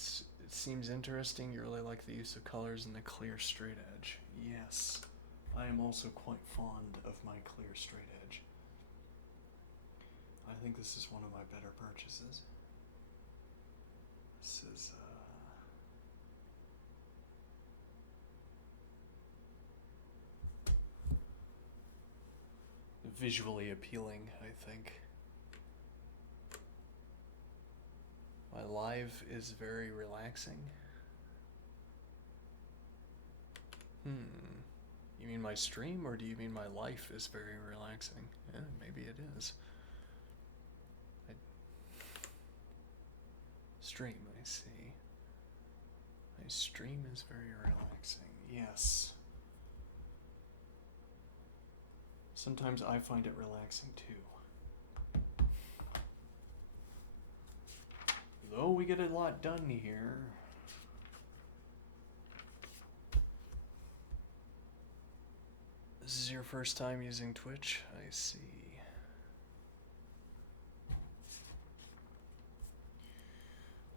seems interesting. You really like the use of colors and the clear straight edge. Yes. I am also quite fond of my clear straight edge. I think this is one of my better purchases. This is visually appealing, I think. My live is very relaxing. You mean my stream, or do you mean my life is very relaxing? Yeah, maybe it is. Stream, I see. My stream is very relaxing. Yes. Sometimes I find it relaxing too. Though we get a lot done here. This is your first time using Twitch? I see.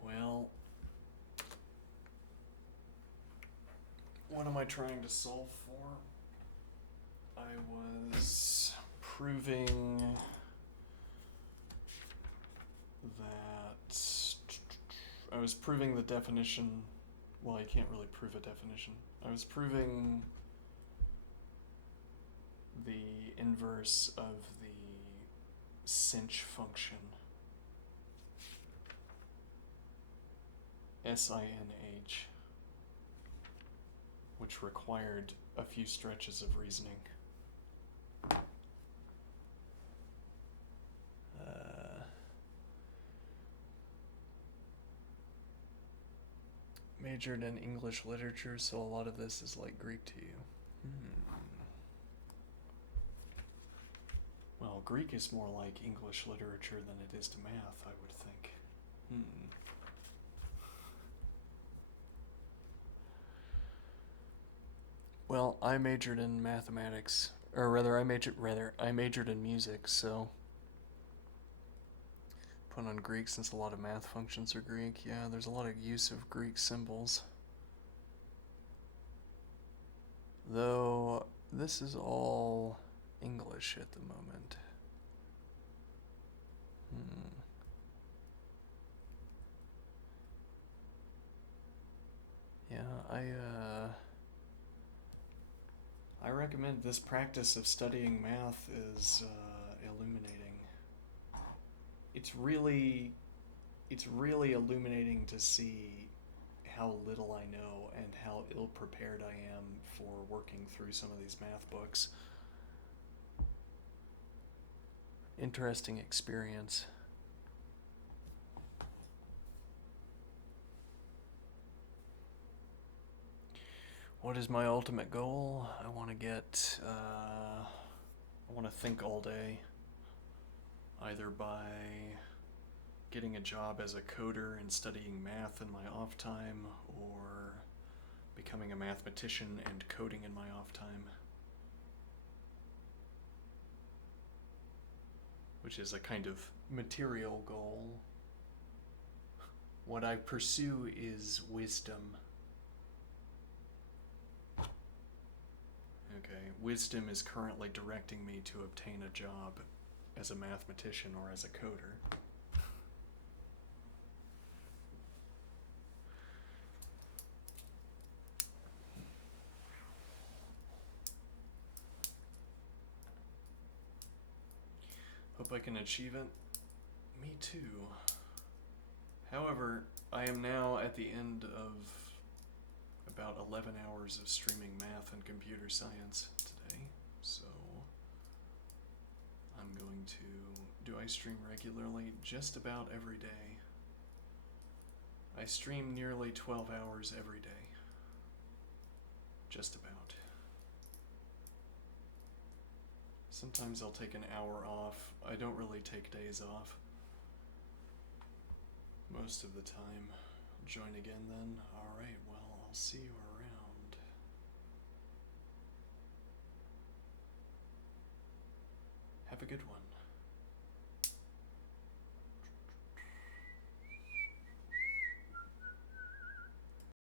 Well, what am I trying to solve for? I was proving that... I was proving the definition... Well, you can't really prove a definition. I was proving the inverse of the sinh function. SINH, which required a few stretches of reasoning. Majored in English literature, so a lot of this is like Greek to you. Well, Greek is more like English literature than it is to math, I would think. Well, I majored in mathematics, or rather, I majored in music, so put on Greek since a lot of math functions are Greek. Yeah, there's a lot of use of Greek symbols. Though this is all English at the moment. Yeah, recommend. This practice of studying math is illuminating. It's really illuminating to see how little I know and how ill prepared I am for working through some of these math books. Interesting experience. What is my ultimate goal? I want to think all day, either by getting a job as a coder and studying math in my off time, or becoming a mathematician and coding in my off time, which is a kind of material goal. What I pursue is wisdom. Okay, wisdom is currently directing me to obtain a job as a mathematician or as a coder. Hope I can achieve it. Me too. However, I am now at the end of about 11 hours of streaming math and computer science today, so I'm going to... Do I stream regularly? Just about every day. I stream nearly 12 hours every day. Just about. Sometimes I'll take an hour off. I don't really take days off most of the time. Join again then? Alright, well, I'll see you around. Have a good one.